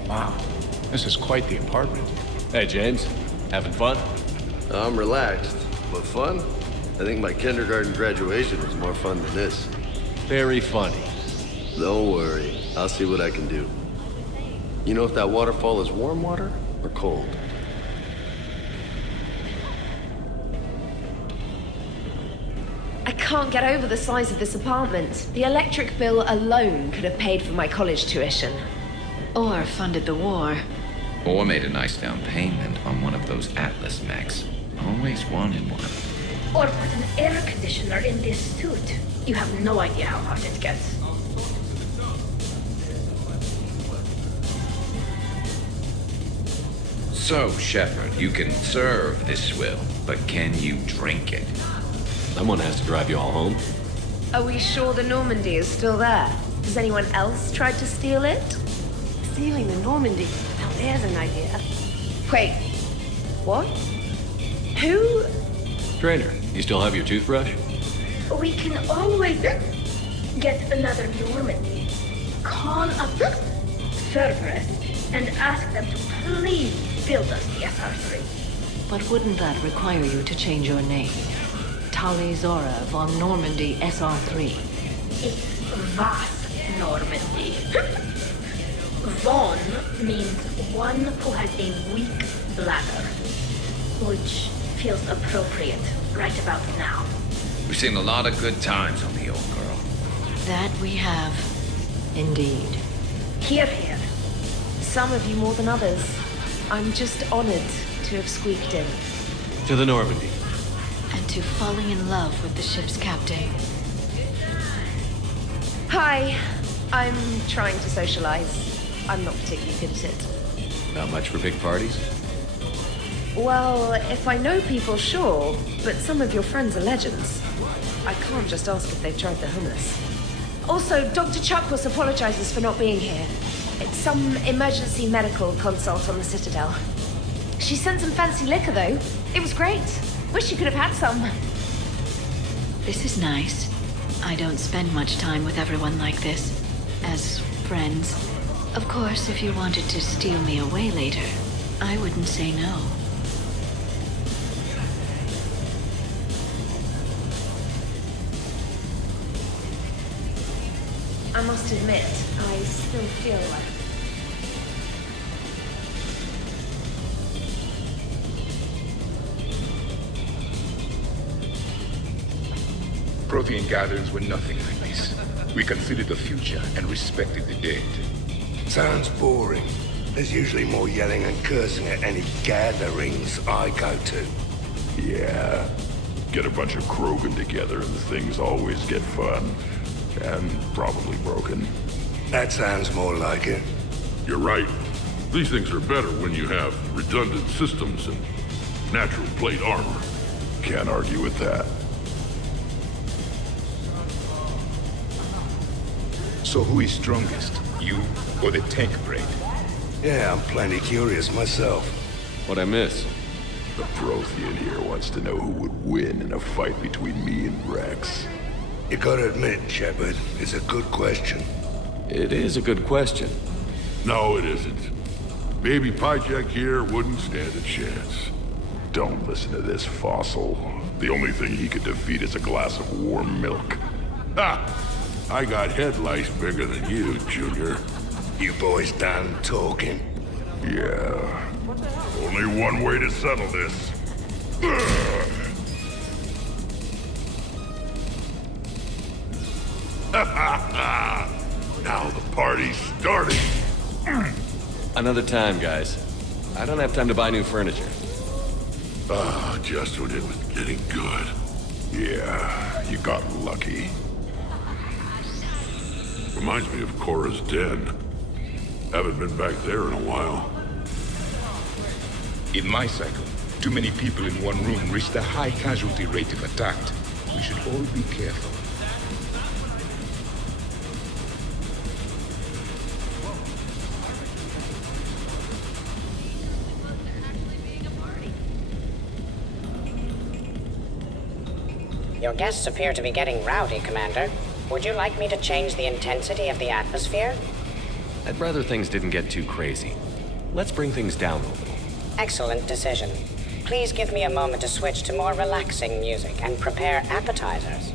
Wow, this is quite the apartment. Hey, James. Having fun? I'm relaxed. But fun? I think my kindergarten graduation was more fun than this. Very funny. Don't worry. I'll see what I can do. You know if that waterfall is warm water or cold? I can't get over the size of this apartment. The electric bill alone could have paid for my college tuition. Or funded the war. Or made a nice down payment on one of those Atlas mechs. Always wanted one. Or put an air conditioner in this suit. You have no idea how hot it gets. So, Shepard, you can serve this swill, but can you drink it? Someone has to drive you all home. Are we sure the Normandy is still there? Has anyone else tried to steal it? Stealing the Normandy. Now there's an idea. Wait. What? Who? Trainer, you still have your toothbrush? We can always get another Normandy. Call up Cerberus and ask them to please build us the SR3. But wouldn't that require you to change your name? Tali Zora von Normandy SR3. It's Vas Normandy. Von means one who has a weak bladder, which feels appropriate right about now. We've seen a lot of good times on the old girl. That we have. Indeed. Here, here. Some of you more than others. I'm just honored to have squeaked in. To the Normandy. And to falling in love with the ship's captain. Hi. I'm trying to socialize. I'm not particularly good at it. Not much for big parties? Well, if I know people, sure. But some of your friends are legends. I can't just ask if they've tried the hummus. Also, Dr. Chuckwas apologizes for not being here. It's some emergency medical consult on the Citadel. She sent some fancy liquor, though. It was great. Wish you could have had some. This is nice. I don't spend much time with everyone like this. As friends. Of course, if you wanted to steal me away later, I wouldn't say no. I must admit, I still feel like... Prothean gatherings were nothing like this. We considered the future and respected the dead. Sounds boring. There's usually more yelling and cursing at any gatherings I go to. Yeah. Get a bunch of Krogan together and things always get fun. And probably broken. That sounds more like it. You're right. These things are better when you have redundant systems and natural plate armor. Can't argue with that. So who is strongest? You or the tank brain? Yeah, I'm plenty curious myself. What'd I miss? The Prothean here wants to know who would win in a fight between me and Rex. You gotta admit, Shepard, it's a good question. It is a good question. No, it isn't. Baby Pyjak here wouldn't stand a chance. Don't listen to this fossil. The only thing he could defeat is a glass of warm milk. Ha! I got head lice bigger than you, Junior. You boys done talking? Yeah. Only one way to settle this. Now the party's starting. Another time, guys. I don't have time to buy new furniture. Ah, just when it was getting good. Yeah, you got lucky. Reminds me of Cora's den. Haven't been back there in a while. In my cycle, too many people in one room risk a high casualty rate if attacked. We should all be careful. Your guests appear to be getting rowdy, Commander. Would you like me to change the intensity of the atmosphere? I'd rather things didn't get too crazy. Let's bring things down a little. Excellent decision. Please give me a moment to switch to more relaxing music and prepare appetizers.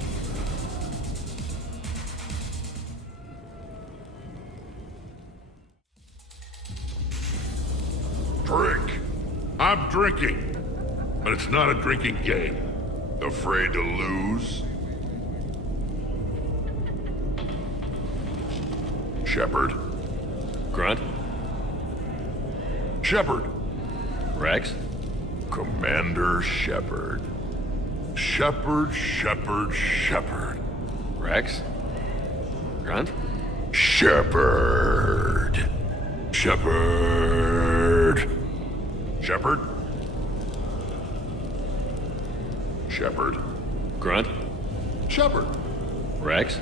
Drink. I'm drinking. But it's not a drinking game. Afraid to lose? Shepard. Grunt? Shepard. Rex? Commander Shepard. Shepard. Rex? Grunt? Shepard. Shepard. Grunt? Shepard. Rex?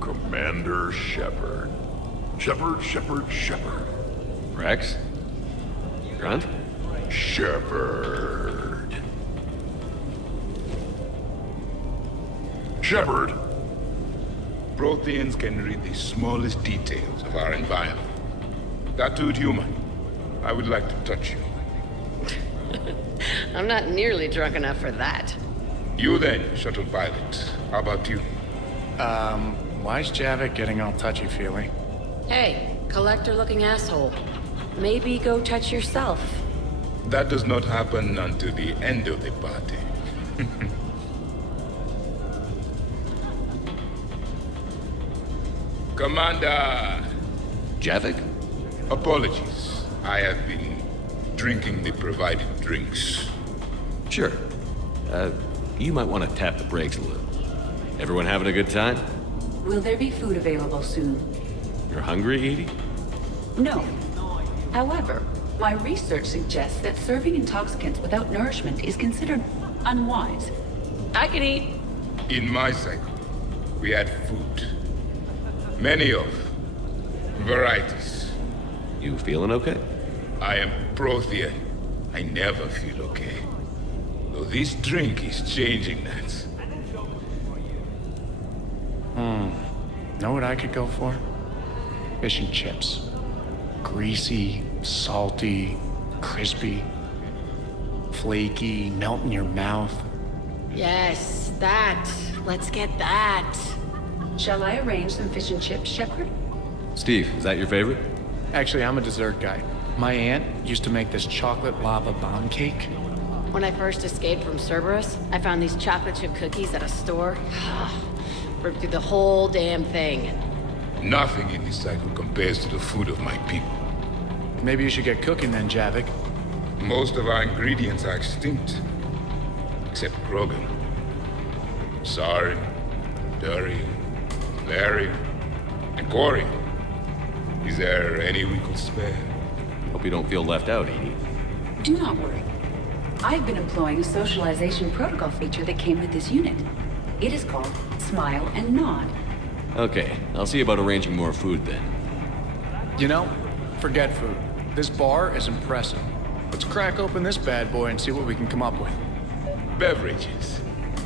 Commander Shepard. Shepard. Rex? Grunt? Shepard. Shepard. Protheans can read the smallest details of our environment. Tattooed human, I would like to touch you. I'm not nearly drunk enough for that. You then, shuttle pilot. How about you? Why's Javik getting all touchy-feely? Hey, collector-looking asshole. Maybe go touch yourself. That does not happen until the end of the party. Commander! Javik? Apologies. I have been drinking the provided drinks. Sure. You might want to tap the brakes a little. Everyone having a good time? Will there be food available soon? You're hungry, Edie? No. However, my research suggests that serving intoxicants without nourishment is considered unwise. I can eat. In my cycle, we had food. Many of varieties. You feeling okay? I am Prothean. I never feel okay. Though this drink is changing that. Know what I could go for? Fish and chips. Greasy, salty, crispy, flaky, melt in your mouth. Yes, that. Let's get that. Shall I arrange some fish and chips, Shepard? Steve, is that your favorite? Actually, I'm a dessert guy. My aunt used to make this chocolate lava bomb cake. When I first escaped from Cerberus, I found these chocolate chip cookies at a store. Ripped through the whole damn thing. Nothing in this cycle compares to the food of my people. Maybe you should get cooking then, Javik. Most of our ingredients are extinct. Except Krogan. Sarin, Durian, Valerian, and Corian. Is there any we could spare? Hope you don't feel left out, Edie. Do not worry. I've been employing a socialization protocol feature that came with this unit. It is called Smile and Nod. Okay, I'll see about arranging more food then. You know, forget food. This bar is impressive. Let's crack open this bad boy and see what we can come up with. Beverages.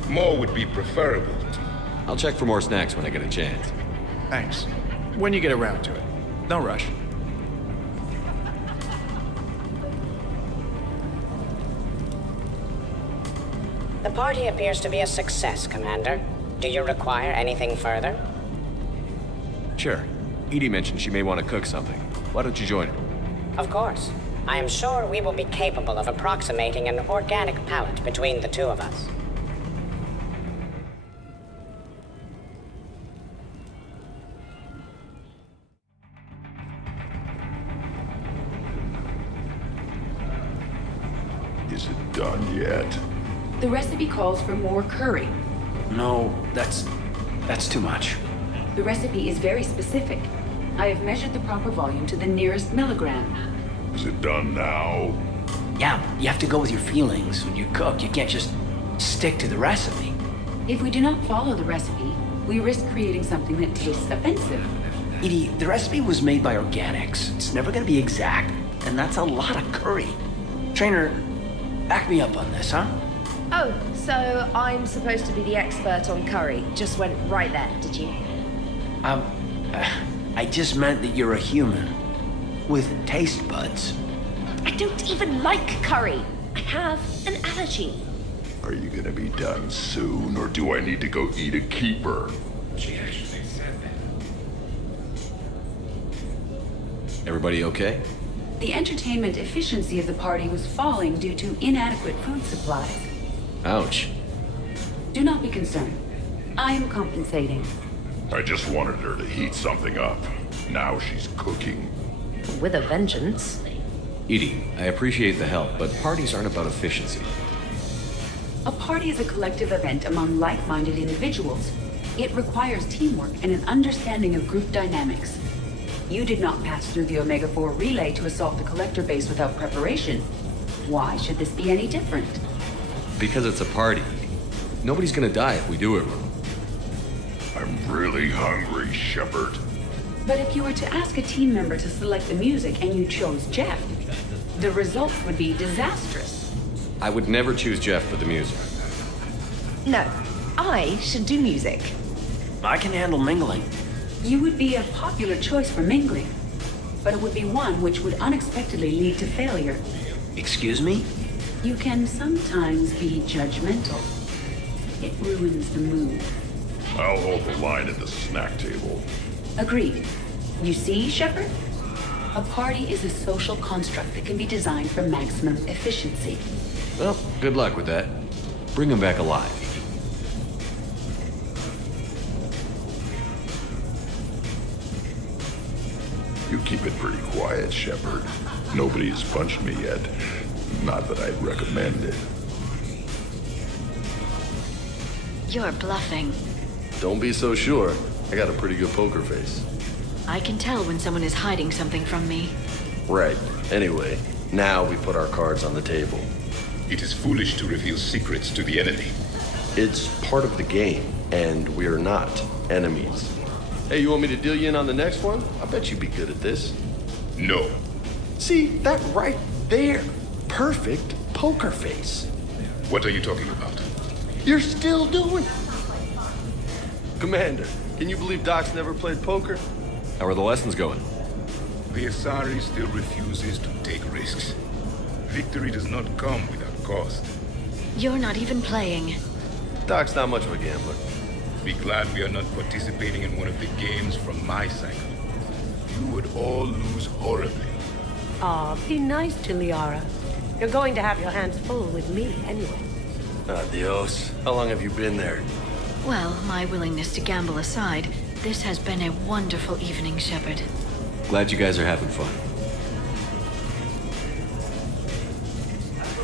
More would be preferable. I'll check for more snacks when I get a chance. Thanks. When you get around to it. No rush. The party appears to be a success, Commander. Do you require anything further? Sure. Edie mentioned she may want to cook something. Why don't you join her? Of course. I am sure we will be capable of approximating an organic palate between the two of us. Is it done yet? The recipe calls for more curry. No, that's too much. The recipe is very specific. I have measured the proper volume to the nearest milligram. Is it done now? Yeah, you have to go with your feelings when you cook. You can't just stick to the recipe. If we do not follow the recipe, we risk creating something that tastes offensive. Edie, the recipe was made by organics. It's never gonna be exact, and that's a lot of curry. Trainer, back me up on this, huh? Oh, so I'm supposed to be the expert on curry. Just went right there, did you? I just meant that you're a human with taste buds. I don't even like curry. I have an allergy. Are you gonna be done soon, or do I need to go eat a keeper? She actually said that. Everybody okay? The entertainment efficiency of the party was falling due to inadequate food supplies. Ouch. Do not be concerned. I am compensating. I just wanted her to heat something up. Now she's cooking. With a vengeance. Edie, I appreciate the help, but parties aren't about efficiency. A party is a collective event among like-minded individuals. It requires teamwork and an understanding of group dynamics. You did not pass through the Omega-4 relay to assault the collector base without preparation. Why should this be any different? Because it's a party. Nobody's gonna die if we do it wrong. I'm really hungry, Shepard. But if you were to ask a team member to select the music and you chose Jeff, the results would be disastrous. I would never choose Jeff for the music. No, I should do music. I can handle mingling. You would be a popular choice for mingling, but it would be one which would unexpectedly lead to failure. Excuse me? You can sometimes be judgmental. It ruins the mood. I'll hold the line at the snack table. Agreed. You see, Shepard? A party is a social construct that can be designed for maximum efficiency. Well, good luck with that. Bring him back alive. You keep it pretty quiet, Shepard. Nobody has punched me yet. Not that I'd recommend it. You're bluffing. Don't be so sure. I got a pretty good poker face. I can tell when someone is hiding something from me. Right. Anyway, now we put our cards on the table. It is foolish to reveal secrets to the enemy. It's part of the game, and we're not enemies. Hey, you want me to deal you in on the next one? I bet you'd be good at this. No. See, that right there. Perfect poker face. What are you talking about? You're still doing it. Commander, can you believe Doc's never played poker? How are the lessons going? The Asari still refuses to take risks. Victory does not come without cost. You're not even playing. Doc's not much of a gambler. Be glad we are not participating in one of the games from my cycle. You would all lose horribly. Aw, be nice to Liara. You're going to have your hands full with me anyway. Adios. How long have you been there? Well, my willingness to gamble aside, this has been a wonderful evening, Shepard. Glad you guys are having fun.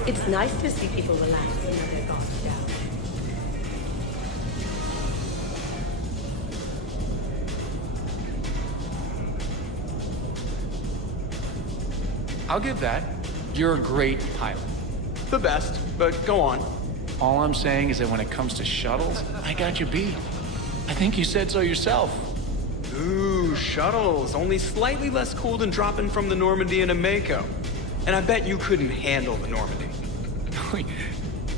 It's nice to see people relax when their guards down. I'll give that. You're a great pilot. The best, but go on. All I'm saying is that when it comes to shuttles, I got you beat. I think you said so yourself. Ooh, shuttles. Only slightly less cool than dropping from the Normandy in a Mako. And I bet you couldn't handle the Normandy. Wait,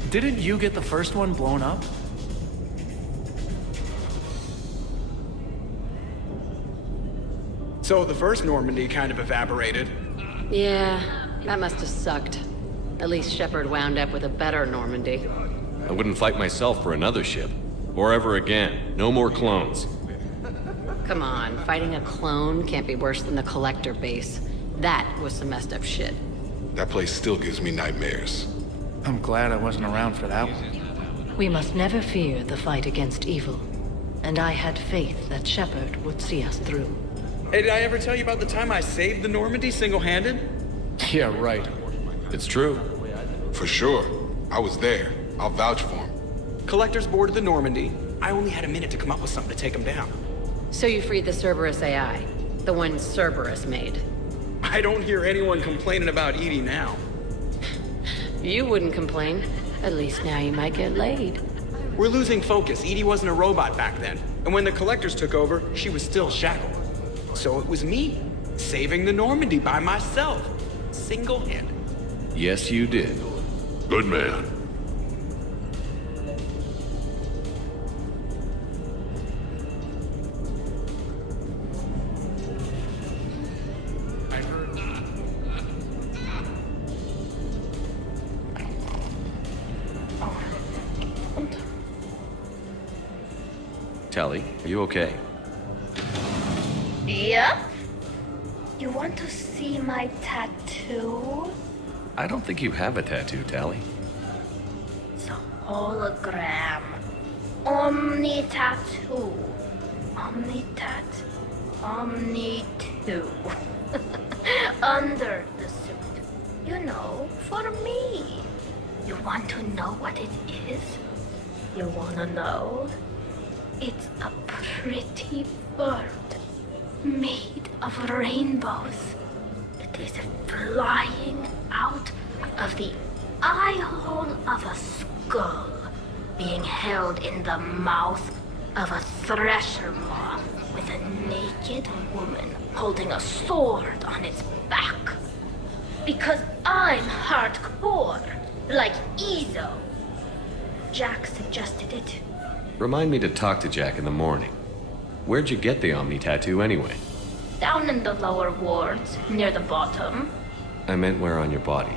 didn't you get the first one blown up? So the first Normandy kind of evaporated. Yeah, that must have sucked. At least Shepard wound up with a better Normandy. I wouldn't fight myself for another ship. Or ever again. No more clones. Come on, fighting a clone can't be worse than the collector base. That was some messed up shit. That place still gives me nightmares. I'm glad I wasn't around for that one. We must never fear the fight against evil. And I had faith that Shepard would see us through. Hey, did I ever tell you about the time I saved the Normandy single-handed? Yeah, right. It's true. For sure. I was there. I'll vouch for him. Collectors boarded the Normandy. I only had a minute to come up with something to take him down. So you freed the Cerberus AI, the one Cerberus made. I don't hear anyone complaining about Edie now. You wouldn't complain. At least now you might get laid. We're losing focus. Edie wasn't a robot back then. And when the Collectors took over, she was still shackled. So it was me, saving the Normandy by myself. Single-handed. Yes, you did. Good man. Tally, are you okay? Yep. You want to see my tattoo? I don't think you have a tattoo, Tally. It's a hologram. Omni tattoo. Omni tat. Omni 2. Under the suit. You know, for me. You want to know what it is? You wanna know? It's a pretty bird made of rainbows. It is flying out of the eye hole of a skull, being held in the mouth of a thresher maw with a naked woman holding a sword on its back. Because I'm hardcore, like Ezo. Jack suggested it. Remind me to talk to Jack in the morning. Where'd you get the Omni tattoo anyway? Down in the lower wards, near the bottom. I meant where on your body.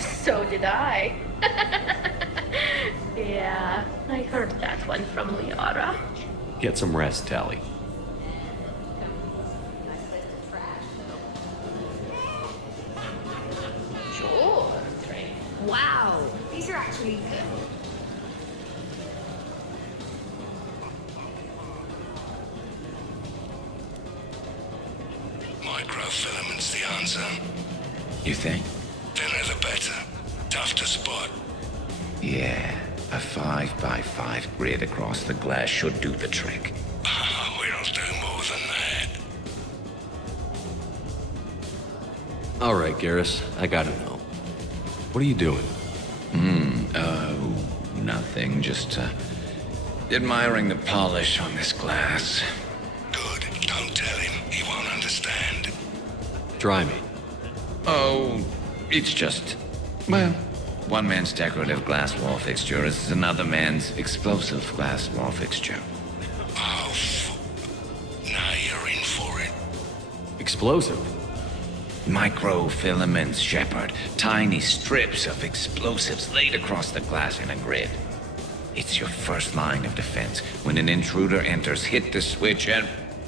So did I. Yeah, I heard that one from Liara. Get some rest, Tally. Sure. Wow, these are actually good. Microfilament's the answer. You think? Thinner the better. Tough to spot. Yeah, a 5x5 grid across the glass should do the trick. We'll do more than that. All right, Garrus, I gotta know. What are you doing? Nothing. Just, admiring the polish on this glass. Good. Don't tell him. He won't understand. Try me. Oh, it's just... Well, one man's decorative glass wall fixture is another man's explosive glass wall fixture. Oh, now you're in for it. Explosive? Microfilaments, Shepard. Tiny strips of explosives laid across the glass in a grid. It's your first line of defense. When an intruder enters, hit the switch and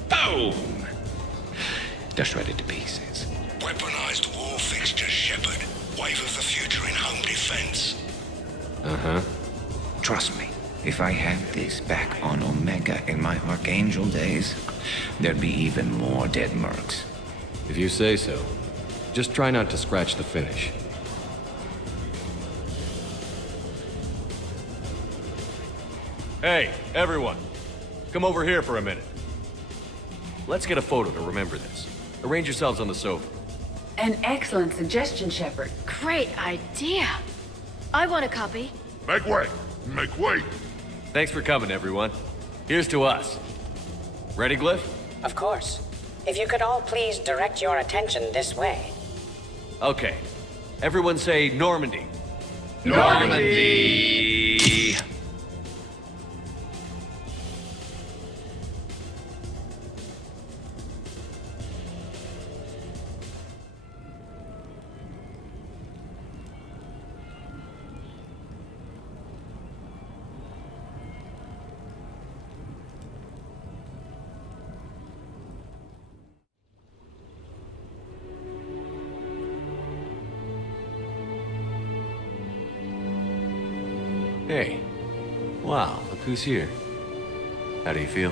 boom! They're shredded to pieces. Weaponized wall fixtures, Shepard. Wave of the future in home defense. Uh-huh. Trust me, if I had this back on Omega in my Archangel days, there'd be even more dead mercs. If you say so. Just try not to scratch the finish. Hey, everyone. Come over here for a minute. Let's get a photo to remember this. Arrange yourselves on the sofa. An excellent suggestion, Shepard. Great idea. I want a copy. Make way! Make way! Thanks for coming, everyone. Here's to us. Ready, Glyph? Of course. If you could all please direct your attention this way. Okay. Everyone say Normandy. Normandy! Hey. Wow, look who's here. How do you feel?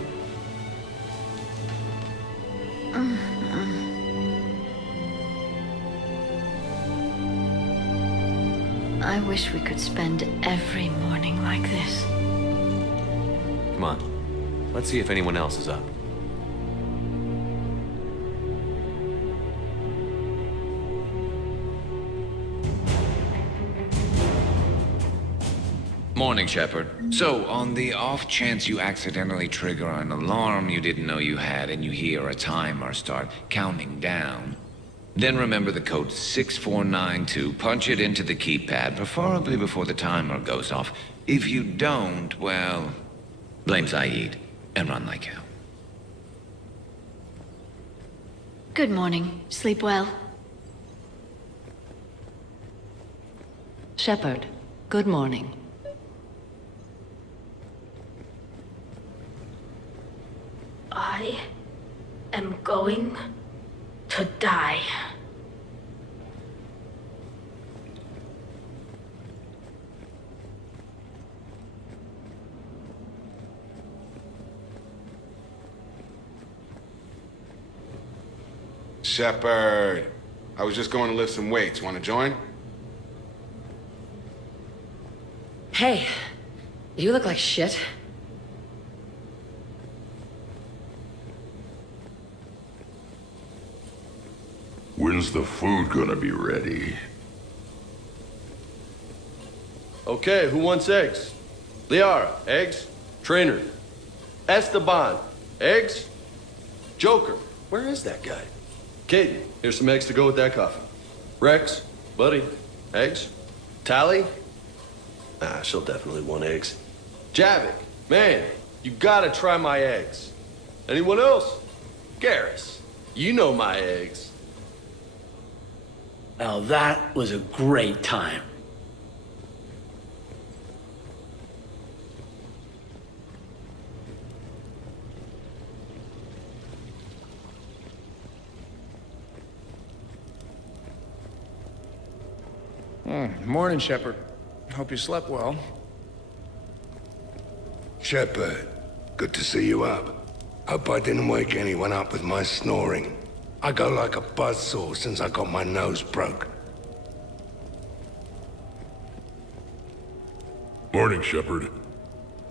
I wish we could spend every morning like this. Come on. Let's see if anyone else is up. Morning, Shepard. So, on the off chance you accidentally trigger an alarm you didn't know you had and you hear a timer start counting down, then remember the code 6492, punch it into the keypad, preferably before the timer goes off. If you don't, well, blame Zaid and run like hell. Good morning. Sleep well? Shepard, good morning. I am going to die. Shepard, I was just going to lift some weights. Want to join? Hey, you look like shit. When's the food gonna be ready? Okay, who wants eggs? Liara, eggs? Trainer. Esteban, eggs? Joker, where is that guy? Caden, here's some eggs to go with that coffee. Rex, buddy, eggs? Tally? Ah, she'll definitely want eggs. Javik, man, you gotta try my eggs. Anyone else? Garrus, you know my eggs. Now that was a great time. Morning, Shepard. Hope you slept well. Shepard, good to see you up. Hope I didn't wake anyone up with my snoring. I go like a buzzsaw since I got my nose broke. Morning, Shepard.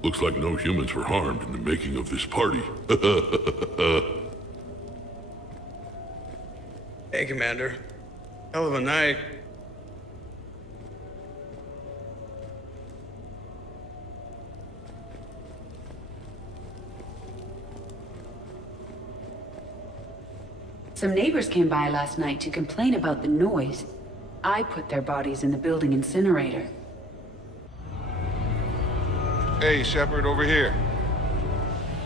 Looks like no humans were harmed in the making of this party. Hey, Commander. Hell of a night. Some neighbors came by last night to complain about the noise. I put their bodies in the building incinerator. Hey, Shepard, over here.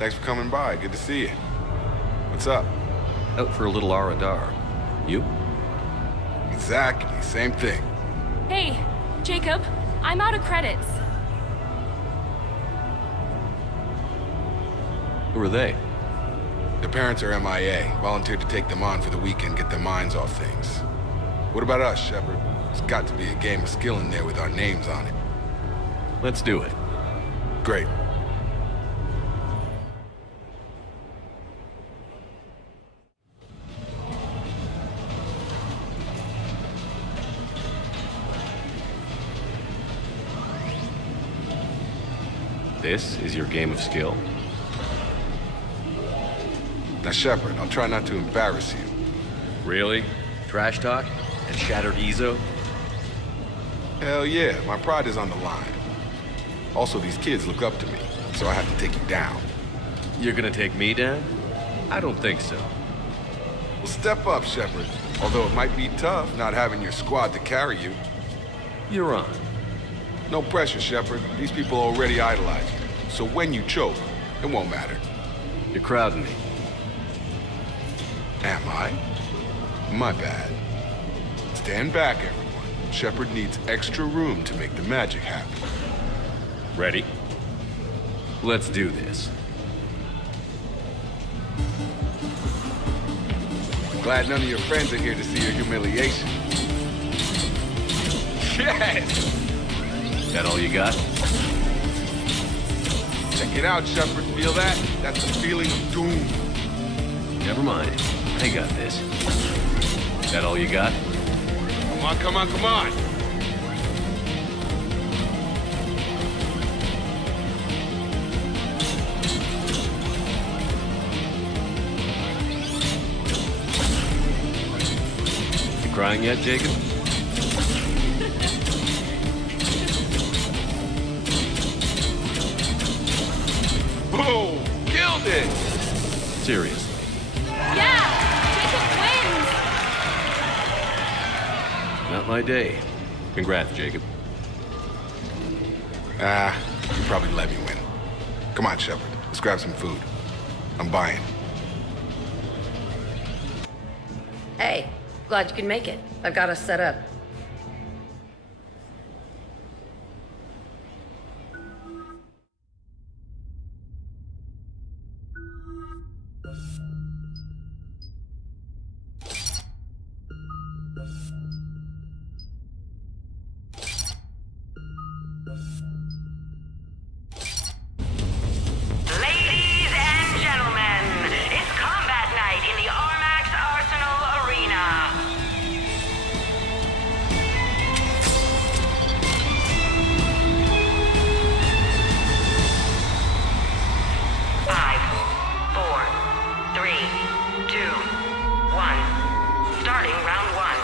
Thanks for coming by. Good to see you. What's up? Out for a little Aradar. You? Exactly, same thing. Hey, Jacob, I'm out of credits. Who are they? Their parents are MIA. Volunteered to take them on for the weekend, get their minds off things. What about us, Shepard? There's got to be a game of skill in there with our names on it. Let's do it. Great. This is your game of skill? Now, Shepard, I'll try not to embarrass you. Really? Trash talk? And shattered Ezo? Hell yeah, my pride is on the line. Also, these kids look up to me, so I have to take you down. You're gonna take me down? I don't think so. Well, step up, Shepard. Although it might be tough not having your squad to carry you. You're on. No pressure, Shepard. These people already idolize you. So when you choke, it won't matter. You're crowding me. Am I? My bad. Stand back, everyone. Shepard needs extra room to make the magic happen. Ready? Let's do this. Glad none of your friends are here to see your humiliation. Yes! That all you got? Check it out, Shepard. Feel that? That's the feeling of doom. Never mind. I got this. That all you got? Come on, come on, come on! crying yet, Jacob? Boom! Killed it! Seriously. Yeah! Jacob wins! Not my day. Congrats, Jacob. You probably let me win. Come on, Shepard. Let's grab some food. I'm buying. Hey, glad you can make it. I've got us set up. Ladies and gentlemen, it's combat night in the Armax Arsenal Arena. Five, four, three, two, one. Starting round one.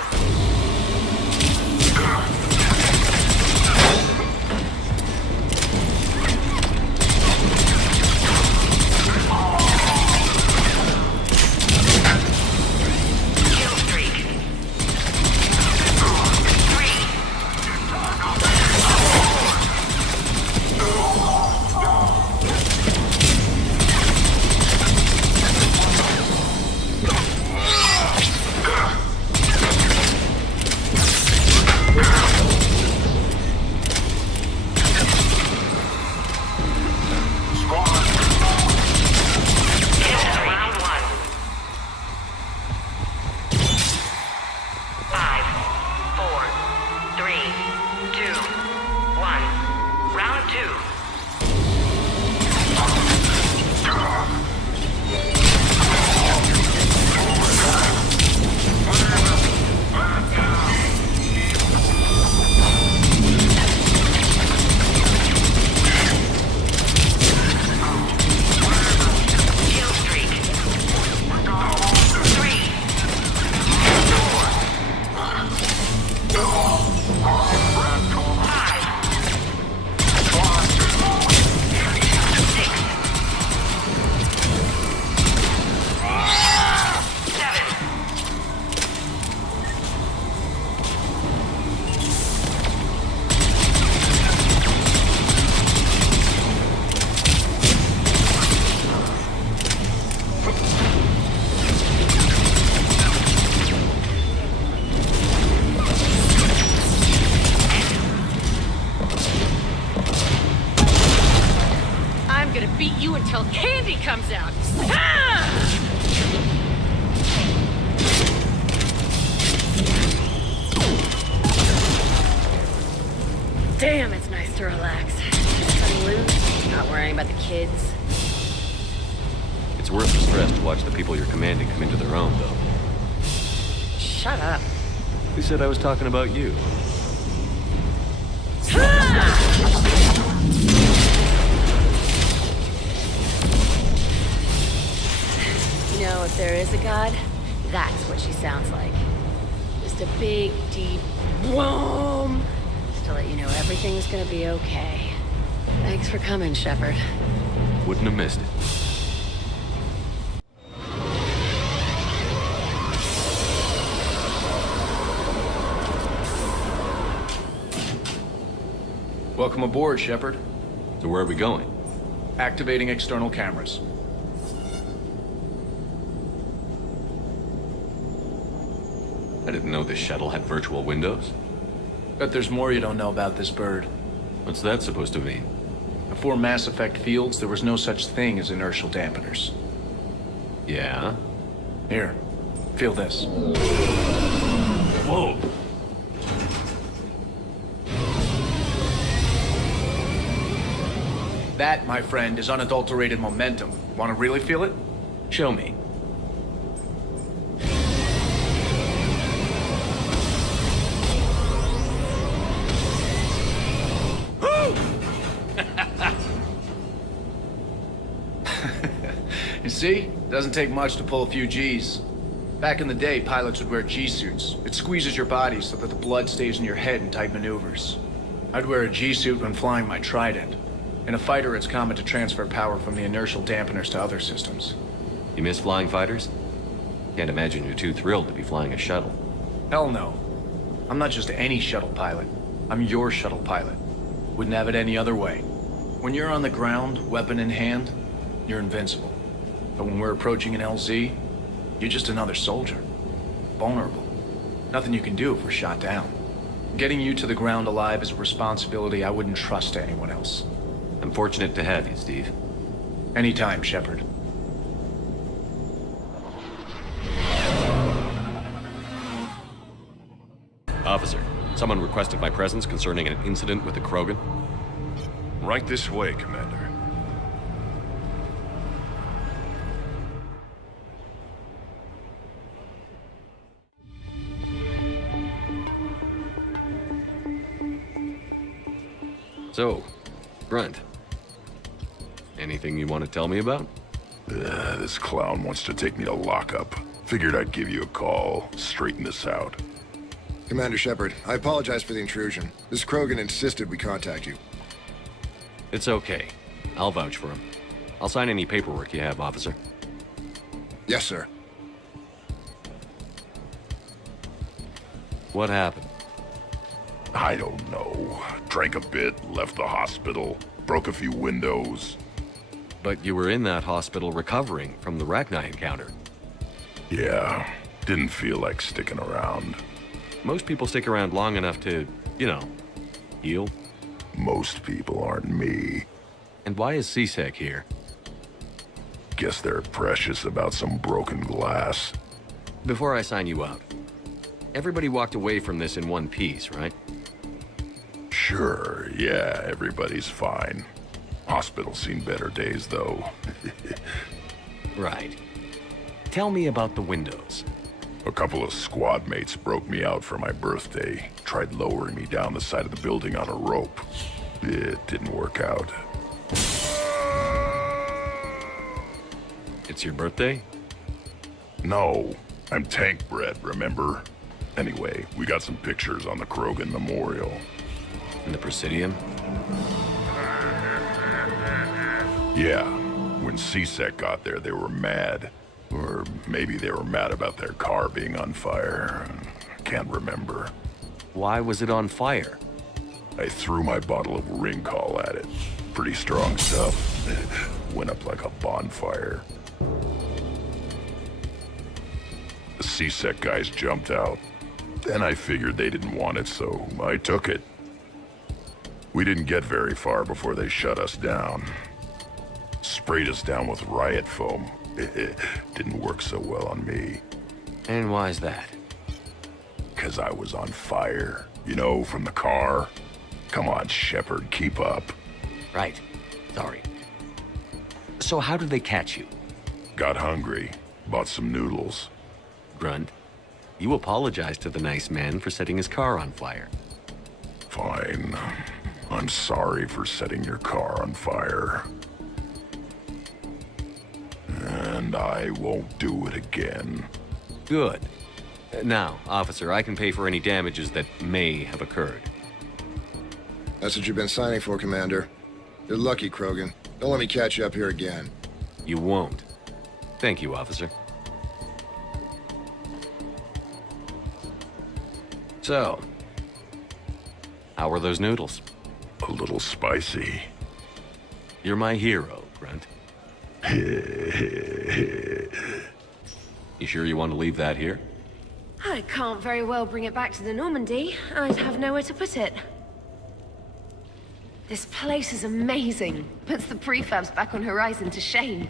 Kill streak. Round one. Five, four, three, two, one. Round two. Kill streak. Three, four, five, six, seven. I'm gonna beat you until candy comes out. Ah! Damn, it's nice to relax. Just cutting loose, not worrying about the kids. It's worth the stress to watch the people you're commanding come into their own, though. Shut up. Who said I was talking about you? You know, if there is a god, that's what she sounds like. Just a big, deep boom to let you know everything's gonna be okay. Thanks for coming, Shepard. Wouldn't have missed it. Welcome aboard, Shepard. So where are we going? Activating external cameras. I didn't know this shuttle had virtual windows. Bet there's more you don't know about this bird. What's that supposed to mean? Before Mass Effect fields, there was no such thing as inertial dampeners. Yeah? Here, feel this. Whoa! That, my friend, is unadulterated momentum. Want to really feel it? Show me. You see? Doesn't take much to pull a few G's. Back in the day, pilots would wear G-suits. It squeezes your body so that the blood stays in your head in tight maneuvers. I'd wear a G-suit when flying my Trident. In a fighter, it's common to transfer power from the inertial dampeners to other systems. You miss flying fighters? Can't imagine you're too thrilled to be flying a shuttle. Hell no. I'm not just any shuttle pilot. I'm your shuttle pilot. Wouldn't have it any other way. When you're on the ground, weapon in hand, you're invincible. But when we're approaching an LZ, you're just another soldier. Vulnerable. Nothing you can do if we're shot down. Getting you to the ground alive is a responsibility I wouldn't trust to anyone else. I'm fortunate to have you, Steve. Anytime, Shepard. Officer, someone requested my presence concerning an incident with the Krogan. Right this way, Commander. So, Grunt. Anything you want to tell me about? This clown wants to take me to lockup. Figured I'd give you a call, straighten this out. Commander Shepard, I apologize for the intrusion. This Krogan insisted we contact you. It's okay. I'll vouch for him. I'll sign any paperwork you have, officer. Yes, sir. What happened? I don't know. Drank a bit, left the hospital, broke a few windows. But you were in that hospital recovering from the Rachni encounter. Yeah, didn't feel like sticking around. Most people stick around long enough to, you know, heal. Most people aren't me. And why is C-Sec here? Guess they're precious about some broken glass. Before I sign you up, everybody walked away from this in one piece, right? Sure, yeah, everybody's fine. Hospital's seen better days, though. Right. Tell me about the windows. A couple of squad mates broke me out for my birthday. Tried lowering me down the side of the building on a rope. It didn't work out. It's your birthday? No, I'm tank bred, remember? Anyway, we got some pictures on the Krogan Memorial. In the Presidium? Yeah, when C-Sec got there, they were mad. Or maybe they were mad about their car being on fire. Can't remember. Why was it on fire? I threw my bottle of Ringcall at it. Pretty strong stuff. Went up like a bonfire. The C-Sec guys jumped out. Then I figured they didn't want it, so I took it. We didn't get very far before they shut us down. Sprayed us down with riot foam. Didn't work so well on me. And why's that? 'Cause I was on fire. You know, from the car. Come on, Shepard, keep up. Right. Sorry. So how did they catch you? Got hungry. Bought some noodles. Grunt, you apologized to the nice man for setting his car on fire. Fine. I'm sorry for setting your car on fire. And I won't do it again. Good. Now, officer, I can pay for any damages that may have occurred. That's what you've been signing for, Commander. You're lucky, Krogan. Don't let me catch you up here again. You won't. Thank you, officer. So, how were those noodles? A little spicy. You're my hero, Grunt. You sure you want to leave that here? I can't very well bring it back to the Normandy. I'd have nowhere to put it. This place is amazing. Puts the prefabs back on Horizon to shame.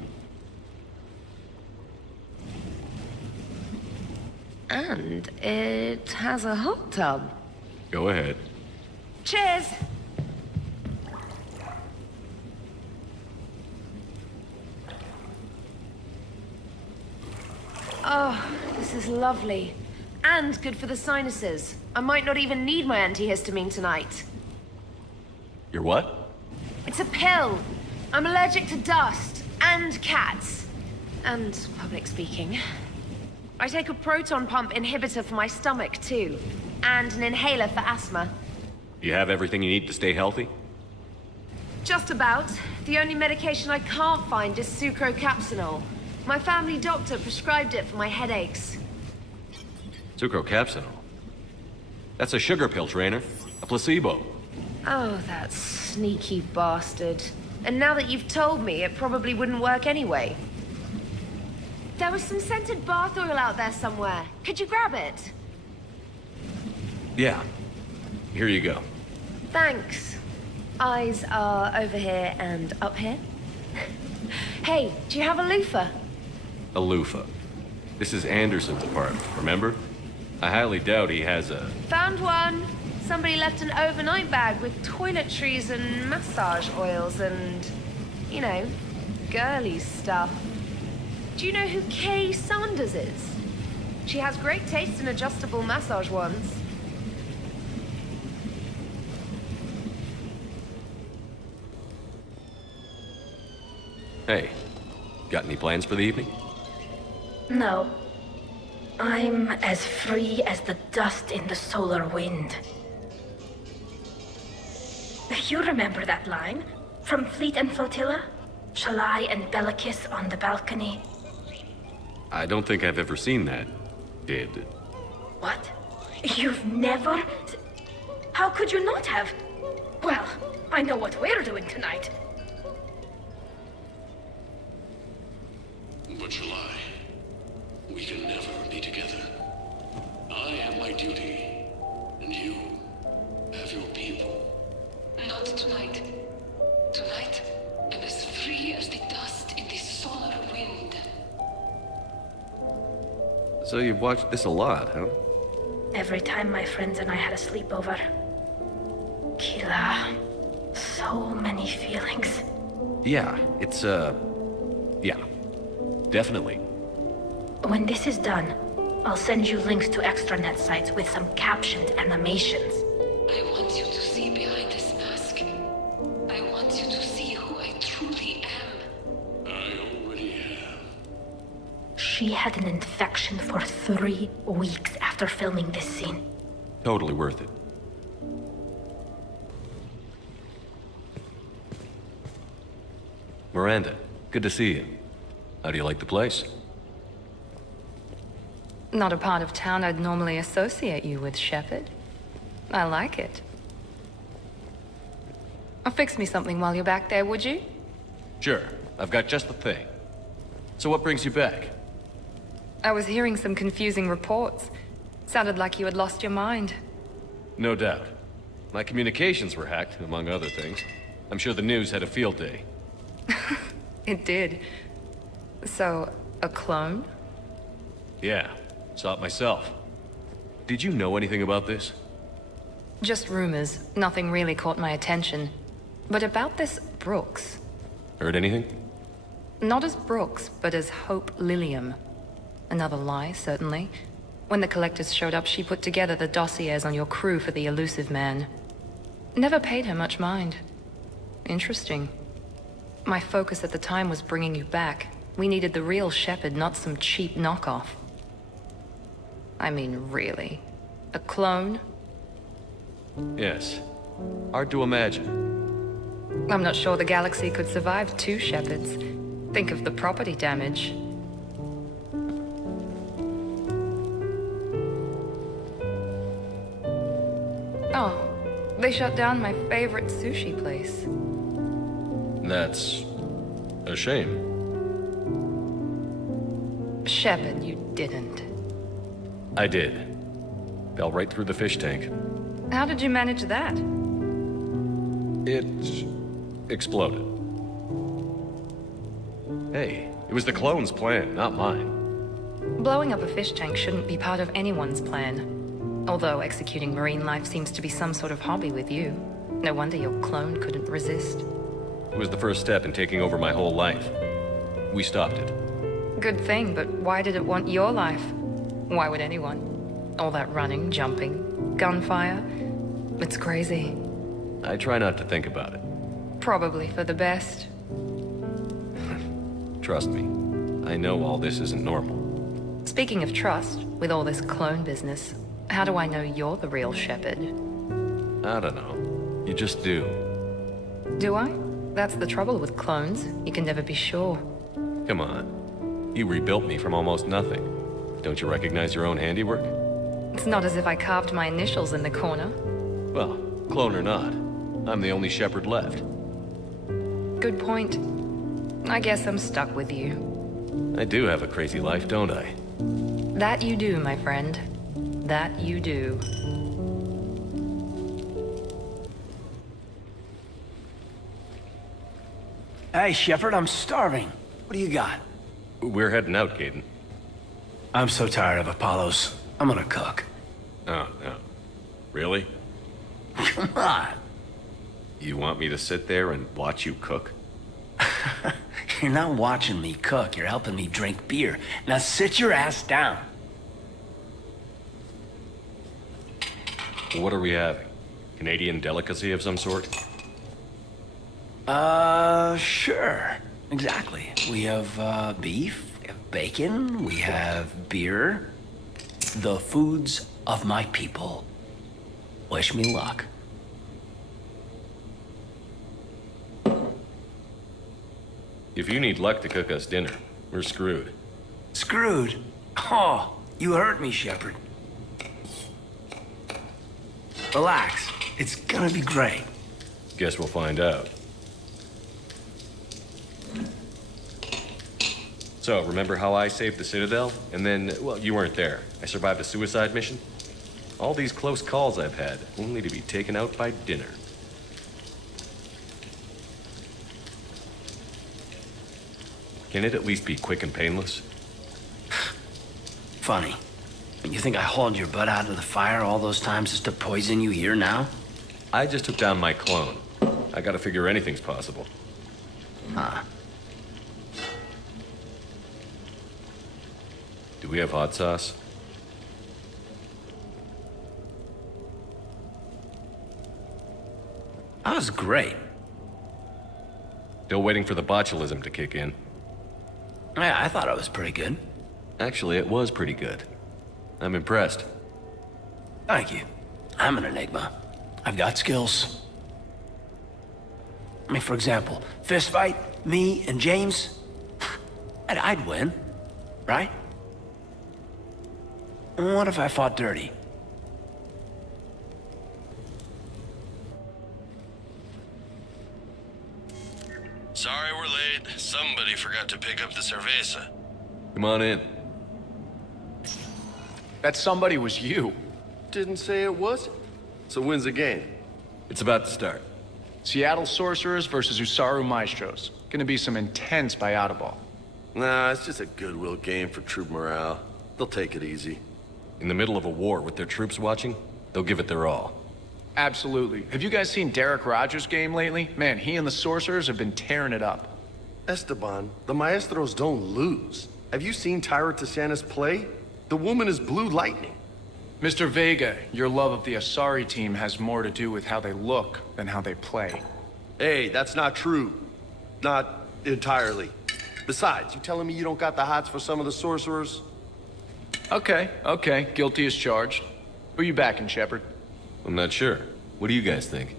And it has a hot tub. Go ahead. Cheers! Oh, this is lovely. And good for the sinuses. I might not even need my antihistamine tonight. Your what? It's a pill. I'm allergic to dust and cats. And public speaking. I take a proton pump inhibitor for my stomach, too. And an inhaler for asthma. You have everything you need to stay healthy? Just about. The only medication I can't find is sucrocapsinol. My family doctor prescribed it for my headaches. Sucrocapsinol? That's a sugar pill, Trainer. A placebo. Oh, that sneaky bastard. And now that you've told me, it probably wouldn't work anyway. There was some scented bath oil out there somewhere. Could you grab it? Yeah. Here you go. Thanks. Eyes are over here and up here. Hey, do you have a loofah? A loofah. This is Anderson's apartment, remember? I highly doubt he has a... Found one. Somebody left an overnight bag with toiletries and massage oils and, you know, girly stuff. Do you know who Kay Sanders is? She has great taste in adjustable massage wands. Hey, got any plans for the evening? No. I'm as free as the dust in the solar wind. You remember that line? From Fleet and Flotilla? Shalai and Bellicus on the balcony? I don't think I've ever seen that. Did. What? You've never... How could you not have? Well, I know what we're doing tonight. But Shalai, we can never be together. I have my duty, and you have your people. Not tonight. Tonight, I'm as free as the dust in the solar wind. So you've watched this a lot, huh? Every time my friends and I had a sleepover. Kila. So many feelings. Yeah, it's, yeah. Definitely. When this is done, I'll send you links to extranet sites with some captioned animations. I want you to see behind this mask. I want you to see who I truly am. I already have. She had an infection for 3 weeks after filming this scene. Totally worth it. Miranda, good to see you. How do you like the place? Not a part of town I'd normally associate you with, Shepard. I like it. Fix me something while you're back there, would you? Sure. I've got just the thing. So what brings you back? I was hearing some confusing reports. Sounded like you had lost your mind. No doubt. My communications were hacked, among other things. I'm sure the news had a field day. It did. So, a clone? Yeah, saw it myself. Did you know anything about this? Just rumors. Nothing really caught my attention. But about this Brooks. Heard anything? Not as Brooks, but as Hope Lilium. Another lie, certainly. When the collectors showed up, she put together the dossiers on your crew for the elusive man. Never paid her much mind. Interesting. My focus at the time was bringing you back. We needed the real Shepard, not some cheap knockoff. I mean, really? A clone? Yes. Hard to imagine. I'm not sure the galaxy could survive 2 Shepards. Think of the property damage. Oh, they shut down my favorite sushi place. That's... a shame. Shepard, you didn't. I did. Fell right through the fish tank. How did you manage that? It... exploded. Hey, it was the clone's plan, not mine. Blowing up a fish tank shouldn't be part of anyone's plan. Although executing marine life seems to be some sort of hobby with you. No wonder your clone couldn't resist. It was the first step in taking over my whole life. We stopped it. Good thing, but why did it want your life? Why would anyone? All that running, jumping, gunfire. It's crazy. I try not to think about it. Probably for the best. Trust me, I know all this isn't normal. Speaking of trust, with all this clone business, how do I know you're the real Shepard? I don't know. You just do. Do I? That's the trouble with clones. You can never be sure. Come on. You rebuilt me from almost nothing. Don't you recognize your own handiwork? It's not as if I carved my initials in the corner. Well, clone or not, I'm the only Shepard left. Good point. I guess I'm stuck with you. I do have a crazy life, don't I? That you do, my friend. That you do. Hey, Shepard, I'm starving. What do you got? We're heading out, Caden. I'm so tired of Apollos. I'm gonna cook. Oh, no. Really? Come on. You want me to sit there and watch you cook? You're not watching me cook. You're helping me drink beer. Now sit your ass down. What are we having? Canadian delicacy of some sort? Sure. Exactly. We have, beef, we have bacon, we have beer. The foods of my people. Wish me luck. If you need luck to cook us dinner, we're screwed. Screwed? Oh, you hurt me, Shepard. Relax. It's gonna be great. Guess we'll find out. So, remember how I saved the Citadel? And then, well, you weren't there. I survived a suicide mission? All these close calls I've had, only to be taken out by dinner. Can it at least be quick and painless? Funny. You think I hauled your butt out of the fire all those times just to poison you here now? I just took down my clone. I gotta figure anything's possible. Huh. Do we have hot sauce? That was great. Still waiting for the botulism to kick in. Yeah, I thought it was pretty good. Actually, it was pretty good. I'm impressed. Thank you. I'm an enigma. I've got skills. I mean, for example, fist fight, me and James, I'd win, right? What if I fought dirty? Sorry we're late. Somebody forgot to pick up the cerveza. Come on in. That somebody was you. Didn't say it was. So when's the game? It's about to start. Seattle Sorcerers versus Usaru Maestros. Gonna be some intense bayada ball. Nah, it's just a goodwill game for troop morale. They'll take it easy. In the middle of a war with their troops watching, they'll give it their all. Absolutely. Have you guys seen Derek Rogers' game lately? Man, he and the Sorcerers have been tearing it up. Esteban, the Maestros don't lose. Have you seen Tyra Tiziana's play? The woman is blue lightning. Mr. Vega, your love of the Asari team has more to do with how they look than how they play. Hey, that's not true. Not entirely. Besides, you telling me you don't got the hots for some of the Sorcerers? Okay. Guilty as charged. Who you backing, Shepard? I'm not sure. What do you guys think?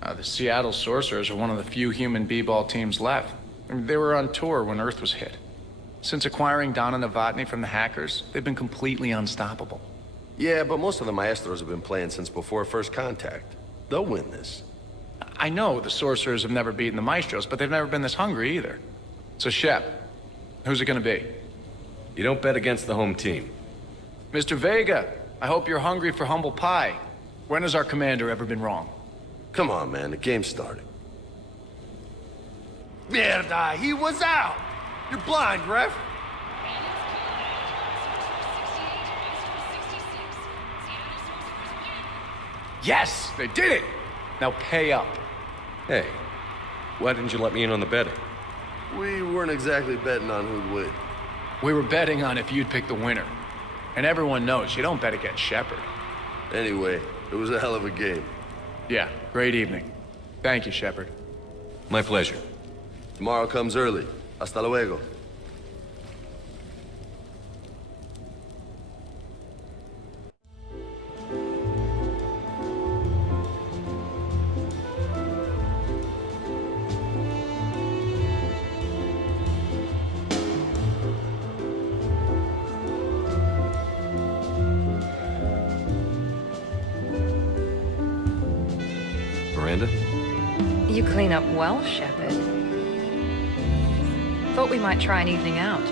The Seattle Sorcerers are one of the few human b-ball teams left. I mean, they were on tour when Earth was hit. Since acquiring Donna Novotny from the hackers, they've been completely unstoppable. Yeah, but most of the Maestros have been playing since before first contact. They'll win this. I know the Sorcerers have never beaten the Maestros, but they've never been this hungry either. So, Shep, who's it gonna be? You don't bet against the home team. Mr. Vega, I hope you're hungry for humble pie. When has our commander ever been wrong? Come on, man, the game's starting. Mierda, he was out! You're blind, ref! Yes, they did it! Now pay up. Hey, why didn't you let me in on the betting? We weren't exactly betting on who'd win. We were betting on if you'd pick the winner. And everyone knows you don't bet against Shepard. Anyway, it was a hell of a game. Yeah, great evening. Thank you, Shepard. My pleasure. Tomorrow comes early. Hasta luego. Miranda? You clean up well, Shepard. Thought we might try an evening out.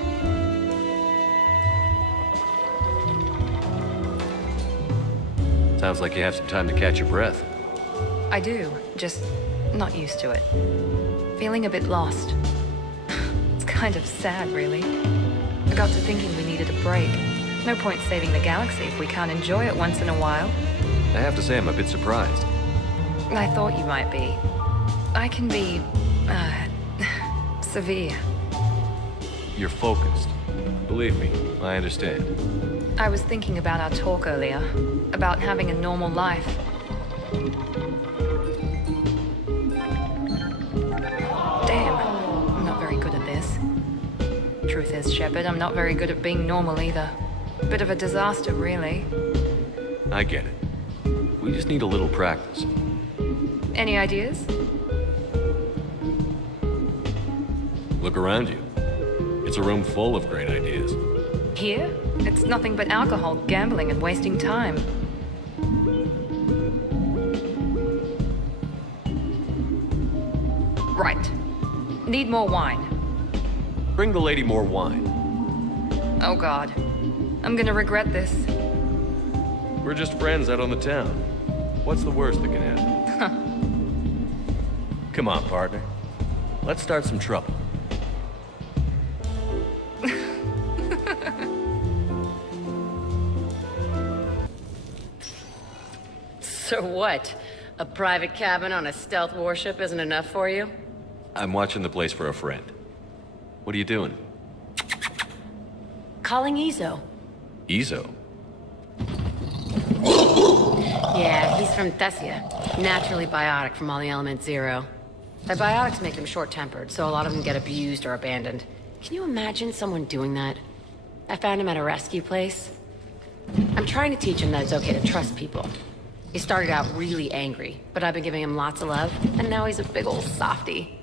Sounds like you have some time to catch your breath. I do, just not used to it. Feeling a bit lost. It's kind of sad, really. I got to thinking we needed a break. No point saving the galaxy if we can't enjoy it once in a while. I have to say I'm a bit surprised. I thought you might be. I can be, severe. You're focused. Believe me, I understand. I was thinking about our talk earlier, about having a normal life. Damn, I'm not very good at this. Truth is, Shepard, I'm not very good at being normal either. Bit of a disaster, really. I get it. We just need a little practice. Any ideas? Look around you. It's a room full of great ideas. Here? It's nothing but alcohol, gambling, and wasting time. Right. Need more wine. Bring the lady more wine. Oh, God. I'm gonna regret this. We're just friends out on the town. What's the worst that can happen? Come on, partner. Let's start some trouble. So what? A private cabin on a stealth warship isn't enough for you? I'm watching the place for a friend. What are you doing? Calling Izo. Izo? Yeah, he's from Thessia. Naturally biotic from all the element zero. The biotics make them short-tempered, so a lot of them get abused or abandoned. Can you imagine someone doing that? I found him at a rescue place. I'm trying to teach him that it's okay to trust people. He started out really angry, but I've been giving him lots of love, and now he's a big old softie.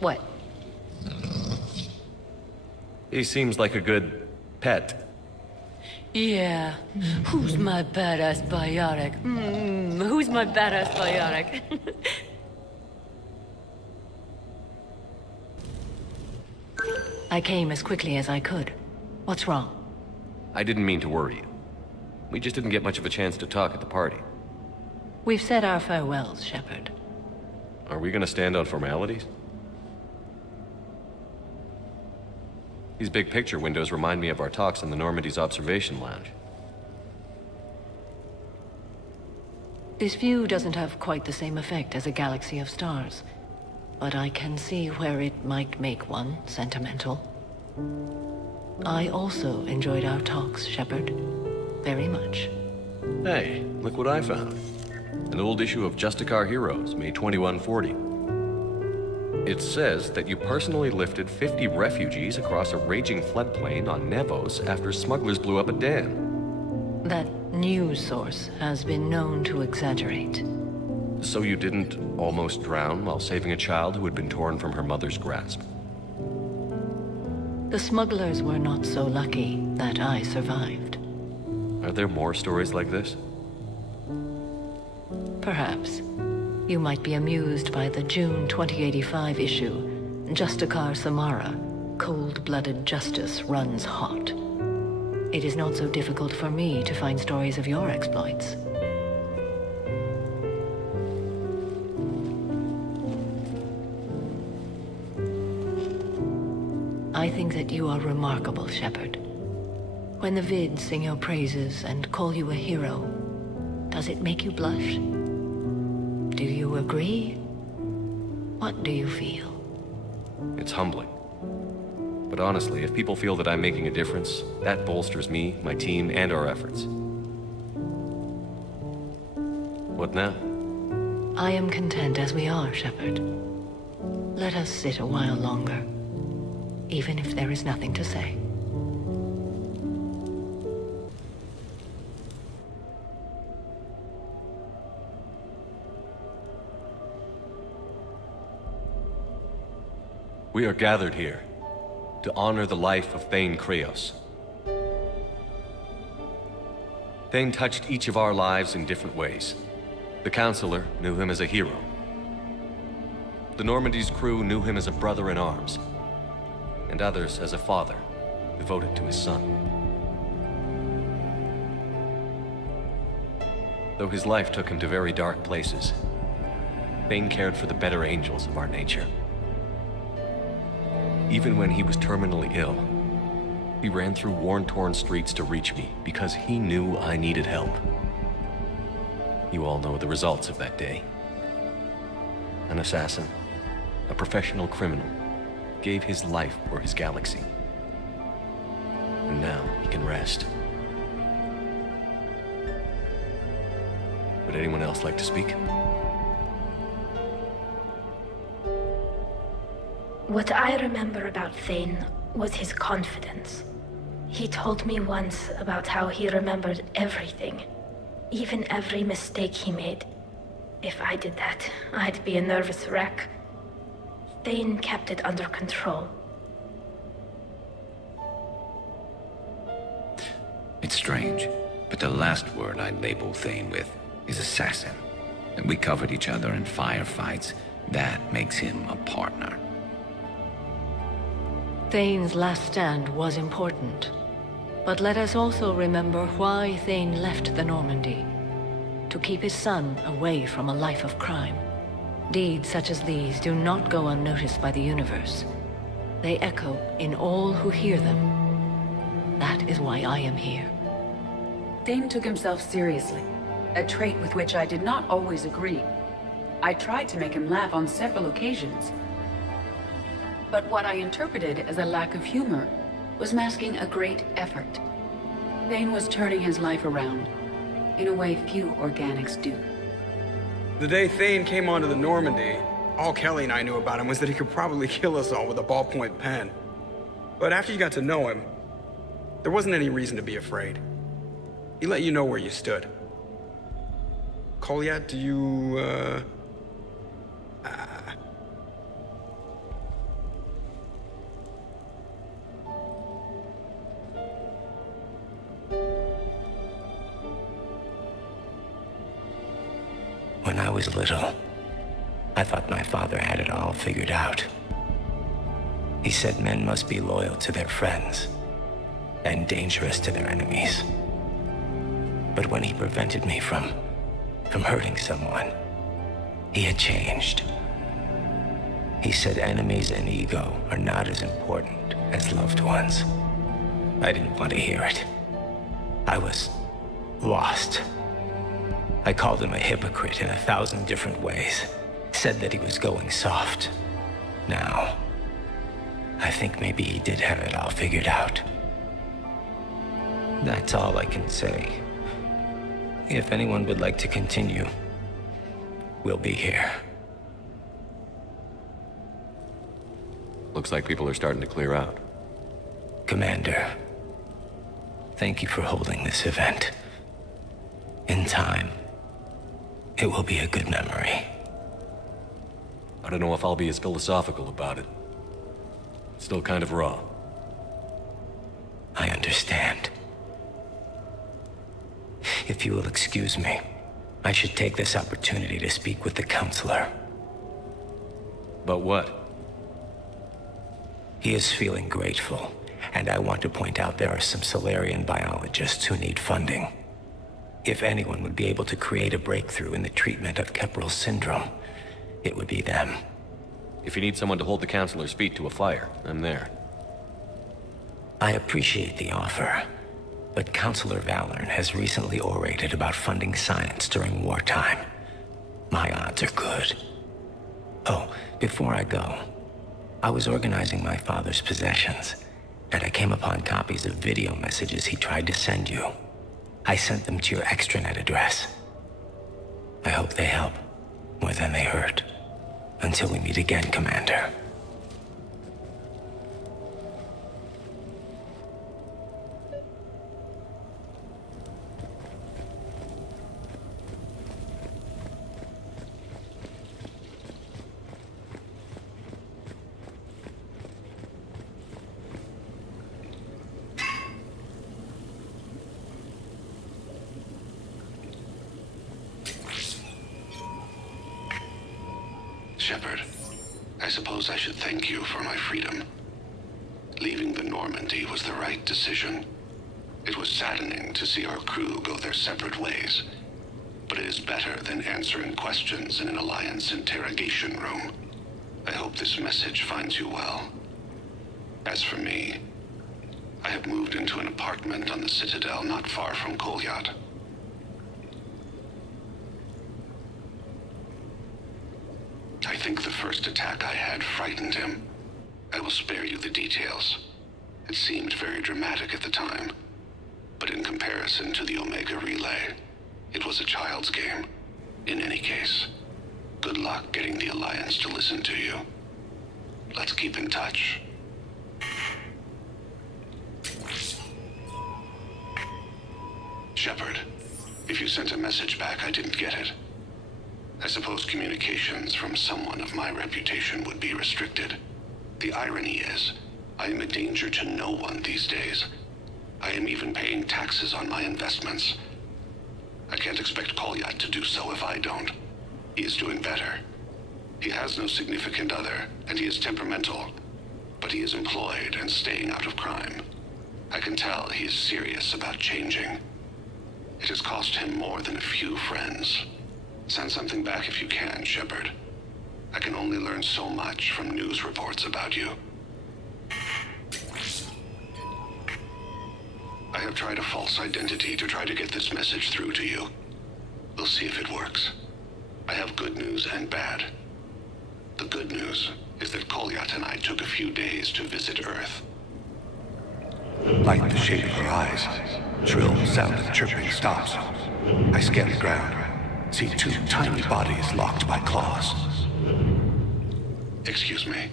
What? He seems like a good pet. Yeah. Who's my badass biotic? Who's my badass biotic? I came as quickly as I could. What's wrong? I didn't mean to worry you. We just didn't get much of a chance to talk at the party. We've said our farewells, Shepard. Are we gonna stand on formalities? These big picture windows remind me of our talks in the Normandy's observation lounge. This view doesn't have quite the same effect as a galaxy of stars, but I can see where it might make one sentimental. I also enjoyed our talks, Shepard. Very much. Hey, look what I found. An old issue of Justicar Heroes, May 2140. It says that you personally lifted 50 refugees across a raging floodplain on Nevos after smugglers blew up a dam. That news source has been known to exaggerate. So you didn't almost drown while saving a child who had been torn from her mother's grasp? The smugglers were not so lucky that I survived. Are there more stories like this? Perhaps. You might be amused by the June 2085 issue, Justicar Samara, Cold-Blooded Justice Runs Hot. It is not so difficult for me to find stories of your exploits. I think that you are remarkable, Shepard. When the vids sing your praises and call you a hero, does it make you blush? Do you agree? What do you feel? It's humbling. But honestly, if people feel that I'm making a difference, that bolsters me, my team, and our efforts. What now? I am content as we are, Shepard. Let us sit a while longer, even if there is nothing to say. We are gathered here to honor the life of Thane Kreos. Thane touched each of our lives in different ways. The Counselor knew him as a hero. The Normandy's crew knew him as a brother in arms, and others as a father devoted to his son. Though his life took him to very dark places, Thane cared for the better angels of our nature. Even when he was terminally ill, he ran through worn-torn streets to reach me because he knew I needed help. You all know the results of that day. An assassin, a professional criminal, gave his life for his galaxy. And now he can rest. Would anyone else like to speak? What I remember about Thane was his confidence. He told me once about how he remembered everything, even every mistake he made. If I did that, I'd be a nervous wreck. Thane kept it under control. It's strange, but the last word I'd label Thane with is assassin. And we covered each other in firefights. That makes him a partner. Thane's last stand was important. But let us also remember why Thane left the Normandy. To keep his son away from a life of crime. Deeds such as these do not go unnoticed by the universe. They echo in all who hear them. That is why I am here. Thane took himself seriously, a trait with which I did not always agree. I tried to make him laugh on several occasions. But what I interpreted as a lack of humor was masking a great effort. Thane was turning his life around, in a way few organics do. The day Thane came onto the Normandy, all Kelly and I knew about him was that he could probably kill us all with a ballpoint pen. But after you got to know him, there wasn't any reason to be afraid. He let you know where you stood. Kolyat, do you, When I was little, I thought my father had it all figured out. He said men must be loyal to their friends and dangerous to their enemies. But when he prevented me from hurting someone, he had changed. He said enemies and ego are not as important as loved ones. I didn't want to hear it. I was lost. I called him a hypocrite in 1,000 different ways. Said that he was going soft. Now, I think maybe he did have it all figured out. That's all I can say. If anyone would like to continue, we'll be here. Looks like people are starting to clear out. Commander, thank you for holding this event. In time, it will be a good memory. I don't know if I'll be as philosophical about it. It's still kind of raw. I understand. If you will excuse me, I should take this opportunity to speak with the Counselor. About what? He is feeling grateful, and I want to point out there are some Solarian biologists who need funding. If anyone would be able to create a breakthrough in the treatment of Keppel's syndrome, it would be them. If you need someone to hold the Counselor's feet to a fire, I'm there. I appreciate the offer, but Counselor Valorn has recently orated about funding science during wartime. My odds are good. Oh, before I go, I was organizing my father's possessions, and I came upon copies of video messages he tried to send you. I sent them to your extranet address. I hope they help, more than they hurt. Until we meet again, Commander. Shepard, I suppose I should thank you for my freedom. Leaving the Normandy was the right decision. It was saddening to see our crew go their separate ways, but it is better than answering questions in an Alliance interrogation room. I hope this message finds you well. As for me, I have moved into an apartment on the Citadel not far from Kolyat. I think the first attack I had frightened him. I will spare you the details. It seemed very dramatic at the time, but in comparison to the Omega Relay, it was a child's game. In any case, good luck getting the Alliance to listen to you. Let's keep in touch. Shepard, if you sent a message back, I didn't get it. I suppose communications from someone of my reputation would be restricted. The irony is, I am a danger to no one these days. I am even paying taxes on my investments. I can't expect Kolyat to do so if I don't. He is doing better. He has no significant other, and he is temperamental, but he is employed and staying out of crime. I can tell he is serious about changing. It has cost him more than a few friends. Send something back if you can, Shepard. I can only learn so much from news reports about you. I have tried a false identity to try to get this message through to you. We'll see if it works. I have good news and bad. The good news is that Kolyat and I took a few days to visit Earth. Light the shade of her eyes. Shrill sound of chirping stops. I scan the ground. See two tiny bodies locked by claws. Excuse me.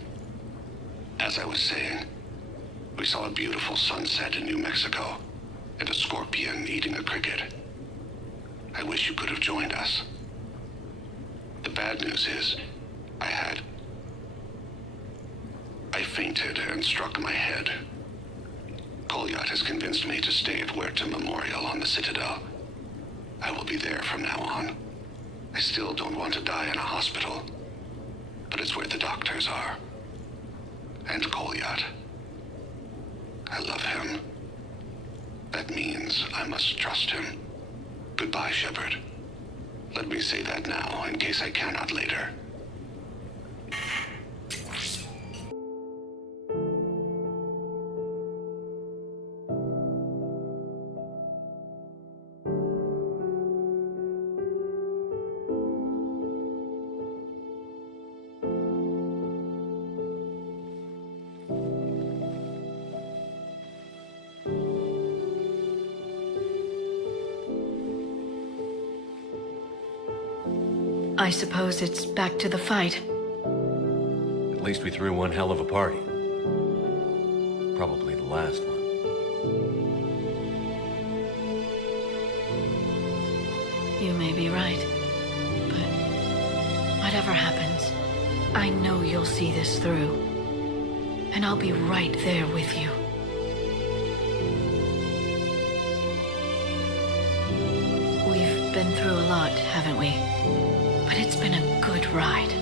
As I was saying, we saw a beautiful sunset in New Mexico, and a scorpion eating a cricket. I wish you could have joined us. The bad news is, I fainted and struck my head. Kolyat has convinced me to stay at Huerta Memorial on the Citadel. I will be there from now on. I still don't want to die in a hospital, but it's where the doctors are. And Kolyat. I love him. That means I must trust him. Goodbye, Shepard. Let me say that now, in case I cannot later. I suppose it's back to the fight. At least we threw one hell of a party. Probably the last one. You may be right. But whatever happens, I know you'll see this through. And I'll be right there with you. We've been through a lot, haven't we? But it's been a good ride.